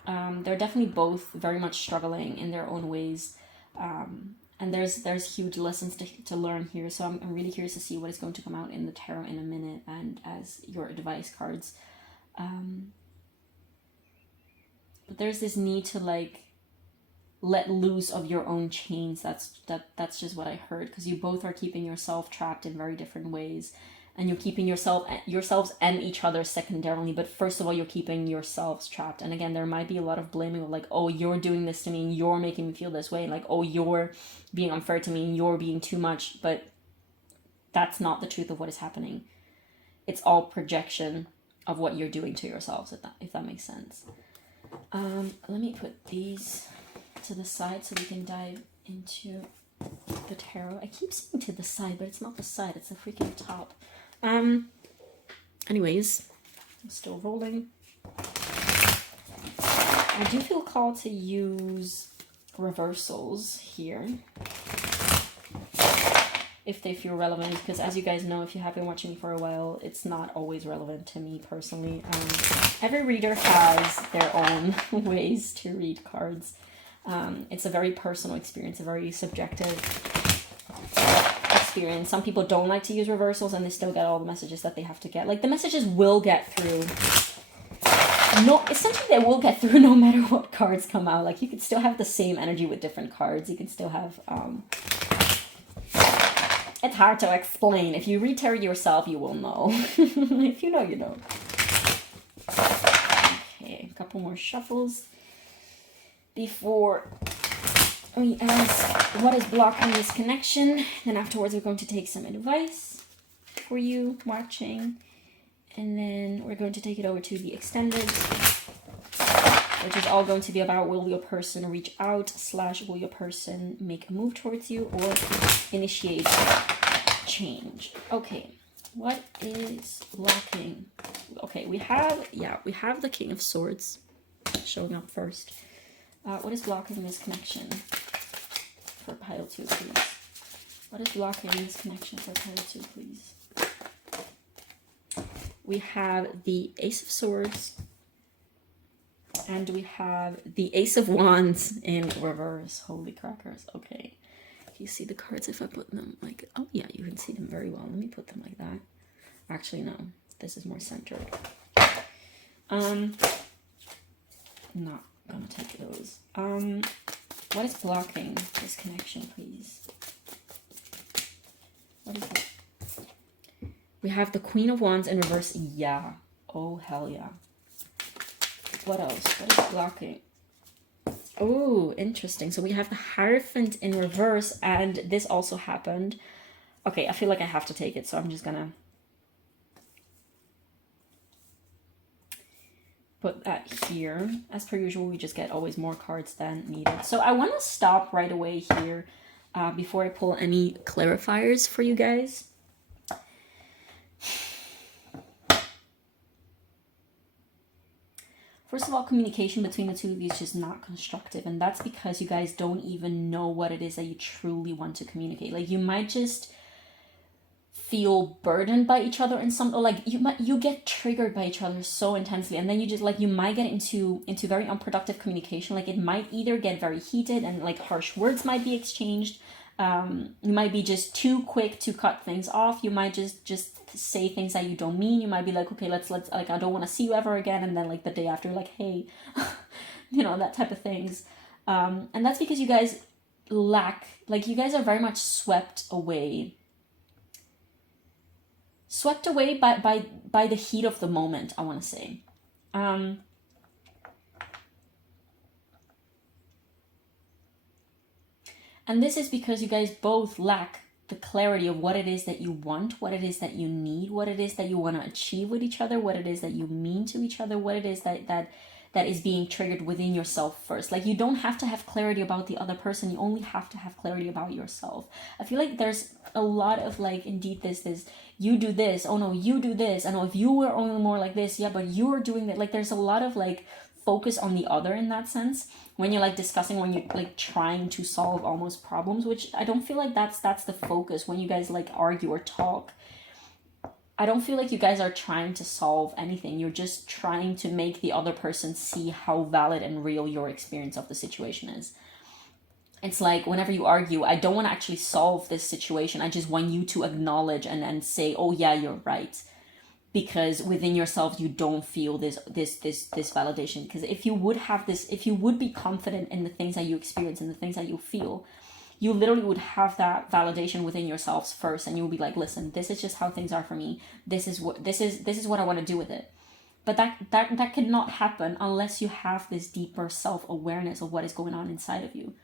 They're definitely both very much struggling in their own ways. And there's huge lessons to learn here. So I'm really curious to see what is going to come out in the tarot in a minute and as your advice cards. But there's this need to like let loose of your own chains. That's just what I heard, because you both are keeping yourself trapped in very different ways. And you're keeping yourselves and each other secondarily, but first of all, you're keeping yourselves trapped. And again, there might be a lot of blaming of like, oh, you're doing this to me and you're making me feel this way. And like, oh, you're being unfair to me and you're being too much. But that's not the truth of what is happening. It's all projection of what you're doing to yourselves, if that makes sense. Let me put these to the side so we can dive into the tarot. I keep saying to the side, but it's not the side, it's the freaking top. Anyways, I'm still rolling. I do feel called to use reversals here if they feel relevant, because as you guys know, if you have been watching me for a while, it's not always relevant to me personally. Every reader has their own ways to read cards. It's a very personal experience, a very subjective experience. Some people don't like to use reversals and they still get all the messages that they have to get. Like, the messages will get through. No, essentially they will get through no matter what cards come out. Like, you could still have the same energy with different cards. You can still have, it's hard to explain. If you read tarot yourself, you will know. If you know, you know. Okay, a couple more shuffles before we ask what is blocking this connection. Then afterwards we're going to take some advice for you watching, and then we're going to take it over to the extended, which is all going to be about, will your person reach out / will your person make a move towards you or initiate change. Okay, what is blocking? Okay, we have the King of Swords showing up first. What is blocking this connection for pile 2, please? What is blocking this connection for pile 2, please? We have the Ace of Swords, and we have the Ace of Wands in reverse. Holy crackers. Okay. You see the cards if I put them like, oh yeah, you can see them very well. Let me put them like that. Actually, no. This is more centered. Not gonna take those. What is blocking this connection, please? What is it? We have the Queen of Wands in reverse. Yeah. Oh, hell yeah. What else? What is blocking? Oh, interesting. So we have the Hierophant in reverse, and this also happened. Okay, I feel like I have to take it, so I'm just gonna put that here. As per usual, we just get always more cards than needed. So I want to stop right away here before I pull any clarifiers for you guys. First of all, communication between the two of you is just not constructive, and that's because you guys don't even know what it is that you truly want to communicate. Like, you might just feel burdened by each other in some, or like you get triggered by each other so intensely, and then you just like, you might get into very unproductive communication. Like, it might either get very heated and like harsh words might be exchanged. You might be just too quick to cut things off. You might just say things that you don't mean. You might be like, okay, let's like, I don't want to see you ever again, and then like the day after, like, hey, you know, that type of things. And that's because you guys lack, like, you guys are very much swept away by the heat of the moment, I want to say. And this is because you guys both lack the clarity of what it is that you want, what it is that you need, what it is that you want to achieve with each other, what it is that you mean to each other, what it is that is being triggered within yourself first. Like, you don't have to have clarity about the other person, you only have to have clarity about yourself. I feel like there's a lot of like, indeed, this you do this, oh no, you do this, I know if you were only more like this, yeah, but you're doing that. Like, there's a lot of like focus on the other in that sense when you're like discussing, when you're like trying to solve almost problems, which I don't feel like that's the focus when you guys like argue or talk. I don't feel like you guys are trying to solve anything. You're just trying to make the other person see how valid and real your experience of the situation is. It's like, whenever you argue, I don't want to actually solve this situation. I just want you to acknowledge and say, oh yeah, you're right. Because within yourself, you don't feel this validation. Because if you would have this, if you would be confident in the things that you experience and the things that you feel, you literally would have that validation within yourselves first, and you will be like, listen, this is just how things are for me. This is what I want to do with it. But that cannot happen unless you have this deeper self-awareness of what is going on inside of you.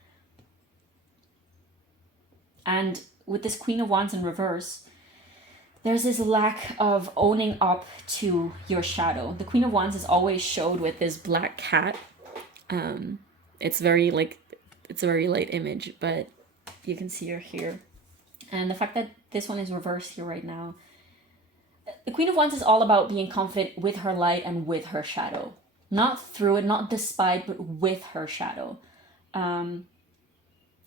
And with this Queen of Wands in reverse, there's this lack of owning up to your shadow. The Queen of Wands is always showed with this black cat. It's a very light image, but you can see her here. And the fact that this one is reversed here right now. The Queen of Wands is all about being confident with her light and with her shadow. Not through it, not despite, but with her shadow.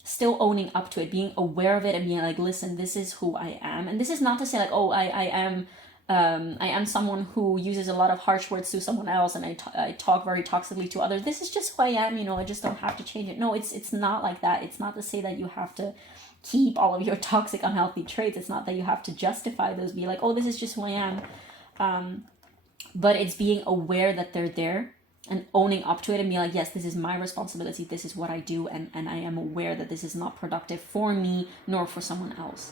Still owning up to it, being aware of it and being like, listen, this is who I am. And this is not to say like, oh, I am someone who uses a lot of harsh words to someone else, and I talk very toxically to others. This is just who I am, I just don't have to change it. No, it's not like that. It's not to say that you have to keep all of your toxic, unhealthy traits. It's not that you have to justify those, be like, oh, this is just who I am. But it's being aware that they're there and owning up to it and being like, yes, this is my responsibility. This is what I do. And I am aware that this is not productive for me nor for someone else.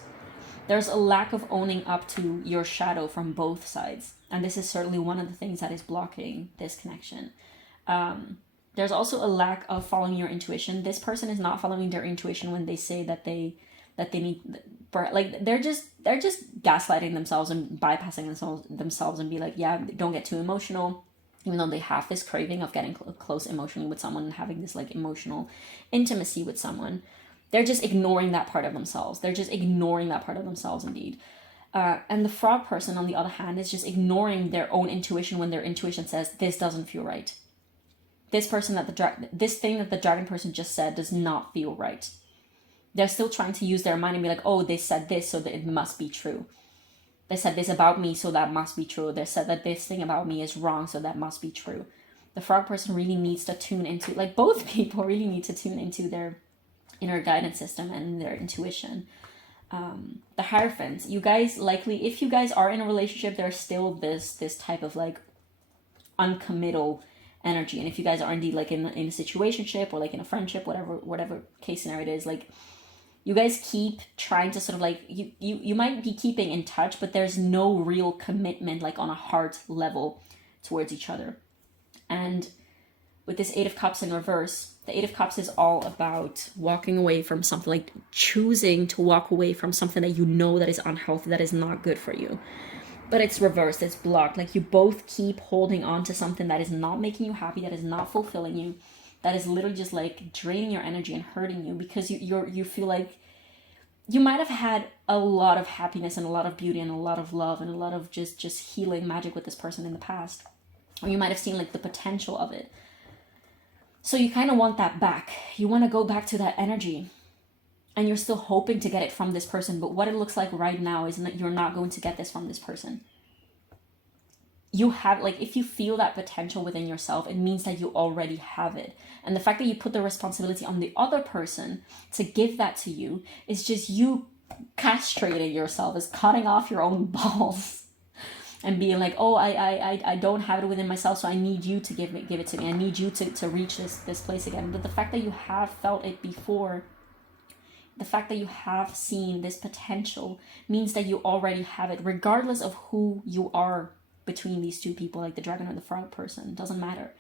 There's a lack of owning up to your shadow from both sides. And this is certainly one of the things that is blocking this connection. There's also a lack of following your intuition. This person is not following their intuition when they say that they need, like, they're just gaslighting themselves and bypassing themselves and be like, yeah, don't get too emotional. Even though they have this craving of getting close emotionally with someone and having this like emotional intimacy with someone, they're just ignoring that part of themselves. Indeed. And the frog person, on the other hand, is just ignoring their own intuition when their intuition says, this doesn't feel right. This thing that the dragon person just said does not feel right. They're still trying to use their mind and be like, oh, they said this, so that it must be true. They said this about me, so that must be true. They said that this thing about me is wrong, so that must be true. The frog person really needs to tune into, like, both people really need to tune into their inner guidance system and their intuition. The Hierophant, you guys likely, if you guys are in a relationship, there's still this type of like uncommittal energy. And if you guys are indeed like in a situationship or like in a friendship, whatever case scenario it is, like, you guys keep trying to sort of like, you might be keeping in touch, but there's no real commitment like on a heart level towards each other. And with this Eight of Cups in reverse, the Eight of Cups is all about walking away from something, like choosing to walk away from something that you know that is unhealthy, that is not good for you. But it's reversed, it's blocked. Like, you both keep holding on to something that is not making you happy, that is not fulfilling you, that is literally just like draining your energy and hurting you, because you feel like you might have had a lot of happiness and a lot of beauty and a lot of love and a lot of just healing magic with this person in the past, or you might have seen like the potential of it. So you kind of want that back. You want to go back to that energy, and you're still hoping to get it from this person. But what it looks like right now is that you're not going to get this from this person. You have, like, if you feel that potential within yourself, it means that you already have it. And the fact that you put the responsibility on the other person to give that to you is just you castrating yourself, is cutting off your own balls. And being like, oh, I don't have it within myself, so I need you to give it to me. I need you to reach this place again. But the fact that you have felt it before, the fact that you have seen this potential, means that you already have it, regardless of who you are between these two people, like the dragon or the frog person. It doesn't matter.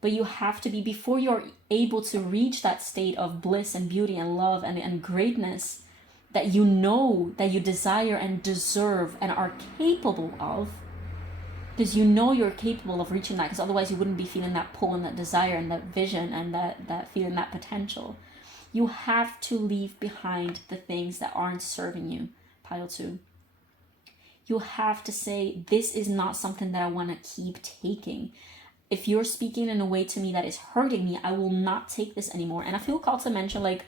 But you have to be, before you're able to reach that state of bliss and beauty and love and greatness that you know that you desire and deserve and are capable of, because you know you're capable of reaching that, because otherwise you wouldn't be feeling that pull and that desire and that vision and that feeling, that potential. You have to leave behind the things that aren't serving you, pile 2. You have to say, this is not something that I want to keep taking. If you're speaking in a way to me that is hurting me, I will not take this anymore. And I feel called to mention, like,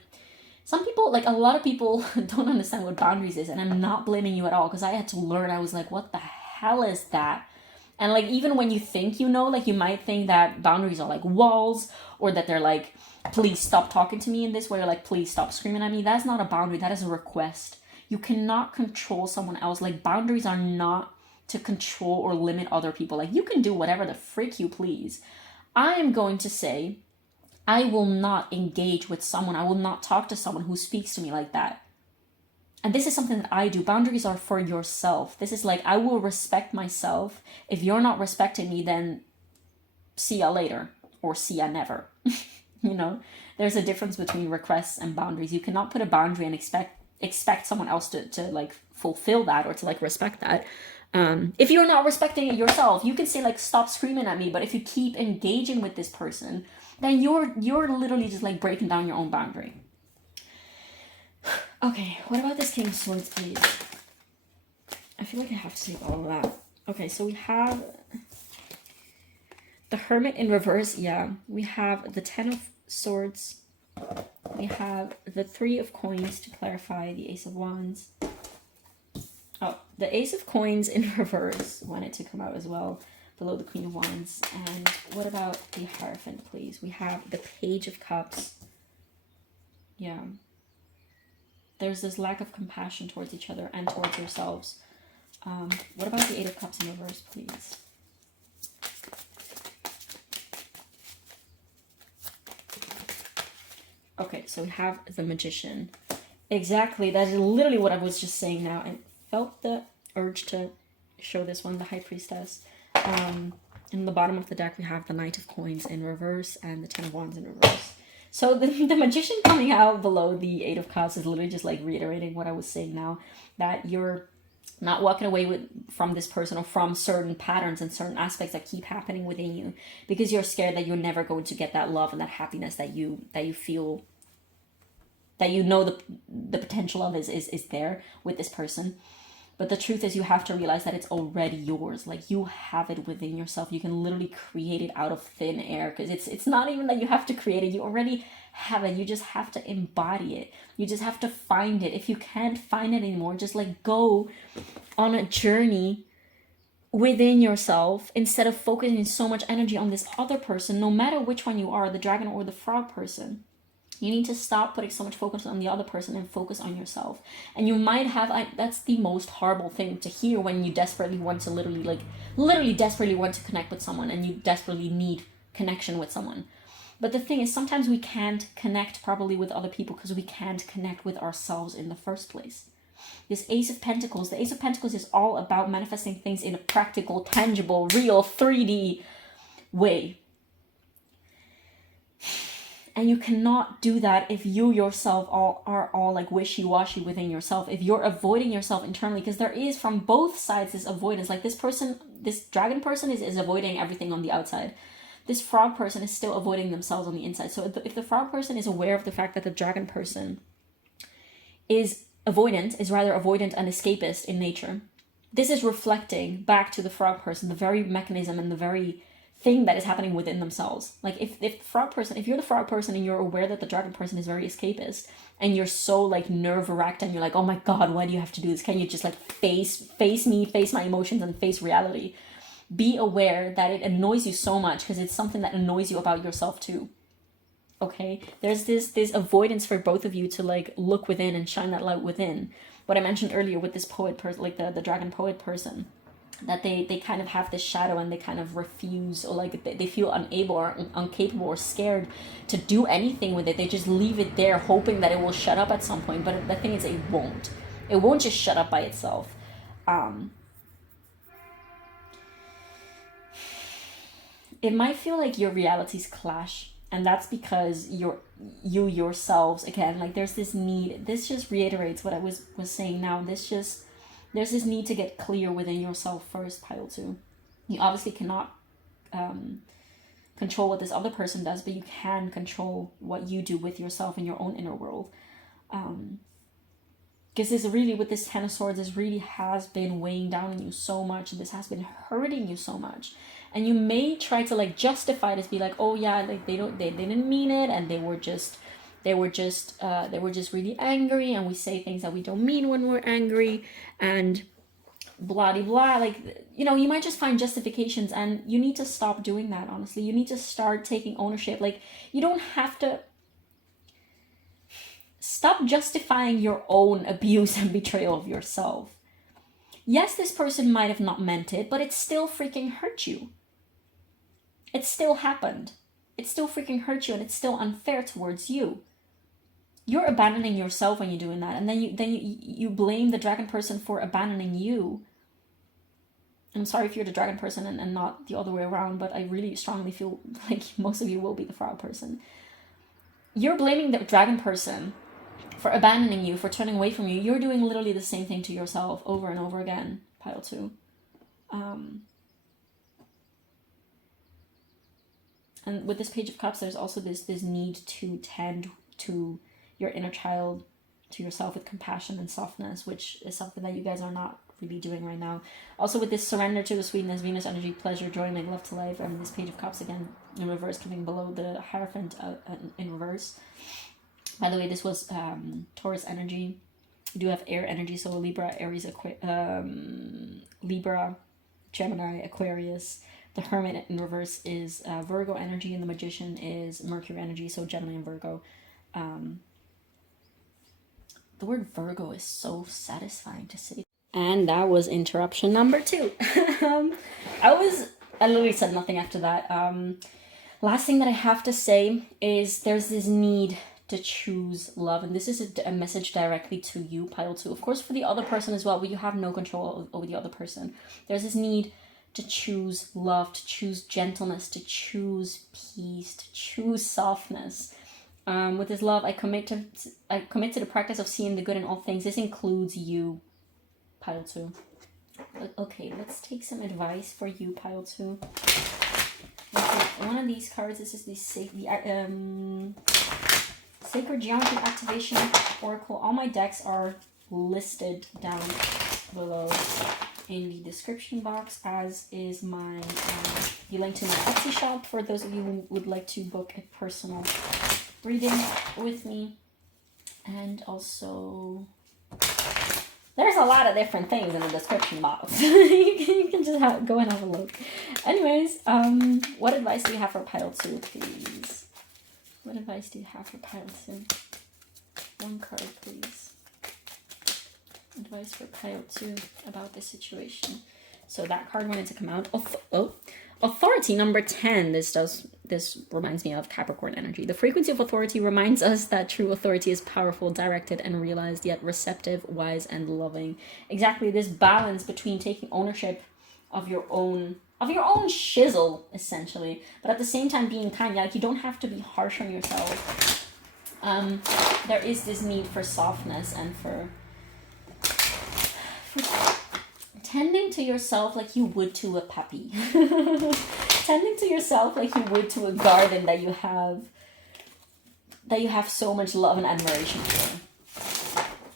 some people, like a lot of people don't understand what boundaries is. And I'm not blaming you at all, because I had to learn. I was like, what the hell is that? And like, even when you think you know, like you might think that boundaries are like walls, or that they're like, please stop talking to me in this way, or like, please stop screaming at me. That's not a boundary. That is a request. You cannot control someone else. Like, boundaries are not to control or limit other people. Like, you can do whatever the frick you please. I am going to say, I will not engage with someone. I will not talk to someone who speaks to me like that. And this is something that I do. Boundaries are for yourself. This is like, I will respect myself. If you're not respecting me, then see ya later, or see ya never. You know, there's a difference between requests and boundaries. You cannot put a boundary and expect someone else to like fulfill that or to like respect that. If you're not respecting it yourself, you can say like, stop screaming at me. But if you keep engaging with this person, then you're literally just like breaking down your own boundary. Okay, what about this King of Swords, please? I feel like I have to save all of that. Okay, so we have the Hermit in reverse. Yeah, we have the 10 of Swords. We have the 3 of Coins to clarify the Ace of Wands. Oh, the Ace of Coins in reverse wanted to come out as well, below the Queen of Wands. And what about the Hierophant, please? We have the Page of Cups. Yeah. There's this lack of compassion towards each other and towards yourselves. What about the 8 of Cups in reverse, please? Okay, so we have the Magician. Exactly, that is literally what I was just saying now. I felt the urge to show this one, the High Priestess. In the bottom of the deck, we have the Knight of Coins in reverse and the 10 of Wands in reverse. So the Magician coming out below the 8 of Cups is literally just like reiterating what I was saying now, that you're not walking away from this person or from certain patterns and certain aspects that keep happening within you, because you're scared that you're never going to get that love and that happiness that you feel, that you know the potential of is there with this person. But the truth is, you have to realize that it's already yours. Like, you have it within yourself. You can literally create it out of thin air, because it's not even that you have to create it. You already have it. You just have to embody it. You just have to find it. If you can't find it anymore, just like go on a journey within yourself instead of focusing so much energy on this other person, no matter which one you are, the dragon or the frog person. You need to stop putting so much focus on the other person and focus on yourself. And you might have, that's the most horrible thing to hear when you desperately want to literally desperately want to connect with someone and you desperately need connection with someone. But the thing is, sometimes we can't connect properly with other people because we can't connect with ourselves in the first place. This Ace of Pentacles, the Ace of Pentacles is all about manifesting things in a practical, tangible, real, 3D way. And you cannot do that if you yourself are all like wishy-washy within yourself. If you're avoiding yourself internally, because there is from both sides this avoidance. Like, this person, this dragon person is avoiding everything on the outside. This frog person is still avoiding themselves on the inside. So if the frog person is aware of the fact that the dragon person is rather avoidant and escapist in nature, this is reflecting back to the frog person the very mechanism and the very thing that is happening within themselves. Like, if you're the frog person and you're aware that the dragon person is very escapist, and you're so like nerve-wracked and you're like, oh my god, why do you have to do this? Can you just like face me, face my emotions, and face reality? Be aware that it annoys you so much because it's something that annoys you about yourself too. Okay, there's this avoidance for both of you to like look within and shine that light within. What I mentioned earlier with this poet person, like the dragon poet person, that they kind of have this shadow and they kind of refuse, or like they feel unable or incapable or scared to do anything with it. They just leave it there hoping that it will shut up at some point. But the thing is, it won't just shut up by itself. it might feel like your realities clash, and that's because you yourselves, again, like there's this need. This just reiterates what I was saying now. There's this need to get clear within yourself first, pile 2. You obviously cannot control what this other person does, but you can control what you do with yourself in your own inner world. Because this really, with this 10 of Swords, this really has been weighing down on you so much, and this has been hurting you so much. And you may try to like justify this, be like, oh yeah, like they didn't mean it, and they were just really angry, and we say things that we don't mean when we're angry, and blah de blah. Like, you know, you might just find justifications, and you need to stop doing that. Honestly, you need to start taking ownership. Like, you don't have to. Stop justifying your own abuse and betrayal of yourself. Yes, this person might have not meant it, but it still freaking hurt you. It still happened. It still freaking hurt you, and it's still unfair towards you. You're abandoning yourself when you're doing that, and then you blame the dragon person for abandoning you. I'm sorry if you're the dragon person and not the other way around, but I really strongly feel like most of you will be the frog person. You're blaming the dragon person for abandoning you, for turning away from you. You're doing literally the same thing to yourself over and over again, pile 2. And with this Page of Cups, there's also this need to tend to your inner child, to yourself, with compassion and softness, which is something that you guys are not really doing right now. Also with this surrender to the sweetness, Venus energy, pleasure, joy, make love to life, and this Page of Cups again in reverse, coming below the Hierophant in reverse. By the way, this was Taurus energy. You do have air energy, so Libra, Aries, Libra, Gemini, Aquarius. The Hermit in reverse is Virgo energy, and the Magician is Mercury energy, so Gemini and Virgo. The word Virgo is so satisfying to say. And that was interruption number 2. I literally said nothing after that. Last thing that I have to say is there's this need to choose love, and this is a message directly to you, pile 2. Of course, for the other person as well, but you have no control over the other person. There's this need to choose love, to choose gentleness, to choose peace, to choose softness. With this love, I commit to the practice of seeing the good in all things. This includes you, pile 2. Okay, let's take some advice for you, pile 2. One of these cards, this is the Sacred Geometry Activation Oracle. All my decks are listed down below in the description box, as is my the link to my Etsy shop for those of you who would like to book a personal reading with me. And also, there's a lot of different things in the description box. you can just go and have a look. Anyways, what advice do you have for pile 2, please? What advice do you have for pile 2? One card, please. Advice for pile 2 about this situation. So that card wanted to come out. Authority number 10. This reminds me of Capricorn energy. The frequency of authority reminds us that true authority is powerful, directed, and realized, yet receptive, wise, and loving. Exactly, this balance between taking ownership of your own shizzle, essentially, but at the same time being kind. Like, you don't have to be harsh on yourself. There is this need for softness and for tending to yourself like you would to a puppy. Tending to yourself like you would to a garden that you have so much love and admiration for.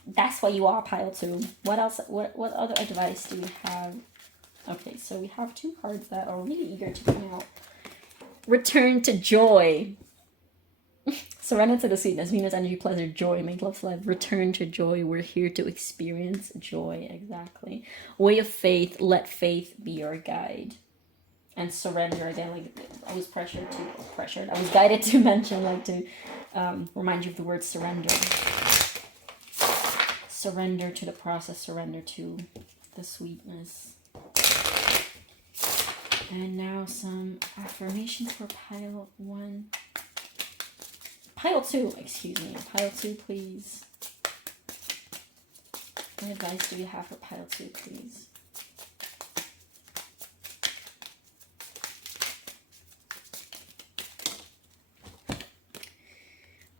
That's what you are, pile 2. What else? What other advice do you have? Okay, so we have 2 cards that are really eager to come out. Return to joy. Surrender to the sweetness, Venus energy, pleasure, joy, make love to life. Return to joy. We're here to experience joy. Exactly. Way of faith. Let faith be your guide. And surrender again. Like, I was I was guided to mention, like, to remind you of the word surrender. Surrender to the process. Surrender to the sweetness. And now some affirmations for pile 1. Pile 2, excuse me. Pile 2, please. What advice do you have for pile 2, please?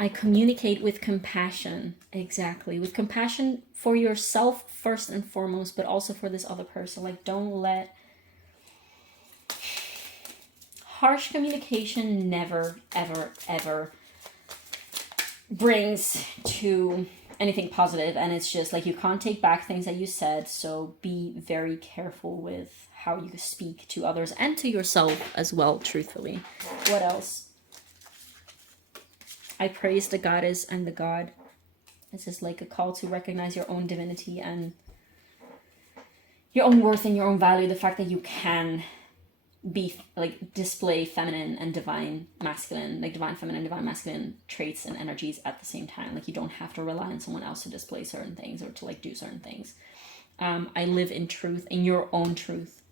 I communicate with compassion. Exactly. With compassion for yourself first and foremost, but also for this other person. Like, don't let harsh communication never, ever, ever brings to anything positive. And it's just like, you can't take back things that you said. So be very careful with how you speak to others and to yourself as well, truthfully. What else? I praise the goddess and the god. This is like a call to recognize your own divinity and your own worth and your own value. The fact that you can be like display feminine and divine masculine, like divine feminine, divine masculine traits and energies at the same time. Like, you don't have to rely on someone else to display certain things or to like do certain things. I live in truth, in your own truth.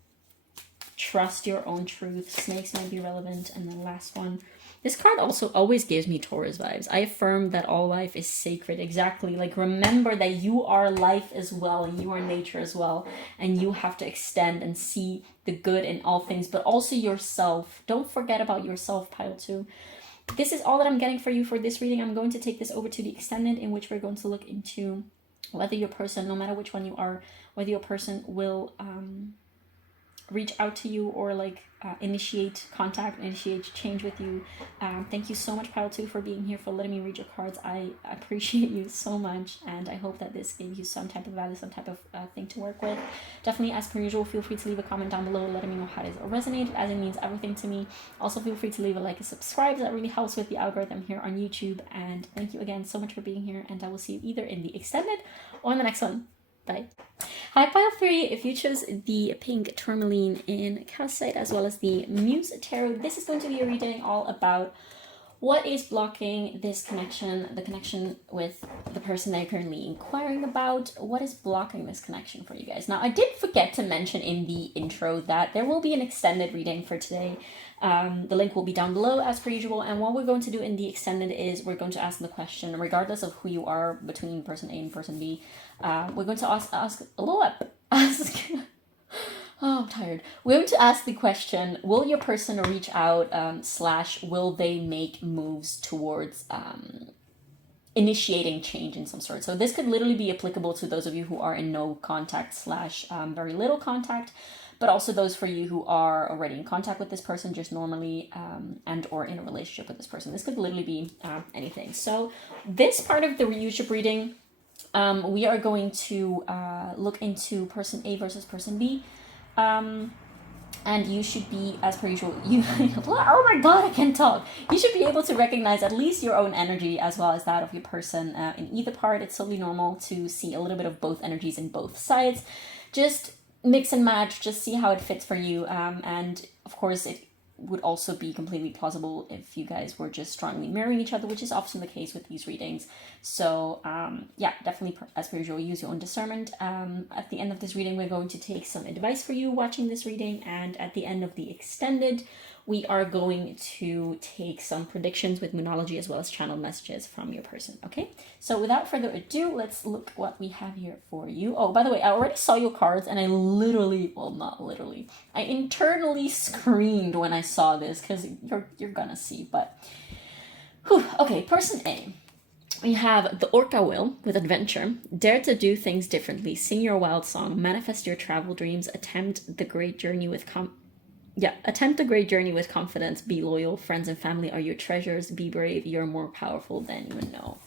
Trust your own truth. Snakes might be relevant. And the last one, this card also always gives me Taurus vibes. I affirm that all life is sacred. Exactly. Like, remember that you are life as well, and you are nature as well. And you have to extend and see the good in all things, but also yourself. Don't forget about yourself, pile 2. This is all that I'm getting for you for this reading. I'm going to take this over to the extended, in which we're going to look into whether your person, no matter which one you are, whether your person will reach out to you or like initiate contact, initiate change with you. Thank you so much, pile 2, for being here, for letting me read your cards. I appreciate you so much, and I hope that this gave you some type of value, some type of thing to work with. Definitely, as per usual, feel free to leave a comment down below letting me know how it resonated, as it means everything to me. Also, feel free to leave a like and subscribe. That really helps with the algorithm here on YouTube. And thank you again so much for being here, and I will see you either in the extended or in the next one. Bye. Hi, pile 3. If you chose the pink Tourmaline in calcite as well as the Muse Tarot, this is going to be a reading all about what is blocking this connection, the connection with the person that you're currently inquiring about. What is blocking this connection for you guys? Now, I did forget to mention in the intro that there will be an extended reading for today. The link will be down below as per usual. And what we're going to do in the extended is we're going to ask the question, regardless of who you are between person A and person B. We're going to ask oh, I'm tired. We're going to ask the question, will your person reach out / will they make moves towards initiating change in some sort? So this could literally be applicable to those of you who are in no contact / very little contact, but also those for you who are already in contact with this person just normally and or in a relationship with this person. This could literally be anything. So this part of the reusage reading, we are going to look into person A versus person B. And you should be, as per usual, oh my god, I can't talk. You should be able to recognize at least your own energy as well as that of your person in either part. It's totally normal to see a little bit of both energies in both sides. Just mix and match, just see how it fits for you. And of course, it would also be completely plausible if you guys were just strongly mirroring each other, which is often the case with these readings. So yeah, definitely, as per usual, use your own discernment. At the end of this reading, we're going to take some advice for you watching this reading, and at the end of the extended, we are going to take some predictions with Moonology as well as channel messages from your person. Okay, so without further ado, let's look what we have here for you. Oh, by the way, I already saw your cards, and I literally, well, not literally, I internally screamed when I saw this, because you're gonna see. But whew. Okay, person A. We have the Orca Will with adventure. Dare to do things differently. Sing your wild song. Manifest your travel dreams. Attempt the great journey with confidence. Be loyal. Friends and family are your treasures. Be brave. You're more powerful than you know.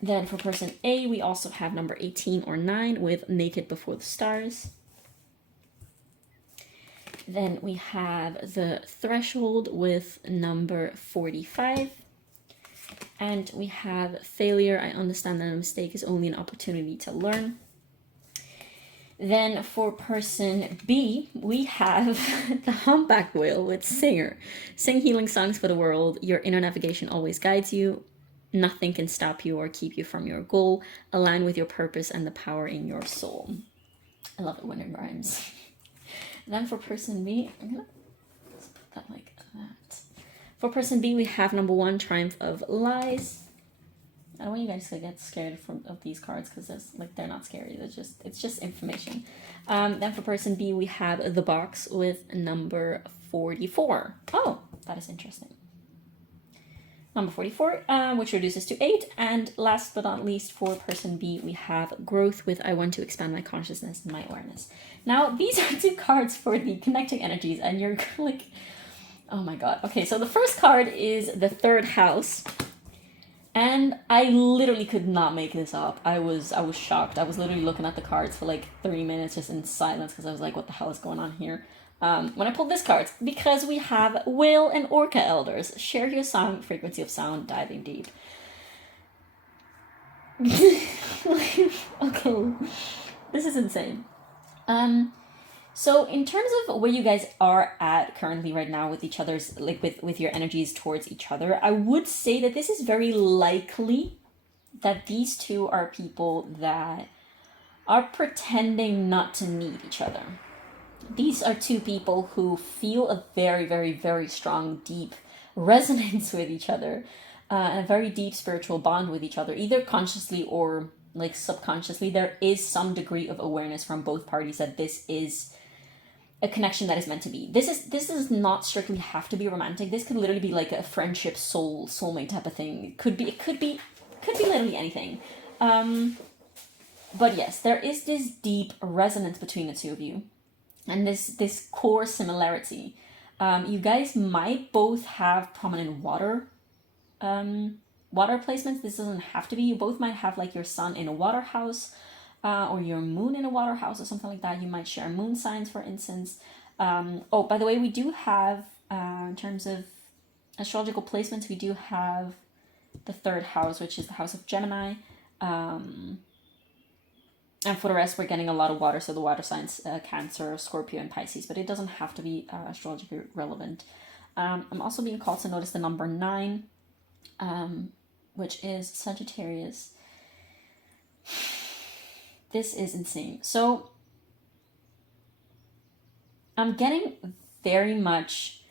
Then for person A, we also have number 18 or 9 with Naked Before the Stars. Then we have the Threshold with number 45. And we have Failure. I understand that a mistake is only an opportunity to learn. Then for person B, we have the Humpback Whale with Singer. Sing healing songs for the world. Your inner navigation always guides you. Nothing can stop you or keep you from your goal. Align with your purpose and the power in your soul. I love it when it rhymes. Then for person B, I'm gonna put that like that. For person B, we have number 1, Triumph of Lies. I don't want you guys to get scared of these cards, because they're not scary. It's just information. Then for person B, we have the Box with number 44. Oh, that is interesting. number 44, which reduces to 8. And last but not least, for person B, we have growth with I want to expand my consciousness and my awareness. Now, these are 2 cards for the connecting energies, and you're like, oh my god. Okay, so the first card is the 3rd house. And I literally could not make this up. I was shocked. I was literally looking at the cards for like 3 minutes just in silence because I was like, what the hell is going on here? When I pulled this card, because we have Whale and Orca Elders. Share your sound, frequency of sound, diving deep. Okay, this is insane. So in terms of where you guys are at currently right now with each other's, like with your energies towards each other, I would say that this is very likely that these 2 are people that are pretending not to need each other. These are 2 people who feel a very, very, very strong, deep resonance with each other, and a very deep spiritual bond with each other, either consciously or like subconsciously. There is some degree of awareness from both parties that this is a connection that is meant to be. This does not strictly have to be romantic. This could literally be like a friendship, soulmate type of thing. It could be literally anything. But yes, there is this deep resonance between the 2 of you, and this core similarity. You guys might both have prominent water placements. This doesn't have to be. You both might have like your sun in a water house, or your moon in a water house or something like that. You might share moon signs, for instance. Oh, by the way, we do have, in terms of astrological placements, we do have the 3rd house, which is the house of Gemini. And for the rest, we're getting a lot of water, so the water signs, Cancer, Scorpio, and Pisces, but it doesn't have to be astrologically relevant. I'm also being called to notice the number 9, which is Sagittarius. This is insane. So I'm getting very much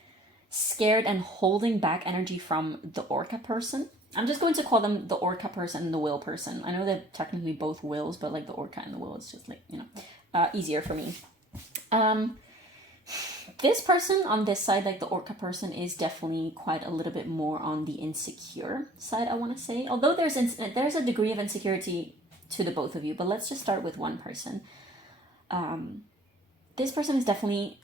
scared and holding back energy from the Orca person. I'm just going to call them the Orca person and the Whale person. I know they're technically both Whales, but like the Orca and the Whale is just like, easier for me. This person on this side, like the Orca person, is definitely quite a little bit more on the insecure side, I want to say. Although there's a degree of insecurity to the both of you, but let's just start with one person. This person is definitely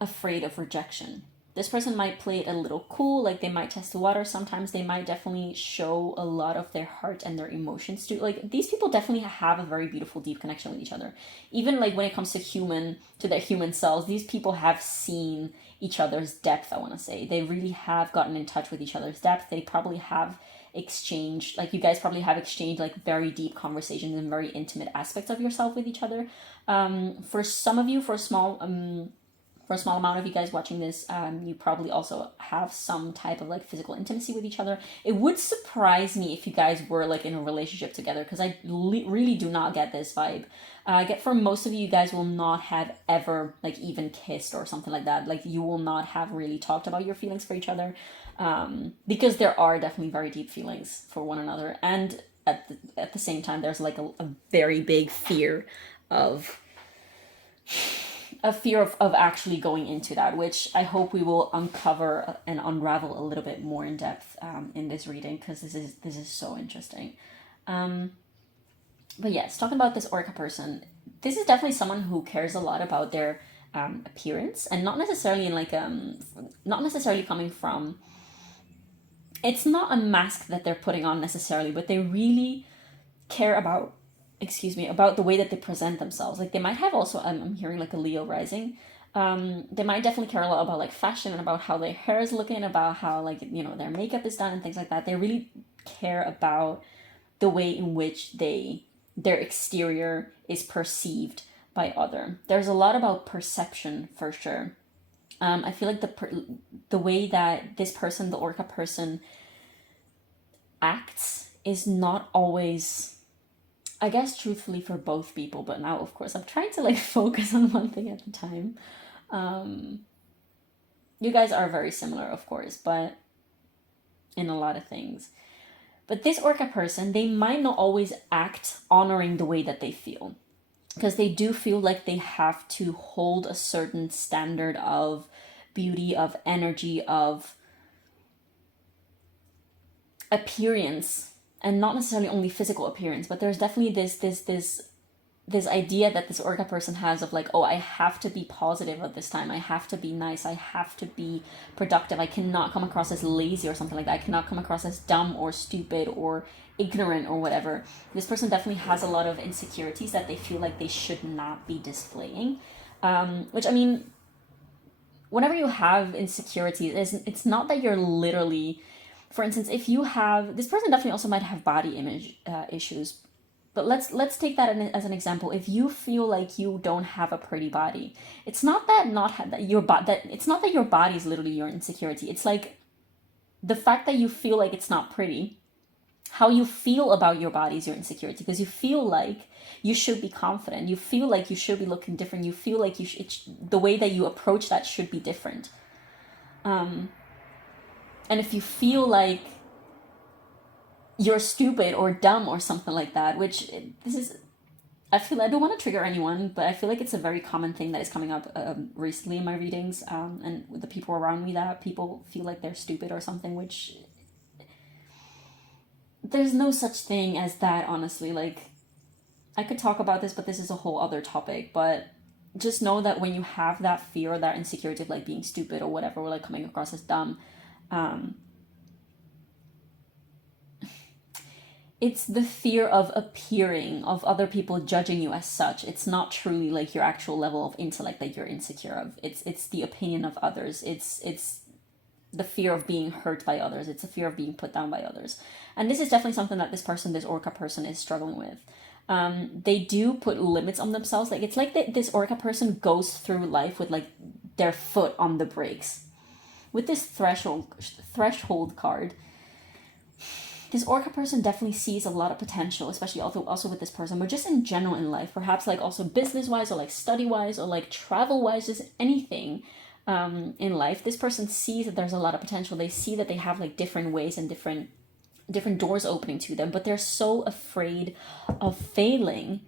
afraid of rejection. This person might play it a little cool, like they might test the water. Sometimes they might definitely show a lot of their heart and their emotions to, like, these people definitely have a very beautiful, deep connection with each other. Even like when it comes to their human selves, these people have seen each other's depth, I want to say. They really have gotten in touch with each other's depth. They probably have exchanged, like you guys probably have exchanged like very deep conversations and very intimate aspects of yourself with each other. For some of you, for a small amount of you guys watching this, you probably also have some type of like physical intimacy with each other. It would surprise me if you guys were like in a relationship together, because I really do not get this vibe. I get for most of you, you guys will not have ever like even kissed or something like that. Like you will not have really talked about your feelings for each other, because there are definitely very deep feelings for one another. And at the same time, there's like a very big fear of actually going into that, which I hope we will uncover and unravel a little bit more in depth in this reading, because this is so interesting. But yes, talking about this Orca person, this is definitely someone who cares a lot about their appearance, and not necessarily in like not necessarily coming from. It's not a mask that they're putting on necessarily, but they really care about the way that they present themselves. Like they might have also, I'm hearing like a Leo rising. They might definitely care a lot about like fashion and about how their hair is looking, about how like, their makeup is done and things like that. They really care about the way in which their exterior is perceived by other. There's a lot about perception for sure. I feel like the way that this person, the Orca person, acts is not always, I guess, truthfully for both people. But now, of course, I'm trying to like focus on one thing at a time. You guys are very similar, of course, but in a lot of things. But this Orca person, they might not always act honoring the way that they feel, because they do feel like they have to hold a certain standard of beauty, of energy, of appearance, and not necessarily only physical appearance, but there's definitely this idea that this orca person has of like, oh, I have to be positive at this time, I have to be nice, I have to be productive, I cannot come across as lazy or something like that, I cannot come across as dumb or stupid or ignorant or whatever. This person definitely has a lot of insecurities that they feel like they should not be displaying, which, I mean, whenever you have insecurities, it's not that you're literally, for instance, if you have, this person definitely also might have body image issues. But let's take that as an example. If you feel like you don't have a pretty body, it's not that it's not that your body is literally your insecurity. It's like the fact that you feel like it's not pretty. How you feel about your body is your insecurity, because you feel like you should be confident. You feel like you should be looking different. You feel like the way that you approach that should be different. And if you feel like you're stupid or dumb or something like that, which I don't want to trigger anyone, but I feel like it's a very common thing that is coming up recently in my readings, and with the people around me, that people feel like they're stupid or something, which there's no such thing as that, honestly. Like, I could talk about this, but this is a whole other topic, but just know that when you have that fear or that insecurity of like being stupid or whatever, or like coming across as dumb, it's the fear of appearing, of other people judging you as such. It's not truly like your actual level of intellect that you're insecure of. It's the opinion of others. It's the fear of being hurt by others. It's a fear of being put down by others. And this is definitely something that this orca person is struggling with. They do put limits on themselves. Like, it's like this orca person goes through life with like their foot on the brakes. With this threshold card, this orca person definitely sees a lot of potential, especially also with this person, but just in general in life, perhaps like also business-wise or like study-wise or like travel-wise, just anything in life. This person sees that there's a lot of potential. They see that they have like different ways and different doors opening to them, but they're so afraid of failing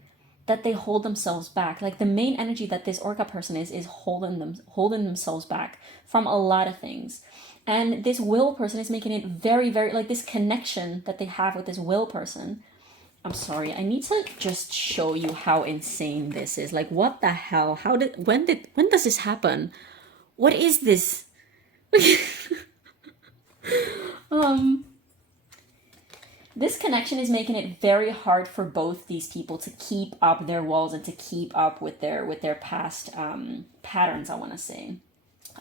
that they hold themselves back. Like, the main energy that this orca person is holding themselves back from a lot of things. And this will person is making it very, very, like, this connection that they have with this will person. I'm sorry, I need to just show you how insane this is. Like, what the hell? When does this happen? What is this? This connection is making it very hard for both these people to keep up their walls and to keep up with their past patterns, I want to say.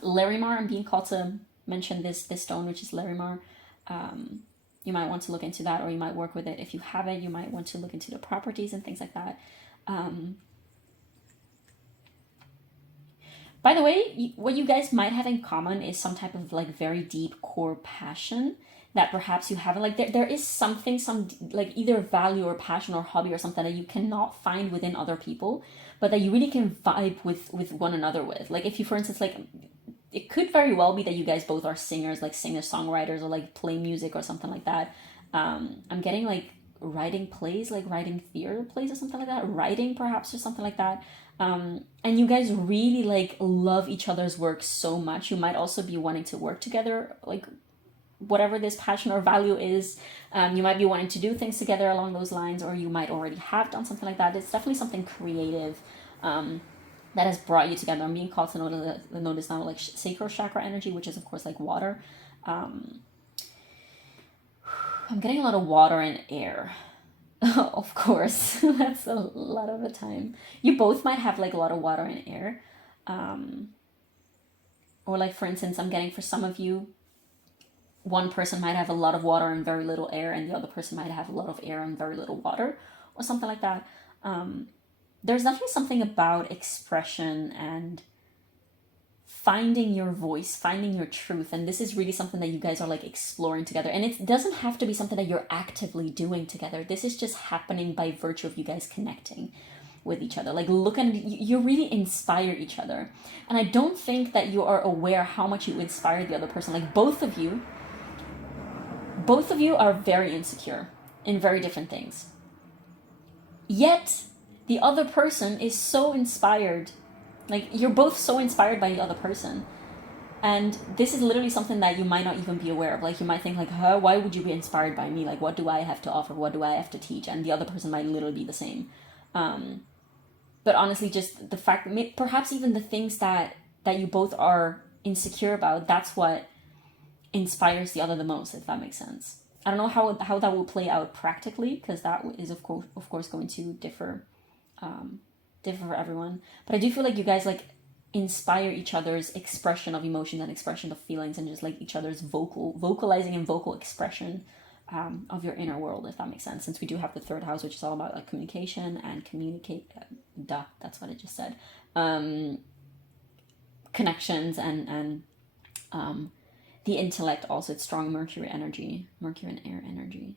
Larimar, I'm being called to mention this stone, which is Larimar. You might want to look into that, or you might work with it. If you have it, you might want to look into the properties and things like that. By the way, what you guys might have in common is some type of like very deep core passion that perhaps you haven't. Like, there is something, some like either value or passion or hobby or something that you cannot find within other people, but that you really can vibe with one another with. Like, if you, for instance, like, it could very well be that you guys both are singers, like singer-songwriters, or like play music or something like that. I'm getting like writing plays, like writing theater plays or something like that, writing perhaps or something like that. And you guys really like love each other's work so much. You might also be wanting to work together, like whatever this passion or value is. You might be wanting to do things together along those lines, or you might already have done something like that. It's definitely something creative that has brought you together. I'm being called to notice now like sacral chakra energy, which is of course like water. I'm getting a lot of water and air. Of course, that's a lot of the time. You both might have like a lot of water and air. Or like, for instance, I'm getting for some of you, one person might have a lot of water and very little air, and the other person might have a lot of air and very little water, or something like that. There's definitely something about expression and finding your voice, finding your truth, and this is really something that you guys are like exploring together. And it doesn't have to be something that you're actively doing together. This is just happening by virtue of you guys connecting with each other. Like, you really inspire each other, and I don't think that you are aware how much you inspire the other person. Like, both of you are very insecure in very different things, yet the other person is so inspired. Like, you're both so inspired by the other person. And this is literally something that you might not even be aware of. Like, you might think like, huh, why would you be inspired by me? Like, what do I have to offer? What do I have to teach? And the other person might literally be the same. But honestly, just the fact, perhaps even the things that you both are insecure about, that's what inspires the other the most, if that makes sense. I don't know how that will play out practically, because that is of course going to differ for everyone. But I do feel like you guys like inspire each other's expression of emotions and expression of feelings, and just like each other's vocalizing and vocal expression of your inner world, if that makes sense. Since we do have the third house, which is all about like communication and communicate. That's what I just said. Connections and the intellect also. It's strong Mercury energy, Mercury and air energy.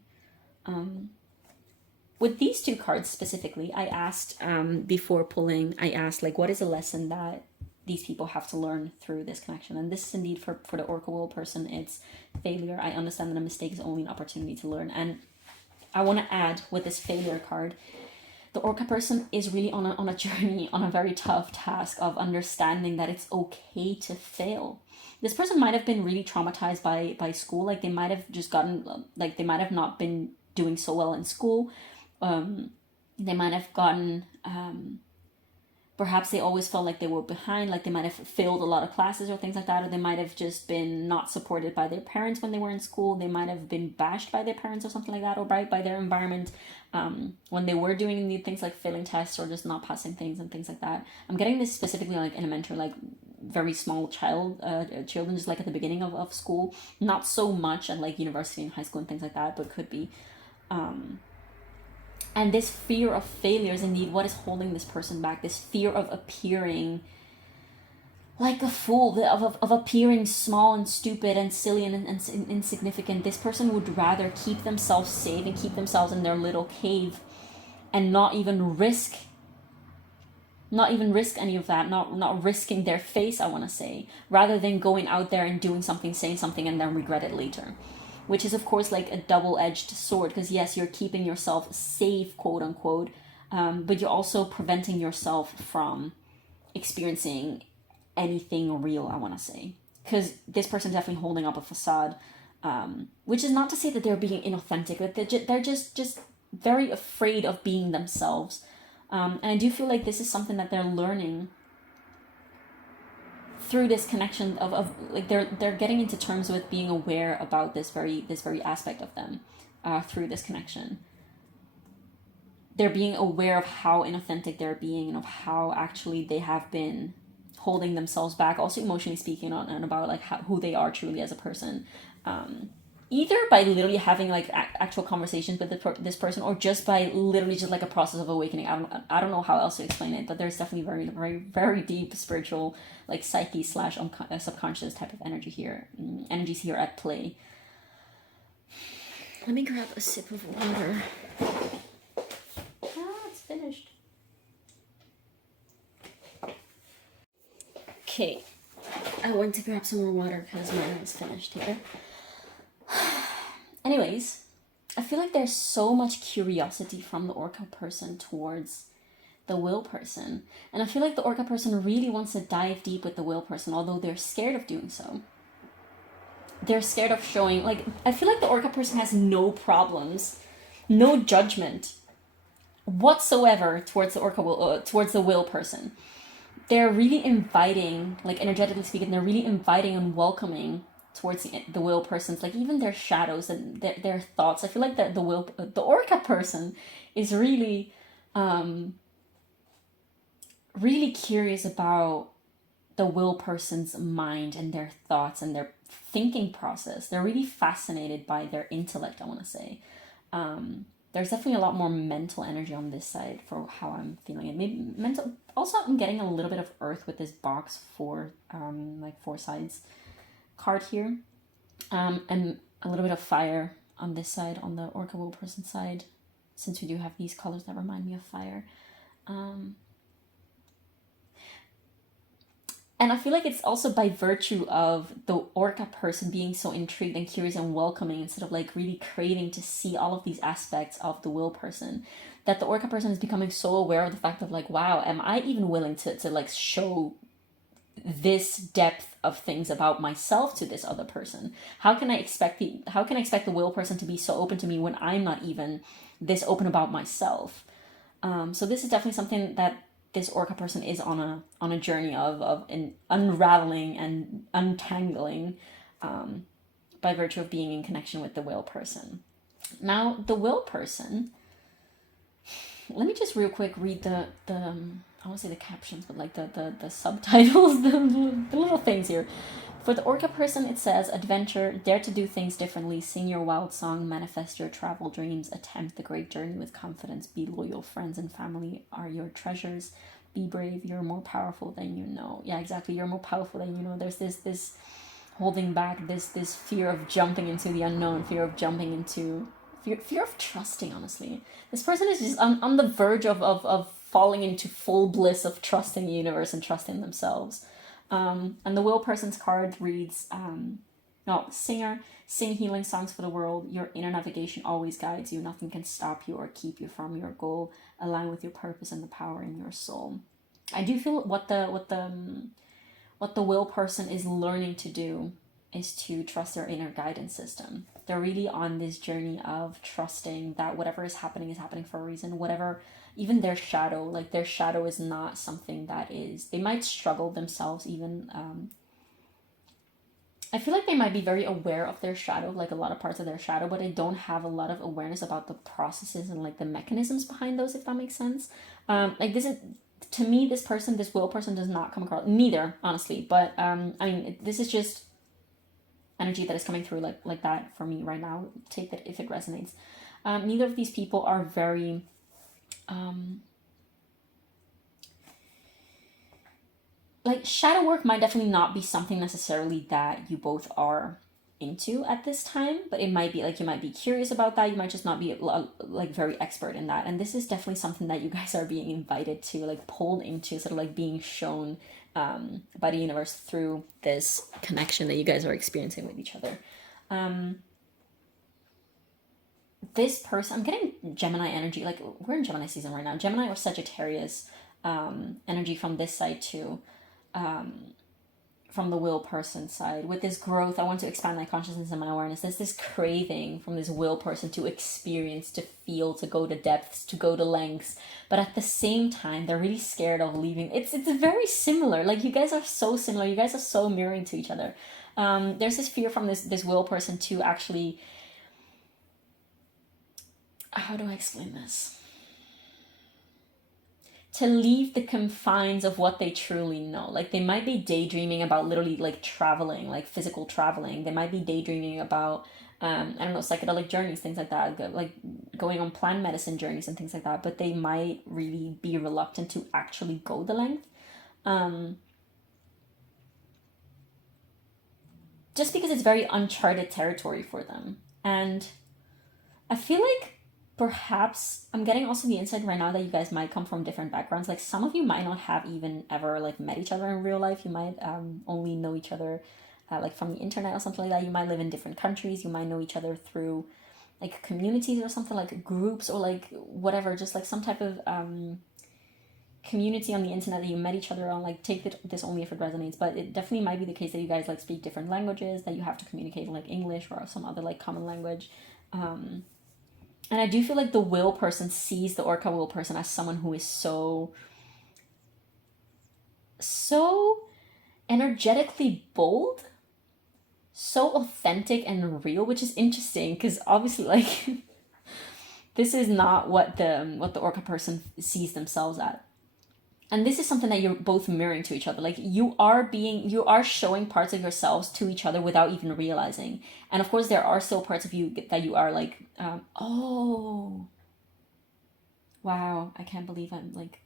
With these two cards specifically, I asked before pulling, I asked like, what is a lesson that these people have to learn through this connection? And this is indeed for the Oracle Will person, it's failure. I understand that a mistake is only an opportunity to learn. And I want to add with this failure card, the Orca person is really on a journey, on a very tough task of understanding that it's okay to fail. This person might have been really traumatized by school. Like, they might have just gotten, like, they might have not been doing so well in school. They might have gotten, perhaps they always felt like they were behind, like they might have failed a lot of classes or things like that, or they might have just been not supported by their parents when they were in school. They might have been bashed by their parents or something like that, or by their environment when they were doing the things like failing tests or just not passing things and things like that. I'm getting this specifically like elementary, like very small children, just like at the beginning of school. Not so much at like university and high school and things like that, but could be. And this fear of failure is indeed what is holding this person back. This fear of appearing like a fool, of appearing small and stupid and silly and insignificant. This person would rather keep themselves safe and keep themselves in their little cave and not even risk any of that, not risking their face, I want to say, rather than going out there and doing something, saying something, and then regret it later. Which is, of course, like a double-edged sword, because yes, you're keeping yourself safe, quote unquote, but you're also preventing yourself from experiencing anything real, I want to say. Because this person's definitely holding up a facade, which is not to say that they're being inauthentic, but they're just very afraid of being themselves. And I do feel like this is something that they're learning through this connection of like they're getting into terms with being aware about this very aspect of them through this connection. They're being aware of how inauthentic they're being and of how actually they have been holding themselves back, also emotionally speaking, and about like who they are truly as a person. Either by literally having like actual conversations with this person, or just by literally just like a process of awakening. I don't know how else to explain it, but there's definitely very deep spiritual, like psyche / subconscious type of energies here at play. Let me grab a sip of water. It's finished. Okay, I went to grab some more water because mine is finished here. Anyways, I feel like there's so much curiosity from the Orca person towards the Will person. And I feel like the Orca person really wants to dive deep with the Will person, although they're scared of doing so. They're scared of showing, like, I feel like the Orca person has no problems, no judgment whatsoever towards the towards the Will person. They're really inviting, like energetically speaking, they're really inviting and welcoming towards the Will person's, like even their shadows and their thoughts. I feel like the Orca person is really really curious about the Will person's mind and their thoughts and their thinking process. They're really fascinated by their intellect, I want to say. There's definitely a lot more mental energy on this side for how I'm feeling it. Maybe mental. Also, I'm getting a little bit of earth with this box for like 4 sides card here, and a little bit of fire on this side, on the Orca Will person side, since we do have these colors that remind me of fire. And I feel like it's also by virtue of the Orca person being so intrigued and curious and welcoming, instead of like really craving to see all of these aspects of the Will person, that the Orca person is becoming so aware of the fact of like, wow, am I even willing to like show this depth of things about myself to this other person? How can I expect the whale person to be so open to me when I'm not even this open about myself? So this is definitely something that this orca person is on a journey of unraveling and untangling, by virtue of being in connection with the whale person. Now, the whale person, let me just real quick read the I want to say the captions, but like the subtitles, the little things here. For the orca person, it says, adventure, dare to do things differently, sing your wild song, manifest your travel dreams, attempt the great journey with confidence, be loyal, friends and family are your treasures, be brave, you're more powerful than you know. Yeah, exactly, you're more powerful than you know. There's this holding back, this fear of jumping into the unknown, fear of jumping into, fear of trusting, honestly. This person is just on the verge of falling into full bliss of trusting the universe and trusting themselves. And the whale person's card reads, singer, sing healing songs for the world. Your inner navigation always guides you. Nothing can stop you or keep you from your goal. Align with your purpose and the power in your soul. I do feel what the whale person is learning to do is to trust their inner guidance system. They're really on this journey of trusting that whatever is happening for a reason. Whatever, even their shadow, like their shadow is not something that is, they might struggle themselves even. I feel like they might be very aware of their shadow, like a lot of parts of their shadow, but they don't have a lot of awareness about the processes and like the mechanisms behind those, if that makes sense. Like this is, to me, this whale person does not come across, neither, honestly, but I mean, this is just energy that is coming through like that for me right now. Take that if it resonates. Neither of these people are very like shadow work might definitely not be something necessarily that you both are into at this time, but it might be like you might be curious about that. You might just not be like very expert in that, and this is definitely something that you guys are being invited to, like pulled into, sort of like being shown by the universe through this connection that you guys are experiencing with each other. This person, I'm getting Gemini energy, like we're in Gemini season right now, Gemini or Sagittarius energy from this side too, from the will person side. With this growth, I want to expand my consciousness and my awareness. There's this craving from this will person to experience, to feel, to go to depths, to go to lengths, but at the same time they're really scared of leaving. It's very similar, like you guys are so similar, you guys are so mirroring to each other. There's this fear from this will person to actually, how do I explain this? To leave the confines of what they truly know. Like they might be daydreaming about literally like traveling, like physical traveling. They might be daydreaming about, I don't know, psychedelic journeys, things like that, like going on plant medicine journeys and things like that. But they might really be reluctant to actually go the length. Just because it's very uncharted territory for them. And I feel like perhaps I'm getting also the insight right now that you guys might come from different backgrounds. Like some of you might not have even ever like met each other in real life. You might only know each other like from the internet or something like that. You might live in different countries. You might know each other through like communities or something, like groups or like whatever, just like some type of community on the internet that you met each other on. Like take this only if it resonates, but it definitely might be the case that you guys like speak different languages, that you have to communicate in like English or some other like common language. And I do feel like the will person sees the orca will person as someone who is so energetically bold, so authentic and real, which is interesting because obviously like this is not what the orca person sees themselves at. And this is something that you're both mirroring to each other. Like you are showing parts of yourselves to each other without even realizing. And of course there are still parts of you that you are like, oh, wow, I can't believe I'm like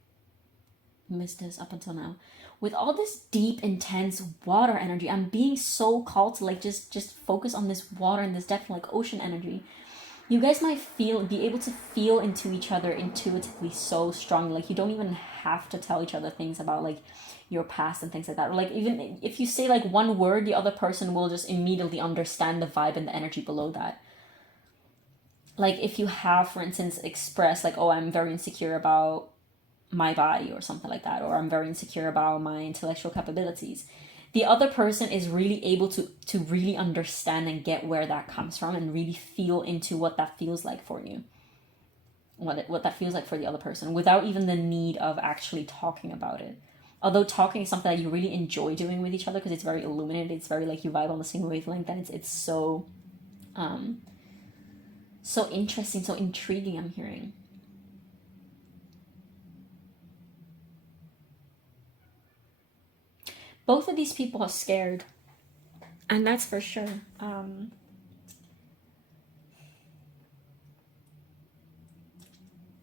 missed this up until now. With all this deep, intense water energy, I'm being so called to like just focus on this water and this depth, like ocean energy. You guys might be able to feel into each other intuitively so strongly. Like you don't even have to tell each other things about like your past and things like that. Or like even if you say like one word, the other person will just immediately understand the vibe and the energy below that. Like if you have, for instance, expressed like, oh, I'm very insecure about my body or something like that, or I'm very insecure about my intellectual capabilities. The other person is really able to really understand and get where that comes from and really feel into what that feels like for you. What that feels like for the other person without even the need of actually talking about it. Although talking is something that you really enjoy doing with each other because it's very illuminated, it's very like you vibe on the same wavelength, and it's so so interesting, so intriguing, I'm hearing. Both of these people are scared, and that's for sure.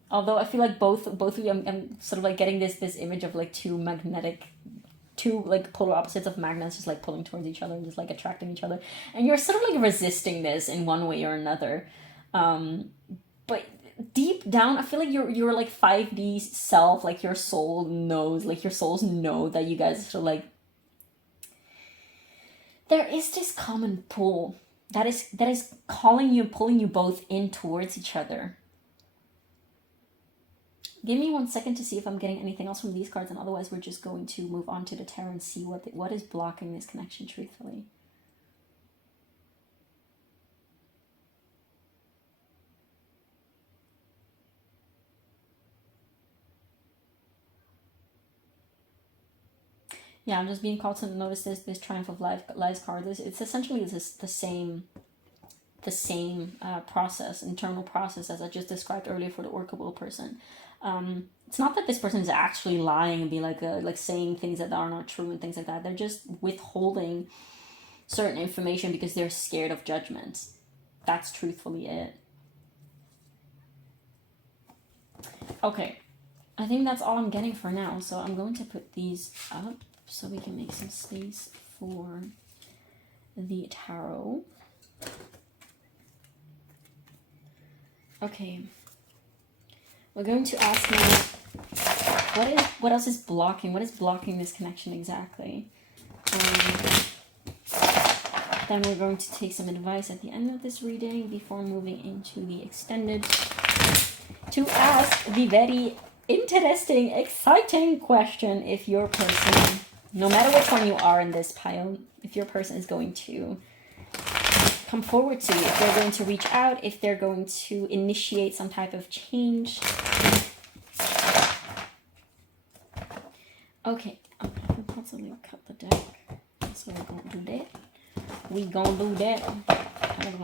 Although I feel like both of you, I'm sort of like getting this image of like two like polar opposites of magnets just like pulling towards each other and just like attracting each other, and you're sort of like resisting this in one way or another. But deep down, I feel like you're like 5D self, like your soul knows, like your souls know that you guys are sort of like, there is this common pull that is calling you, pulling you both in towards each other. Give me 1 second to see if I'm getting anything else from these cards, and otherwise we're just going to move on to the tarot and see what is blocking this connection truthfully. Yeah, I'm just being called to notice this Triumph of Lies card. It's essentially the same process, internal process as I just described earlier for the workable person. It's not that this person is actually lying and be like saying things that are not true and things like that. They're just withholding certain information because they're scared of judgment. That's truthfully it. Okay, I think that's all I'm getting for now. So I'm going to put these up so we can make some space for the tarot. Okay, we're going to ask now, what else is blocking? What is blocking this connection exactly? Then we're going to take some advice at the end of this reading before moving into the extended to ask the very interesting, exciting question if your person, no matter which one you are in this pile, if your person is going to come forward to you, if they're going to reach out, if they're going to initiate some type of change. Okay, I'm going to possibly cut the deck, so we're going to do that. I'm going to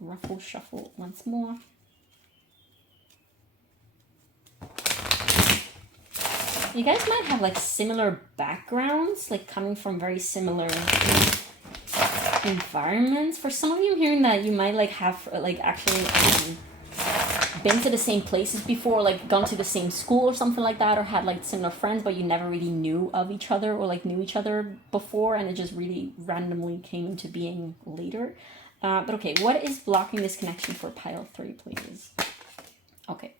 ruffle, shuffle once more. You guys might have like similar backgrounds, like coming from very similar environments. For some of you, I'm hearing that you might like have like actually been to the same places before, like gone to the same school or something like that, or had like similar friends, but you never really knew of each other or like knew each other before, and it just really randomly came into being later. But okay, what is blocking this connection for pile 3, please? Okay,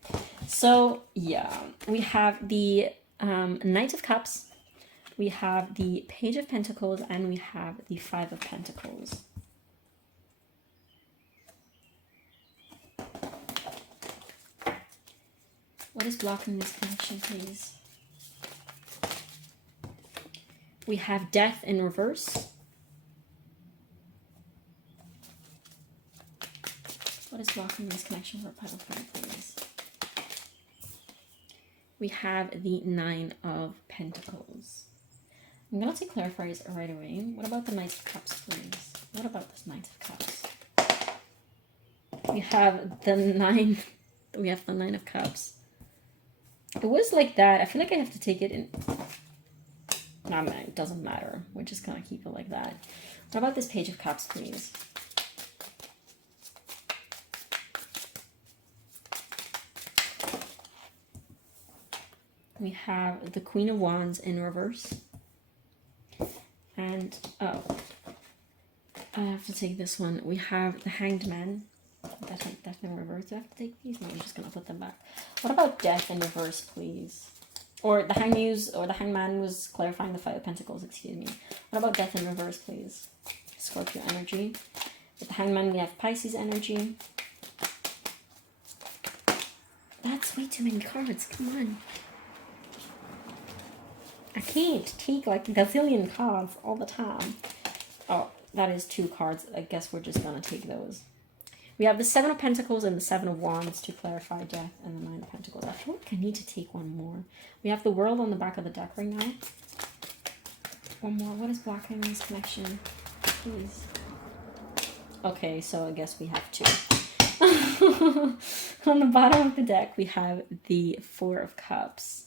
so yeah, we have the Knight of Cups, we have the Page of Pentacles, and we have the 5 of Pentacles. What is blocking this connection, please? We have Death in reverse. What is blocking this connection for pile 5, please? We have the 9 of Pentacles. I'm going to take clarifiers right away. What about the Knight of Cups, please? What about this Knight of Cups? We have the 9. We have the 9 of Cups. It was like that. I feel like I have to take it in. No, man, it doesn't matter. We're just going to keep it like that. What about this Page of Cups, please? We have the Queen of Wands in reverse. And, oh, I have to take this one. We have the Hanged Man. Death in reverse. Do I have to take these? No, I'm just going to put them back. What about Death in reverse, please? Or the Hanged Muse, or the Hanged Man was clarifying the 5 of Pentacles, excuse me. What about Death in reverse, please? Scorpio energy. With the Hanged Man, we have Pisces energy. That's way too many cards. Come on. I can't take like a gazillion cards all the time. Oh, that is 2 cards. I guess we're just gonna take those. We have the 7 of Pentacles and the 7 of Wands to clarify death, and the 9 of Pentacles. I feel like I need to take one more. We have the World on the back of the deck right now. One more. What is blocking this connection? Please. Okay, so I guess we have 2. On the bottom of the deck, we have the 4 of Cups.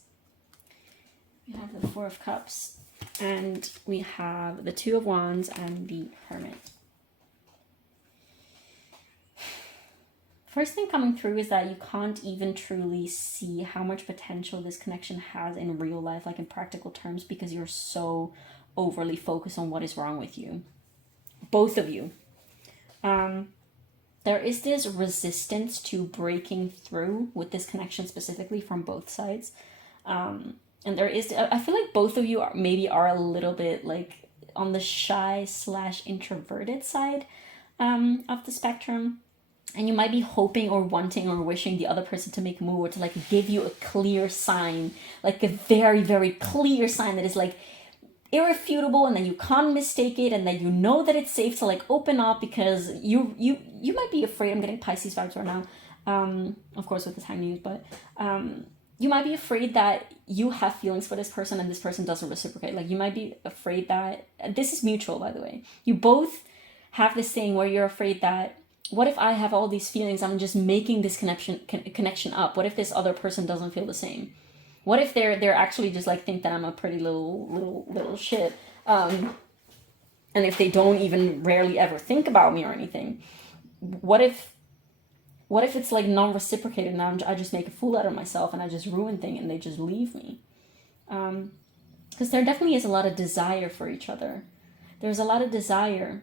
We have the 4 of Cups. And we have the 2 of Wands and the Hermit. First thing coming through is that you can't even truly see how much potential this connection has in real life, like in practical terms, because you're so overly focused on what is wrong with you. Both of you. There is this resistance to breaking through with this connection specifically from both sides. And there is, I feel like both of you are a little bit like on the shy / introverted side of the spectrum. And you might be hoping or wanting or wishing the other person to make a move or to like give you a clear sign, like a very, very clear sign that is like irrefutable and that you can't mistake it and that you know that it's safe to like open up, because you might be afraid. I'm getting Pisces vibes right now, of course with this hang news, but you might be afraid that you have feelings for this person and this person doesn't reciprocate. Like you might be afraid that this is mutual, by the way. You both have this thing where you're afraid that, what if I have all these feelings, I'm just making this connection up? What if this other person doesn't feel the same? What if they're actually just like think that I'm a pretty little shit? And if they don't even rarely ever think about me or anything? What if it's like non-reciprocated and I just make a fool out of myself and I just ruin things and they just leave me? Because there definitely is a lot of desire for each other. There's a lot of desire.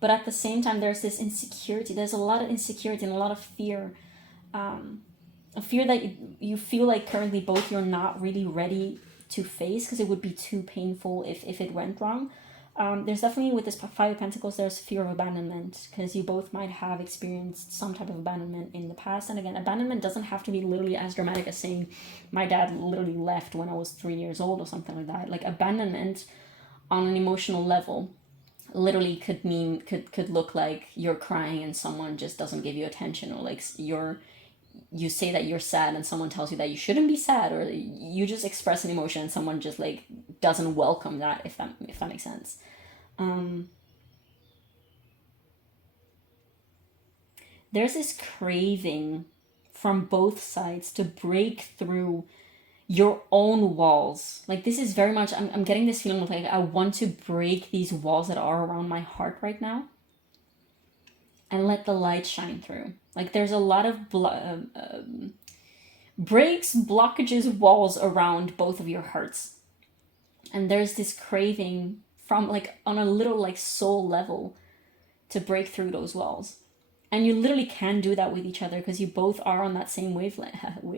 But at the same time, there's this insecurity. There's a lot of insecurity and a lot of fear. A fear that you feel like currently both you're not really ready to face because it would be too painful if it went wrong. There's definitely, with this 5 of Pentacles, there's fear of abandonment because you both might have experienced some type of abandonment in the past. And again, abandonment doesn't have to be literally as dramatic as saying my dad literally left when I was 3 years old or something like that. Like abandonment on an emotional level literally could look like you're crying and someone just doesn't give you attention, or like you say that you're sad and someone tells you that you shouldn't be sad, or you just express an emotion and someone just like doesn't welcome that, if that makes sense. There's this craving from both sides to break through your own walls. Like this is very much, I'm getting this feeling of like I want to break these walls that are around my heart right now and let the light shine through. Like there's a lot of breaks, blockages, walls around both of your hearts, and there's this craving from like on a little like soul level to break through those walls. And you literally can do that with each other because you both are on that same wavelength with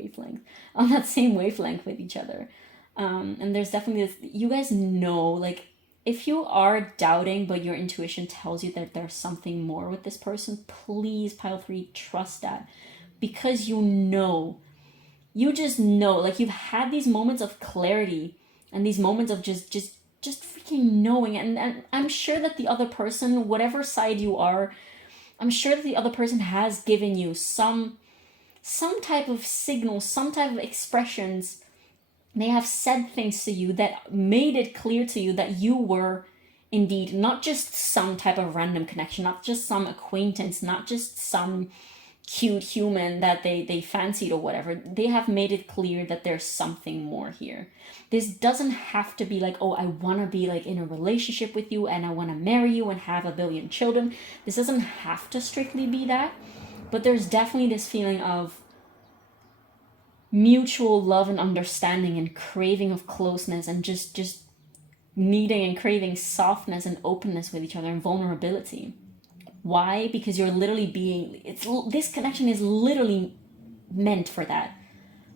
each other. And there's definitely this, you guys know, like if you are doubting but your intuition tells you that there's something more with this person, please, pile 3, trust that, because you just know, like you've had these moments of clarity and these moments of just freaking knowing. And I'm sure that the other person, whatever side you are, I'm sure that the other person has given you some type of signal, some type of expressions. They have said things to you that made it clear to you that you were indeed not just some type of random connection, not just some acquaintance, not just some cute human that they fancied or whatever. They have made it clear that there's something more here. This doesn't have to be like, oh, I want to be like in a relationship with you and I want to marry you and have a billion children. This doesn't have to strictly be that, but there's definitely this feeling of mutual love and understanding and craving of closeness and just needing and craving softness and openness with each other and vulnerability. Why? Because you're literally this connection is literally meant for that.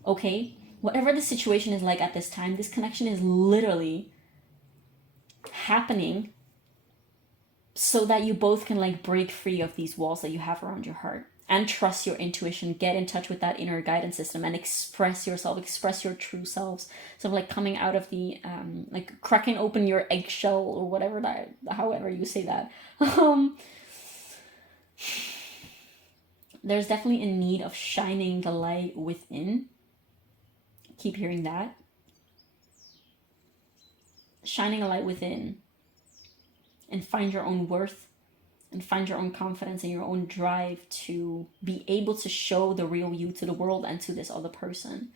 Okay? Whatever the situation is like at this time, this connection is literally happening so that you both can like break free of these walls that you have around your heart. and trust your intuition. Get in touch with that inner guidance system and express yourself, express your true selves. So like coming out of the like cracking open your eggshell or whatever that, however you say that. There's definitely a need of shining the light within. Keep hearing that. Shining a light within, and find your own worth, and find your own confidence and your own drive to be able to show the real you to the world and to this other person.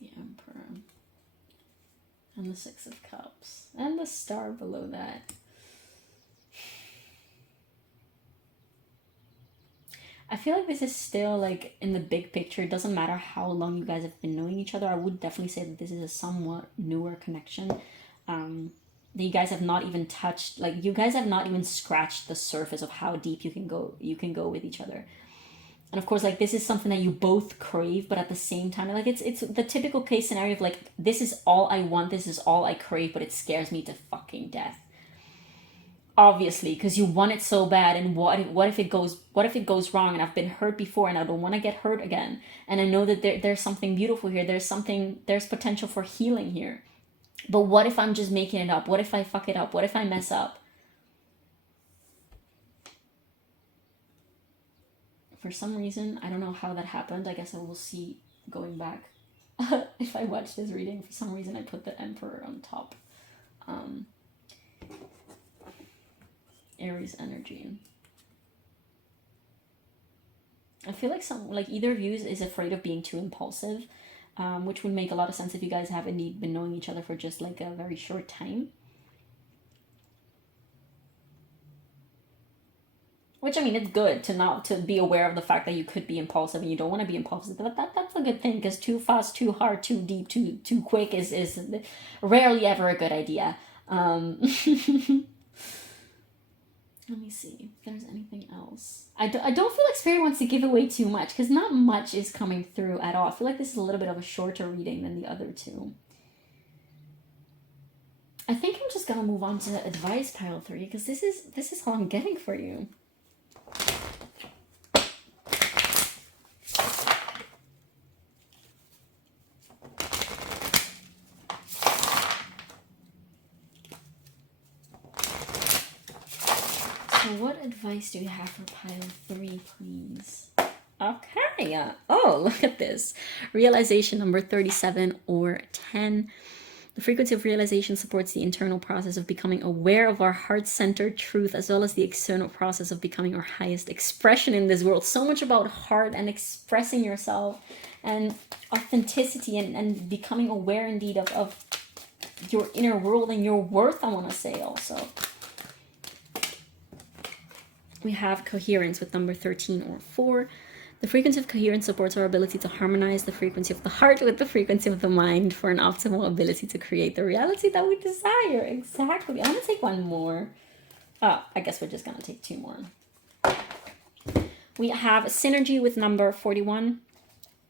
The Emperor. And the Six of Cups. And the Star below that. I feel like this is still like in the big picture. It doesn't matter how long you guys have been knowing each other. I would definitely say that this is a somewhat newer connection. That you guys have not even touched, like you guys have not even scratched the surface of how deep you can go with each other. And of course, like this is something that you both crave, but at the same time, like it's the typical case scenario of like, this is all I want, this is all I crave, but it scares me to fucking death. Obviously, because you want it so bad, and what if it goes wrong, and I've been hurt before and I don't want to get hurt again, and I know that there's something beautiful here, there's potential for healing here, but what if I'm just making it up? What if I fuck it up? What if I mess up? For some reason, I don't know how that happened. I guess I will see going back. If I watch this reading, for some reason I put the Emperor on top. Aries energy. I feel like either of you is afraid of being too impulsive, which would make a lot of sense if you guys have indeed been knowing each other for just like a very short time. Which, I mean, it's good to be aware of the fact that you could be impulsive and you don't want to be impulsive. But that's a good thing, because too fast, too hard, too deep, too quick is rarely ever a good idea. Let me see if there's anything else. I don't feel like Spirit wants to give away too much, because not much is coming through at all. I feel like this is a little bit of a shorter reading than the other two. I think I'm just gonna move on to advice pile 3, because this is all I'm getting for you. What advice do you have for pile 3, please? Okay. Oh, look at this. Realization number 37 or 10. The frequency of realization supports the internal process of becoming aware of our heart-centered truth, as well as the external process of becoming our highest expression in this world. So much about heart and expressing yourself and authenticity and becoming aware indeed of your inner world and your worth, I want to say also. We have coherence with number 13 or 4. The frequency of coherence supports our ability to harmonize the frequency of the heart with the frequency of the mind for an optimal ability to create the reality that we desire. Exactly. I'm going to take one more. Oh, I guess we're just going to take 2 more. We have synergy with number 41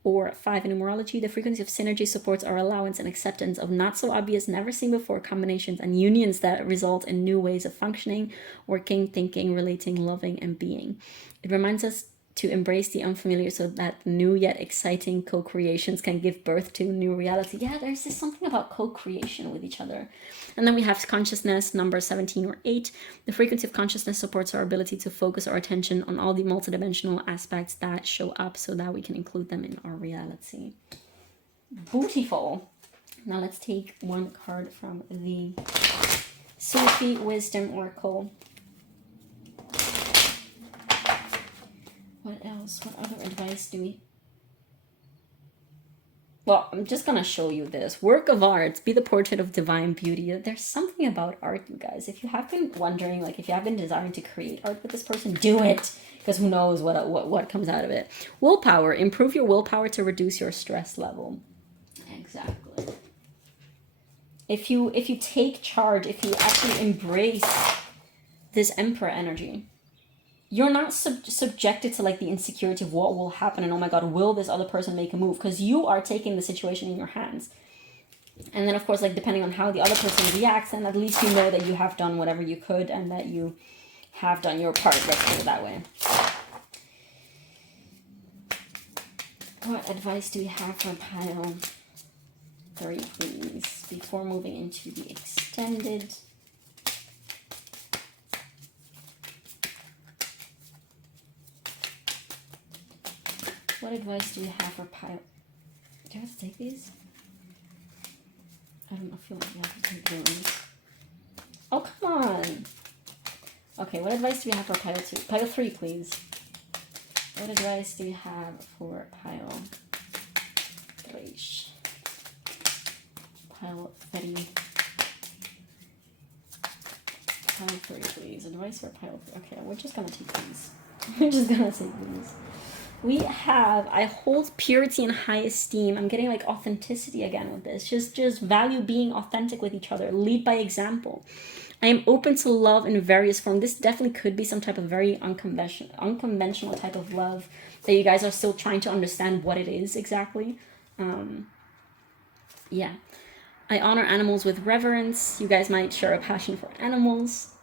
or 5 in numerology. The frequency of synergy supports our allowance and acceptance of not so obvious, never seen before combinations and unions that result in new ways of functioning, working, thinking, relating, loving, and being. It reminds us to embrace the unfamiliar so that new yet exciting co-creations can give birth to new reality. Yeah, there's just something about co-creation with each other. And then we have consciousness, number 17 or 8. The frequency of consciousness supports our ability to focus our attention on all the multidimensional aspects that show up so that we can include them in our reality. Beautiful. Now let's take one card from the Sufi Wisdom Oracle. What else? What other advice do we... Well, I'm just going to show you this. Work of art. Be the portrait of divine beauty. There's something about art, you guys. If you have been wondering, like if you have been desiring to create art with this person, do it. Because who knows what comes out of it. Willpower. Improve your willpower to reduce your stress level. Exactly. If you take charge, if you actually embrace this Emperor energy, you're not subjected to like the insecurity of what will happen and oh my god, will this other person make a move? Because you are taking the situation in your hands. And then, of course, like, depending on how the other person reacts, and at least you know that you have done whatever you could and that you have done your part. Let's put it that way. What advice do we have for pile 3, please, before moving into the extended? What advice do we have for pile? Do I have to take these? I don't know, I feel like I have to take those. Oh, come on! Okay, what advice do we have for pile 2? Pile 3, please. What advice do we have for pile 3? Pile 3. Pile 3, please. Advice for pile 3. Okay, we're just gonna take these. We're just gonna take these. We have, I hold purity in high esteem. I'm getting like authenticity again with this. Just value being authentic with each other. Lead by example. I am open to love in various forms. This definitely could be some type of very unconventional type of love that you guys are still trying to understand what it is exactly. Yeah. I honor animals with reverence. You guys might share a passion for animals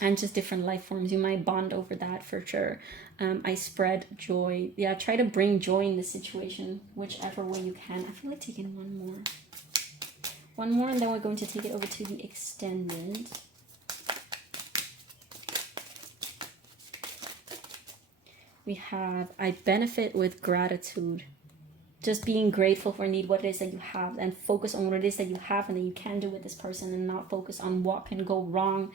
and just different life forms. You might bond over that for sure. I spread joy. Yeah, try to bring joy in the situation, whichever way you can. I feel like taking one more. One more, and then we're going to take it over to the extended. We have, I benefit with gratitude. Just being grateful for indeed what it is that you have, and focus on what it is that you have and that you can do with this person, and not focus on what can go wrong.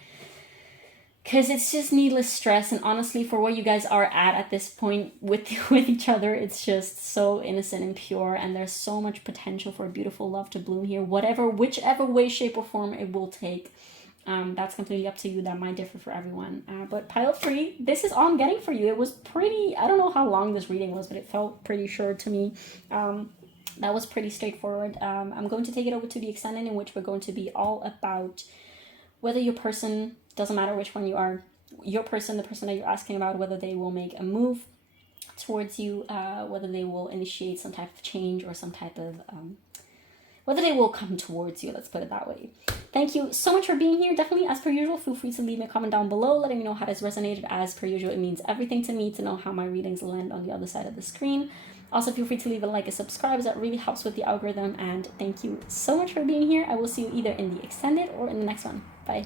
Because it's just needless stress, and honestly, for where you guys are at this point with each other, it's just so innocent and pure, and there's so much potential for a beautiful love to bloom here. Whichever way, shape, or form it will take, that's completely up to you. That might differ for everyone. But pile 3, this is all I'm getting for you. It was pretty, I don't know how long this reading was, but it felt pretty short to me. That was pretty straightforward. I'm going to take it over to the extended, in which we're going to be all about whether your person, doesn't matter which one you are, your person, the person that you're asking about, whether they will make a move towards you, whether they will initiate some type of change or some type of, whether they will come towards you, let's put it that way. Thank you so much for being here. Definitely, as per usual, feel free to leave me a comment down below, letting me know how this resonated. As per usual, it means everything to me to know how my readings land on the other side of the screen. Also, feel free to leave a like and subscribe, as that really helps with the algorithm. And thank you so much for being here. I will see you either in the extended or in the next one. Bye.